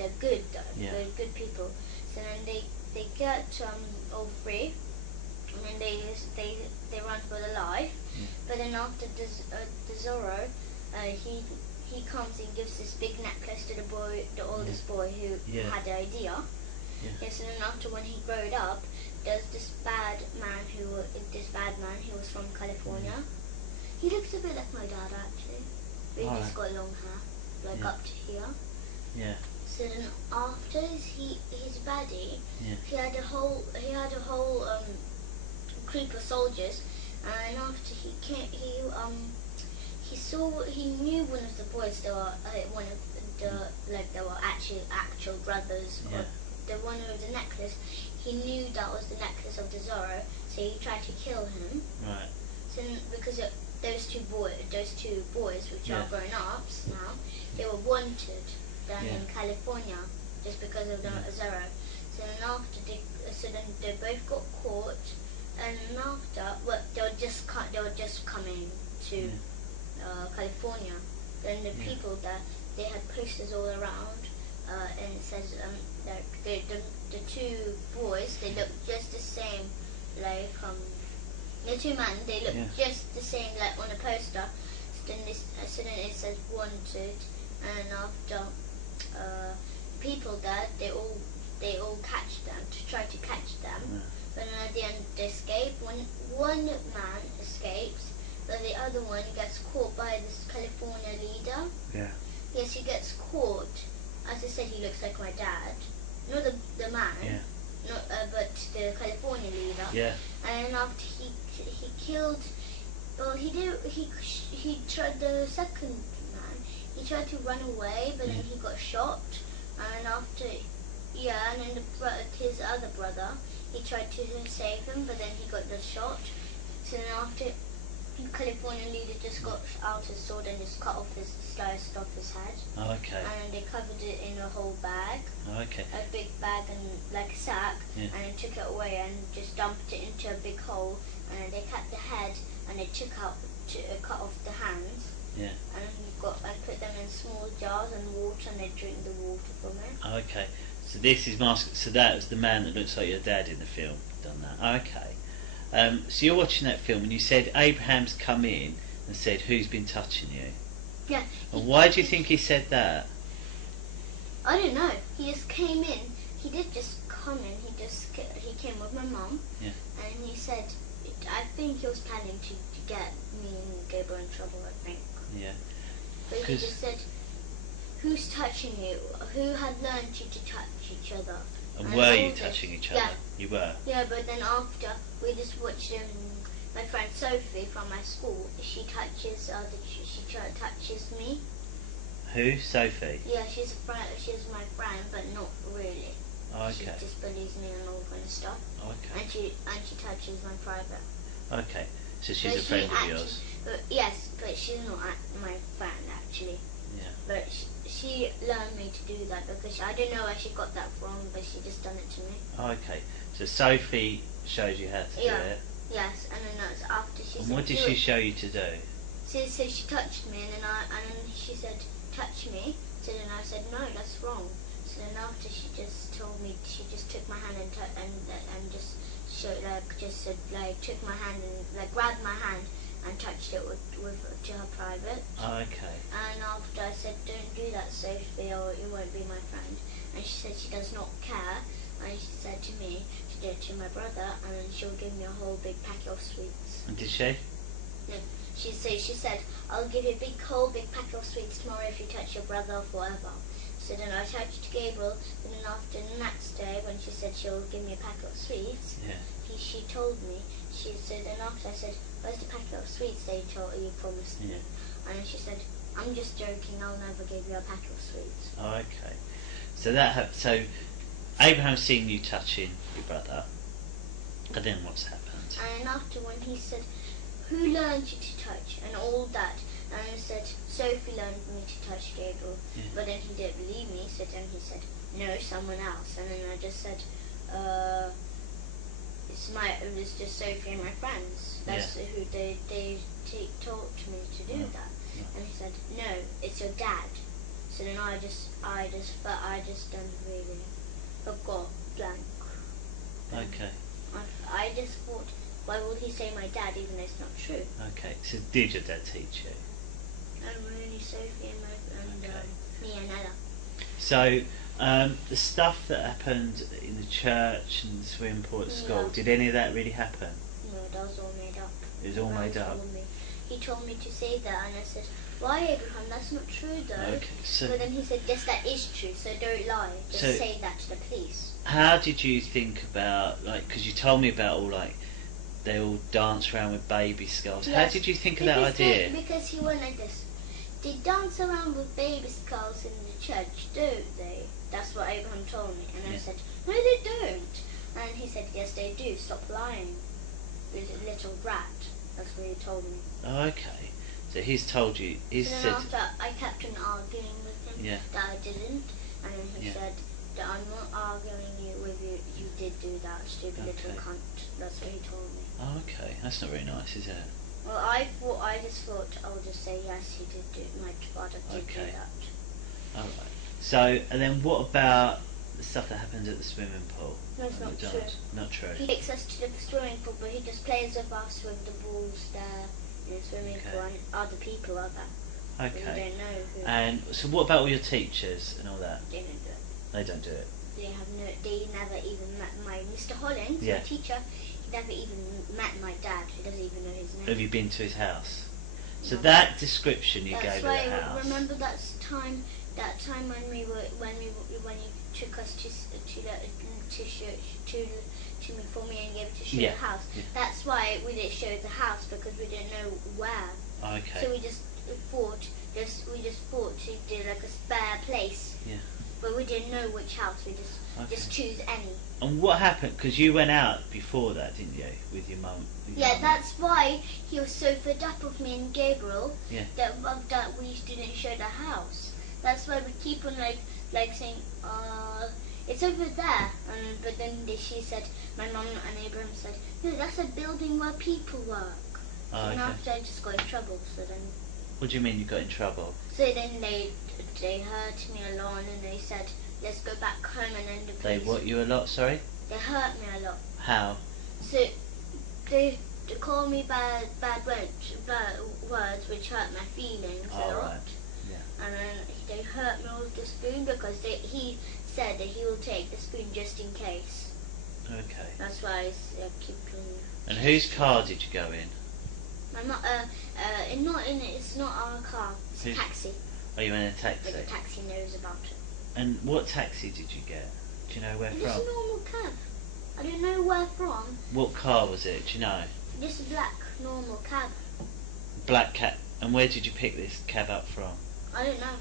people. So then they get all free, and then they run for their life. Yeah. But then after the Zorro, he comes and gives this big necklace to the oldest boy who had the idea. Yeah. Yes, and then after when he growed up, there's this bad man who was from California. He looks a bit like my dad actually. But he's got long hair, up to here. Yeah. So then after his baddie, he had a whole group of soldiers, and after he came, he knew one of the boys. They were they were actual brothers. Yeah. Or the one with the necklace. He knew that was the necklace of the Zorro, so he tried to kill him. Right. So because those two boys, which are grown ups now, they were wanted down in California just because of the Zorro. So then they both got caught, and they were just coming to California. Then the people there, they had posters all around, and it says the two boys, they look just the same, the two men, they look just the same like on a poster. So then it says wanted, and after people there, they all catch them to try to catch them. But then at the end they escape. One man escapes, but the other one gets caught by this California leader. Yeah. Yes, he gets caught. As I said, he looks like my dad. not the man. Yeah. Not, but the California leader. Yeah. And then after he killed, well, he tried the second man. He tried to run away, but then he got shot. And after, and then his other brother, he tried to save him, but then he got just shot. So then after, the California leader just got out his sword and just sliced off his head. Oh, okay. And they covered it in a whole bag. Oh, okay. A big bag and like a sack, Yeah. and they took it away and just dumped it into a big hole. And they cut the head and they cut off the hands. Yeah. And put them in small jars and water, and they drink the water from it. Oh, okay. So this is So that was the man that looks like your dad in the film. Done that. Oh, okay. So you're watching that film, and you said Abraham's come in and said, "Who's been touching you?" Yeah. And why do you think he said that? I don't know. He just came in. He did just come in. He came with my mum. Yeah. And he said, I think he was planning to get me and Gabriel in trouble, I think. Yeah. But he just said, who's touching you? Who had learned you to touch each other? And were you touching each other? Yeah. You were? Yeah, but then after, we just watched my friend Sophie from my school. She touches me. Who? Sophie? Yeah, she's my friend, but not really. Oh, okay. She just bullies me and all kind of stuff. Oh, okay. And she touches my private. Okay. So she's a friend of yours? Yes, but she's not my friend actually. Yeah. But she learned me to do that because I don't know where she got that from, but she just done it to me. Oh, okay. So Sophie showed you how to do it? Yes, and then that's after she and said, what did she show you to do? So she touched me, and then she said, touch me. So then I said, no, that's wrong. So then after she just told me, she just took my hand and just showed took my hand and grabbed my hand and touched it to her private. Oh, okay. And after I said, don't do that, Sophie, or you won't be my friend. And she said she does not care. And she said to me to do it to my brother, and then she'll give me a whole big packet of sweets. And did she? No. She said, I'll give you a whole big packet of sweets tomorrow if you touch your brother forever. So then I touched Gabriel, and then after the next day, when she said she'll give me a packet of sweets, she told me, so then after I said, where's the packet of sweets you promised me? And then she said, I'm just joking, I'll never give you a packet of sweets. Oh, okay. So Abraham's seen you touching your brother, and then what's happened? And after when he said, who learned you to touch, and all that, and I said, Sophie learned me to touch Gabriel, but then he didn't believe me, so then he said, no, someone else, and then I just said, it was just Sophie and my friends. That's who they taught me to do that. And he said, no, it's your dad. So then I just done really forgot blank. Okay. I just thought, why would he say my dad even though it's not true? Okay. So did your dad teach you? Only Sophie and me and Ella. So the stuff that happened in the church and the swimming pool at school, did any of that really happen? No, that was all made up. It was all made up? He told me to say that, and I said, why, Abraham? That's not true, though. Okay, so but then he said, yes, that is true, so don't lie. Just say that to the police. How did you think about, because you told me about they all dance around with baby skulls. Yes, how did you think of that idea? Because he went like this. They dance around with baby skulls in the church, don't they? That's what Abraham told me. And I said, no, they don't. And he said, yes, they do. Stop lying. You're a little brat. That's what he told me. Oh, okay. So he's told you. Then after I kept on arguing with him that I didn't. And then he said that I'm not arguing with you. You did do that, stupid little cunt. That's what he told me. Oh, okay. That's not very nice, is it? Well, I just thought I'll just say yes, he did do it. My father did do that. Alright. So, and then what about the stuff that happened at the swimming pool? No, it's not true. Not true. He takes us to the swimming pool, but he just plays with us with the balls there in the swimming pool, and other people are there. Okay. We don't know who. And so what about all your teachers and all that? They don't do it. They don't do it? They never even met my Mr. Hollins, my teacher. He never even met my dad. He doesn't even know his name. Have you been to his house? So that description you gave of the house. Remember that time that time when you took us for me and gave it to show the house. Yeah. That's why we didn't show the house, because we didn't know where. Okay. So we just thought to do like a spare place. Yeah. But we didn't know which house. We just choose any. And what happened? Because you went out before that, didn't you, with your mum? Yeah, that's why he was so fed up with me and Gabriel. Yeah. That we didn't show the house. That's why we keep on like saying, it's over there. But then she said, my mum and Abraham said, no, that's a building where people work. Oh, and okay. after I just got in trouble. So then. What do you mean you got in trouble? So then they hurt me a lot, and they said, let's go back home, and then the police. They what you a lot? Sorry. They hurt me a lot. How? So they call me bad words, which hurt my feelings a lot. Right. Yeah. And then they hurt me with the spoon because he said that he will take the spoon just in case. Okay. That's why I keep doing it. And whose car did you go in? My mum, it's not our car. It's a taxi. Oh, you went in a taxi. But the taxi knows about it. And what taxi did you get? Do you know where Just from? a normal cab. I don't know where from. What car was it? Do you know? Just a black normal cab. Black cab. And where did you pick this cab up from? I don't know.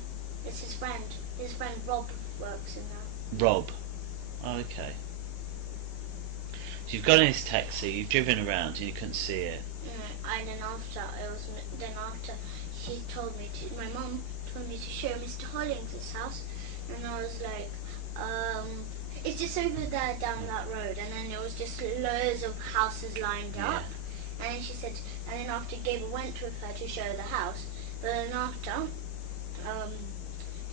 It's his friend. His friend Rob works in there. Rob. Oh, okay. So you've got in this taxi, you've driven around and you couldn't see it. And then after she told me to, my mum told me to show Mr. Hollings' house, and I was like, it's just over there down that road, and then there was just loads of houses lined up, and then she said, and then after Gabriel went with her to show the house, but then after,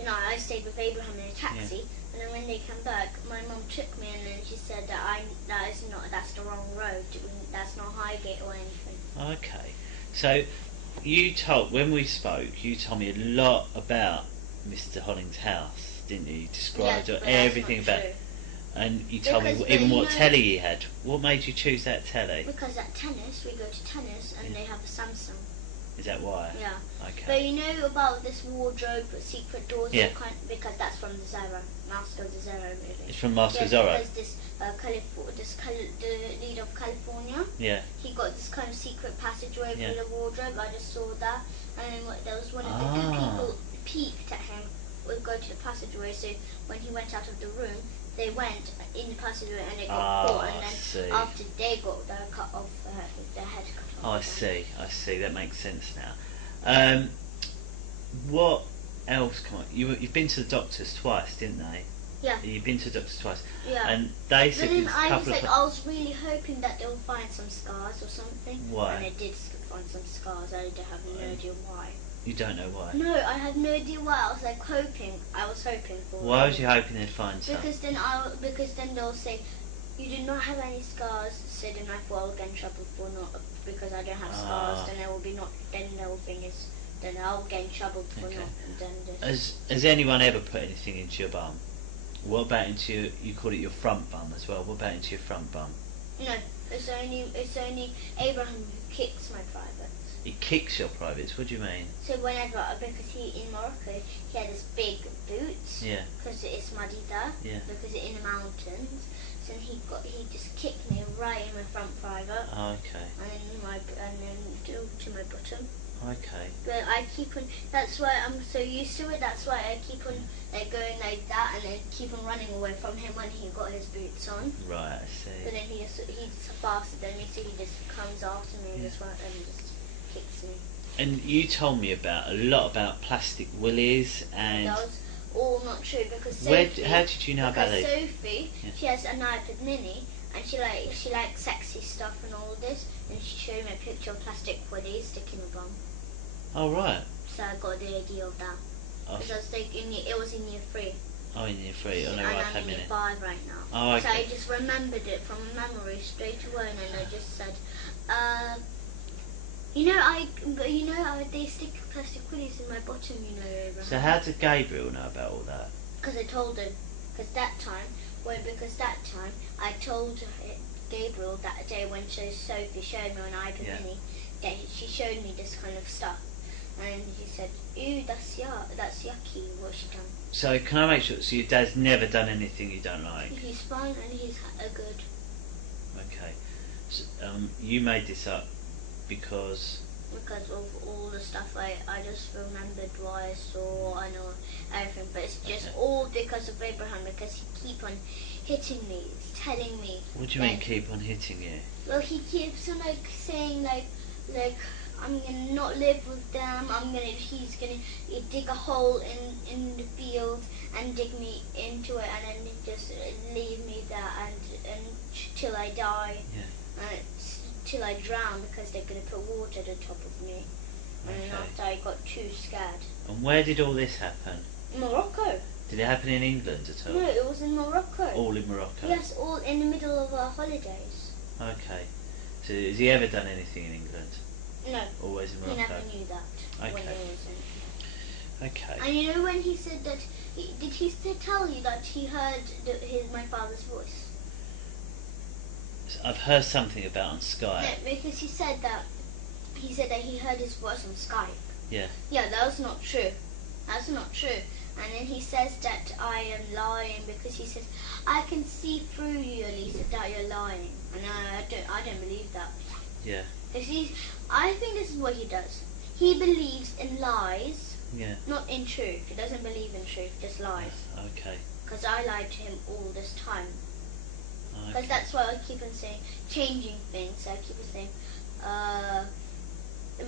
I stayed with Abraham in a taxi, and then when they come back, my mum took me, and then she said that that's the wrong road, that's not Highgate or anything. Okay. So when we spoke, you told me a lot about Mr. Hollings' house, didn't you? You described everything about it. And you told me even what telly he had. What made you choose that telly? Because at tennis, we go to tennis and they have a Samsung. Is that why? Yeah. Okay. But you know about this wardrobe with secret doors? Yeah. Because that's from the Zorro, Mask of the Zorro movie. It's from Mask of Zorro? Because the leader of California, he got this kind of secret passageway through the wardrobe. I just saw that. And then there was one of the good people peeked at him, would go to the passageway. So when he went out of the room, they went in the passageway and they got caught, and then after they got their head cut off. Oh, I see. That makes sense now. What else? Come on, you've been to the doctors twice, didn't they? Yeah. You've been to the doctors twice. Yeah. And they said but then I was really hoping that they'll find some scars or something. Why? And they did find some scars. I have no idea why. You don't know why? No, I have no idea why. I was hoping for. Why was you hoping they'd find some? Because then they'll say, you do not have any scars. So then I thought I'll get in trouble for not, because I don't have scars. Then then I'll get in trouble for not. Has anyone ever put anything into your bum? What about into you call it your front bum as well? What about into your front bum? No, it's only Abraham who kicks my privates. He kicks your privates. What do you mean? So because in Morocco he had this big boots. Yeah. Because it's muddy there. Yeah. Because it's in the mountains. So he just kicked me right in my front private. Oh, okay. And then to my bottom. Okay. But I keep on. That's why I'm so used to it. That's why I keep on going like that, and then keep on running away from him when he got his boots on. Right, I see. But then he's faster than me, so he just comes after me and just kicks me. And you told me a lot about plastic willies and. That was all not true because Sophie. How did you know about it? Because Sophie, she has an iPad Mini. And she likes sexy stuff and all this, and she showed me a picture of plastic willies sticking a bum. Oh, right. So I got the idea of that. Because I was thinking it was in year 3. Oh, in year 3. And I'm in year 5 right now. Oh, okay. So I just remembered it from memory straight away, and then I just said, they stick plastic willies in my bottom, Abraham. So how did Gabriel know about all that? Because I told him. Because that time I told Gabriel that day when Sophie showed me on iPad Mini that she showed me this kind of stuff. And he said, "Ew, that's yucky. What she done?" So can I make sure? So your dad's never done anything you don't like? He's fine and he's good. Okay. So, you made this up because of all the stuff I just remembered what I saw. I know everything, but it's just all because of Abraham, because he keep on hitting me, telling me. What do you mean keep on hitting you? Well, he keeps on saying like I'm gonna not live with them. He's gonna dig a hole in the field and dig me into it, and then just leave me there and till I die. Yeah. Till I drown, because they're gonna put water at the top of me. And then after I got too scared. And where did all this happen? Morocco. Did it happen in England at all? No, it was in Morocco. All in Morocco? Yes, all in the middle of our holidays. Okay. So has he ever done anything in England? No. Always in Morocco? He never knew that when he was in. Okay. And you know when he said that, did he tell you that he heard my father's voice? I've heard something about on Skype. No, because he said that he heard his voice on Skype. Yeah. Yeah, that was not true. That's not true. And then he says that I am lying, because he says, I can see through you, Elisa, that you're lying. And I don't believe that. Yeah. I think this is what he does. He believes in lies, yeah, not in truth. He doesn't believe in truth, just lies. Okay. Because I lied to him all this time. Because Okay. that's why I keep on saying, changing things. I keep on saying,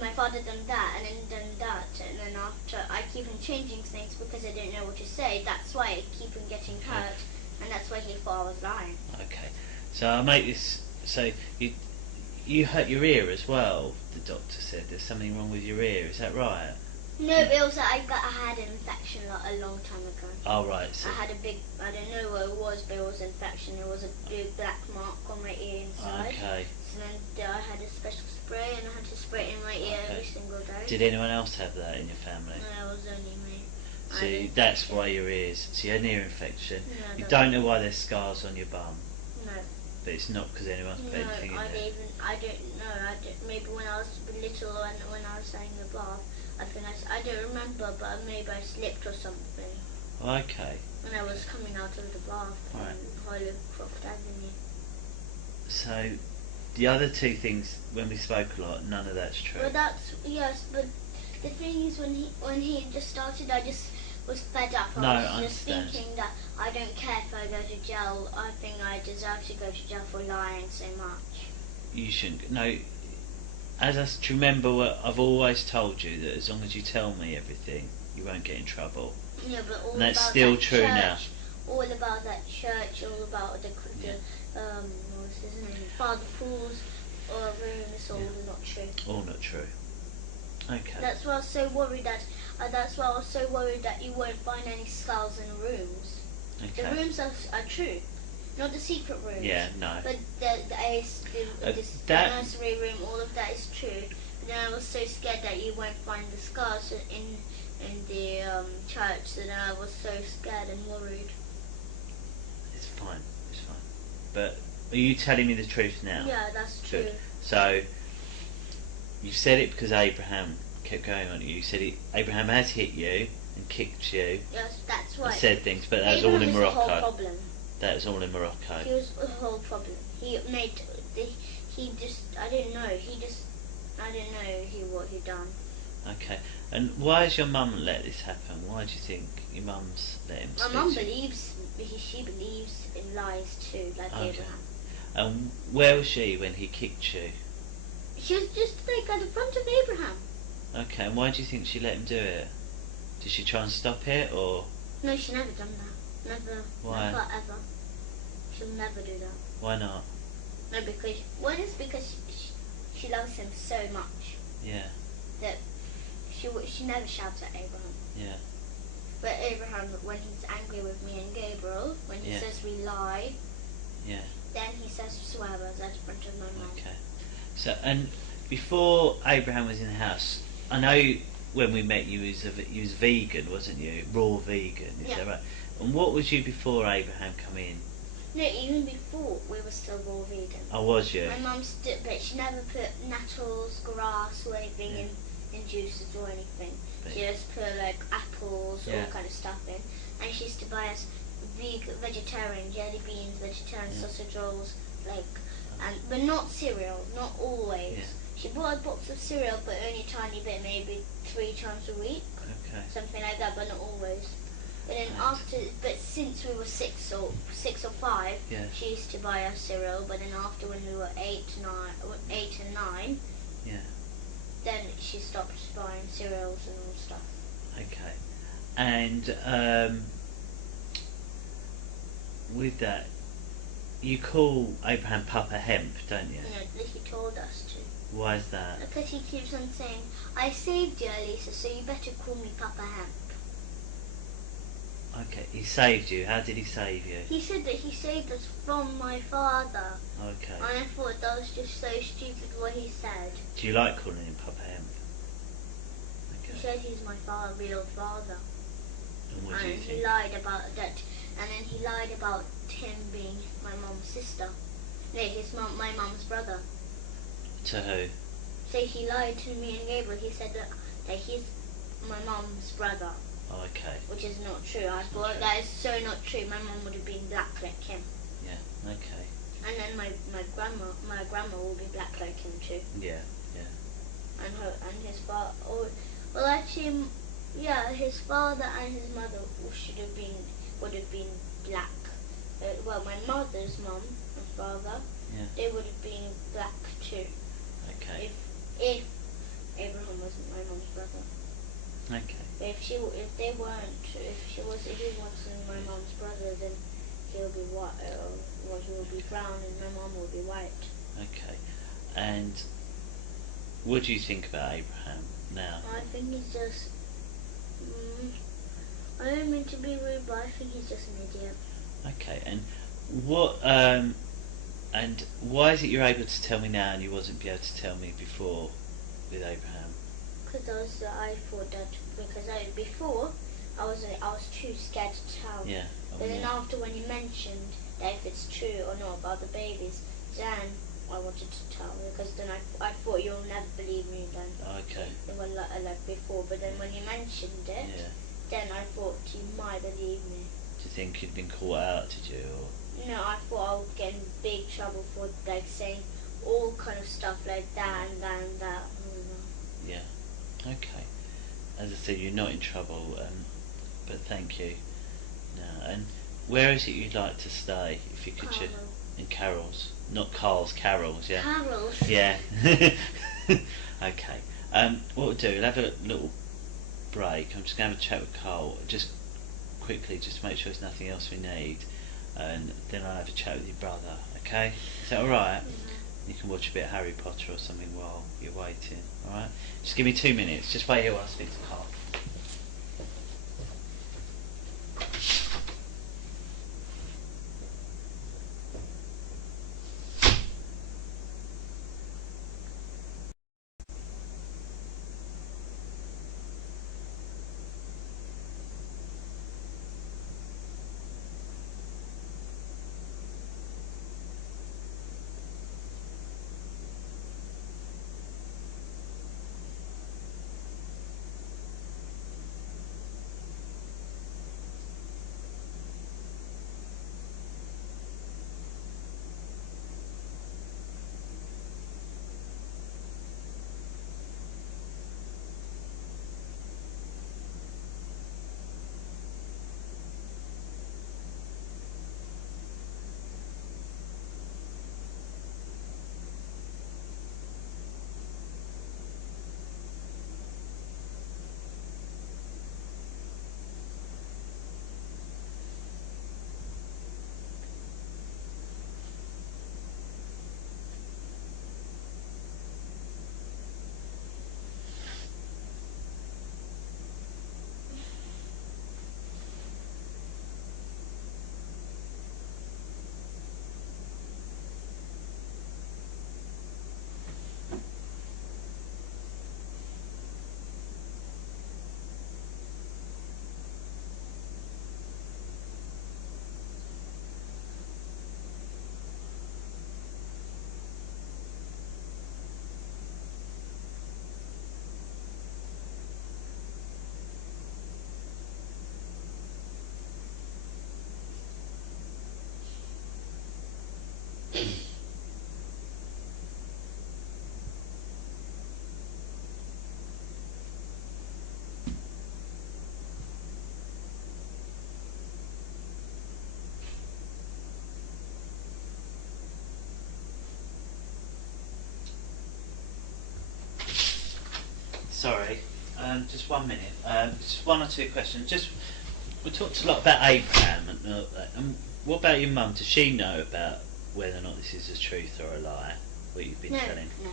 my father done that and then done that, and then after I keep on changing things because I don't know what to say. That's why I keep on getting hurt, and that's why he thought I was lying. Okay. So I'll make this. So you hurt your ear as well. The doctor said there's something wrong with your ear. Is that right? No, but also I had an infection a long time ago. Oh right. So I had a big, I don't know what it was, but it was an infection. It was a big black mark on my ear inside. Okay. So then I had a special spray, and I had to spray it in my ear every single day. Did anyone else have that in your family? No, it was only me. So that's why your ears. So you had an ear infection. No, You don't know why there's scars on your bum. No. But it's not because anyone's put anything in there. I don't know. Maybe when I was little and when I was in the bath, I don't remember, but maybe I slipped or something. Okay. When I was coming out of the bath on Holycroft Avenue. So the other two things, when we spoke a lot, none of that's true. Well, yes, but the thing is, when he just started, I just was fed up. I was just thinking that I don't care if I go to jail. I think I deserve to go to jail for lying so much. You shouldn't. No. As I remember, what I've always told you, that as long as you tell me everything, you won't get in trouble. Yeah, but all and that's about still that true church, now. All about that church, all about the what's his name, Father Paul's room is all not true. All not true. Okay. That's why I was so worried that you won't find any skulls in rooms. Okay. The rooms are true, not the secret rooms. Yeah, no. But the nursery room, all of that is true. But then I was so scared that you won't find the scars in the church, that I was so scared and worried. It's fine. It's fine. But are you telling me the truth now? Yeah, that's true. Good. So you said it because Abraham kept going on you. You said Abraham has hit you and kicked you. Yes, that's right. And said things, but that was Abraham all in Morocco. Was the whole problem. That was all in Morocco. He was the whole problem. I don't know what he done. Okay. And why has your mum let this happen? Why do you think your mum's let him? My mum believes in lies too, like Abraham. And where was she when he kicked you? She was just like at the front of Abraham. Okay, and why do you think she let him do it? Did she try and stop it, or? No, she never done that. Never. Why? Never ever. She'll never do that. Why not? No, because she loves him so much. Yeah. That she never shouts at Abraham. Yeah. But Abraham, when he's angry with me and Gabriel, when he says we lie, then he says swear words at the front of my mouth. Okay. So, and before Abraham was in the house, I know when we met you was vegan, wasn't you? Raw vegan, is that right? And what was you before Abraham come in? No, even before we were still raw vegan. Oh, was you? My mum but she never put nettles, grass or anything in juices or anything. But She just put like apples, all kind of stuff in. And she used to buy us vegetarian jelly beans, vegetarian sausage rolls, but not cereal, not always. Yeah. She bought a box of cereal, but only a tiny bit, maybe 3 times a week. Okay. Something like that, but not always. But then since we were 6 or 5, she used to buy us cereal. But then after, when we were 8 and 9, then she stopped buying cereals and all stuff. Okay. And with that, you call Abraham Papa Hemp, don't you? Yeah, he told us to. Why is that? Because he keeps on saying, I saved you, Elisa, so you better call me Papa Hemp. Okay, he saved you. How did he save you? He said that he saved us from my father. Okay. And I thought that was just so stupid what he said. Do you like calling him Papa Hemp? Okay. He said he's my real father. And what do you think? He lied about that. And then he lied about him being my mum's sister. No, my mum's brother. To who? So he lied to me and Gabriel. He said that he's my mum's brother. Oh, okay. Which is not true. I thought that is so not true. My mum would have been black like him. Yeah. Okay. And then my grandma will be black like him too. Yeah. And his father. Well, actually, yeah, his father and his mother would have been black. Well, my mother's mum and father, they would have been black too. Okay. If Abraham wasn't my mum's brother. Okay. But if he wasn't my mum's brother, then he'll be white. He will be brown, and my mum will be white. Okay. And what do you think about Abraham now? I think he's just. I don't mean to be rude, but I think he's just an idiot. Okay. And what? And why is it you're able to tell me now, and you wasn't able to tell me before with Abraham? Because I thought that before I was too scared to tell. Yeah. But then after, when you mentioned that if it's true or not about the babies, then I wanted to tell, because then I thought you'll never believe me then. Okay. Well, like before, but then when you mentioned it, then I thought you might believe me. Do you think you'd been caught out, did you? Or? No, I thought I would get in big trouble for saying all kind of stuff like that and that and that. Yeah. Okay. As I said, you're not in trouble, but thank you. No. And where is it you'd like to stay, if you could choose? In Carol's, not Carl's, Carol's, yeah. Carol's. Yeah. Okay. What we'll do, we'll have a little break. I'm just going to have a chat with Carl, just quickly, just to make sure there's nothing else we need, and then I'll have a chat with your brother. Okay? Is that all right? You can watch a bit of Harry Potter or something while you're waiting. All right? Just give me 2 minutes. Just wait here while I speak to Carl. sorry. Just 1 minute. Just one or two questions. We talked a lot about Abraham, and what about your mum? Does she know about whether or not this is a truth or a lie? What you've been telling? No.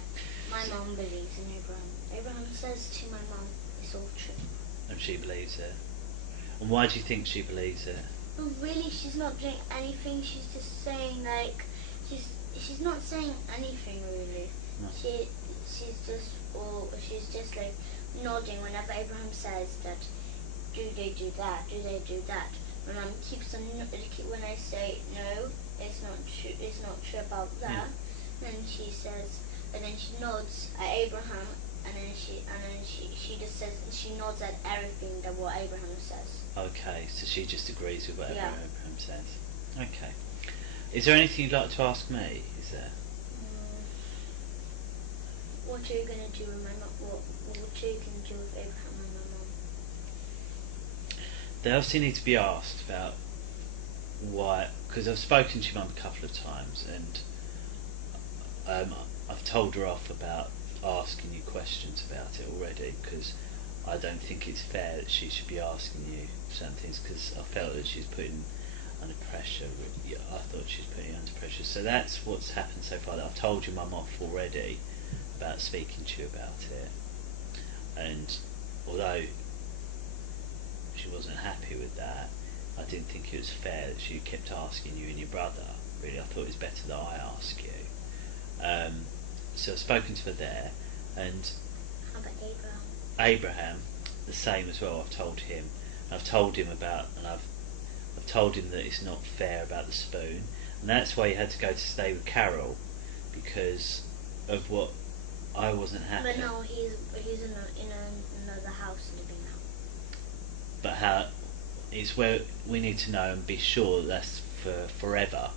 My mum believes in Abraham. Abraham says to my mum, it's all true. And she believes it. And why do you think she believes it? Well, really, she's not doing anything. She's just saying she's not saying anything really. No. She's just like nodding whenever Abraham says that. Do they do that? Do they do that? My mum keeps on when I say no, it's not true. It's not true about that. Then she says, and then she nods at Abraham, and then she just says she nods at everything that what Abraham says. Okay, so she just agrees with whatever Abraham says. Okay. Is there anything you'd like to ask me? Is there? What are you going to do with my mum? What are you going to do with Abraham and my mum? They obviously need to be asked about why, because I've spoken to your mum a couple of times, and I've told her off about asking you questions about it already, because I don't think it's fair that she should be asking you certain things, because I felt that she's putting under pressure. I thought she was putting you under pressure. So that's what's happened so far. That I've told your mum off already about speaking to you about it, and although she wasn't happy with that, I didn't think it was fair that she kept asking you and your brother. Really, I thought it was better that I ask you. So I've spoken to her there, and how about Abraham? Abraham, the same as well. I've told him. I've told him about, and I've told him that it's not fair about the spoon, and that's why he had to go to stay with Carol, because of what I wasn't happy. But no, he's in another house living now. But how? It's where we need to know and be sure that's for forever.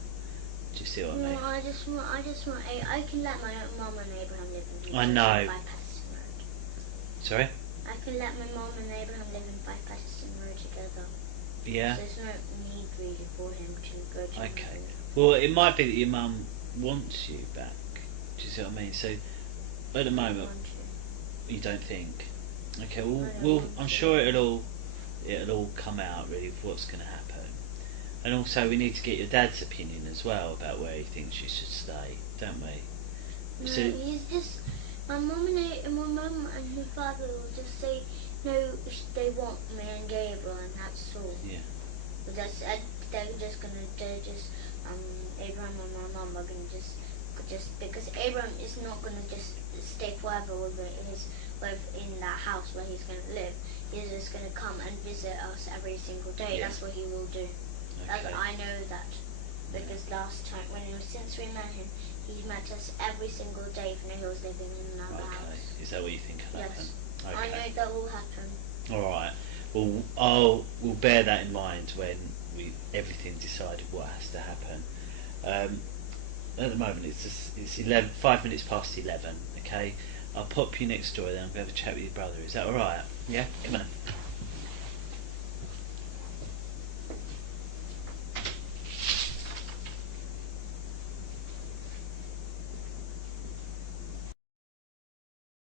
Do you see what I mean? No, I just want. I can let my mum and Abraham live in. I know. By Patterson Road. Sorry? I can let my mum and Abraham live in by Patterson Road together. Yeah. There's no need really for him to go to. Okay. Well, it might be that your mum wants you back. Do you see what I mean? So, at the moment, you don't think. Okay. Well, I'm sure it'll all come out really of what's going to happen. And also, we need to get your dad's opinion as well about where he thinks you should stay, don't we? No, So, he's just my mum and my father will just say no. They want me and Gabriel, and that's all. Yeah. But Abraham and my mum are gonna just because Abraham is not gonna just stay forever in that house where he's gonna live. He's just gonna come and visit us every single day. Yeah. That's what he will do. Okay. I know that because last time since we met him, he met us every single day even though he was living in another house. Is that what you think will happen? Yes. Okay. I know that will happen. All right. Well, we'll bear that in mind when everything decided what has to happen. At the moment, it's 5 minutes past 11. Okay. I'll pop you next door, then I'm going to have a chat with your brother. Is that all right? Yeah. Come on.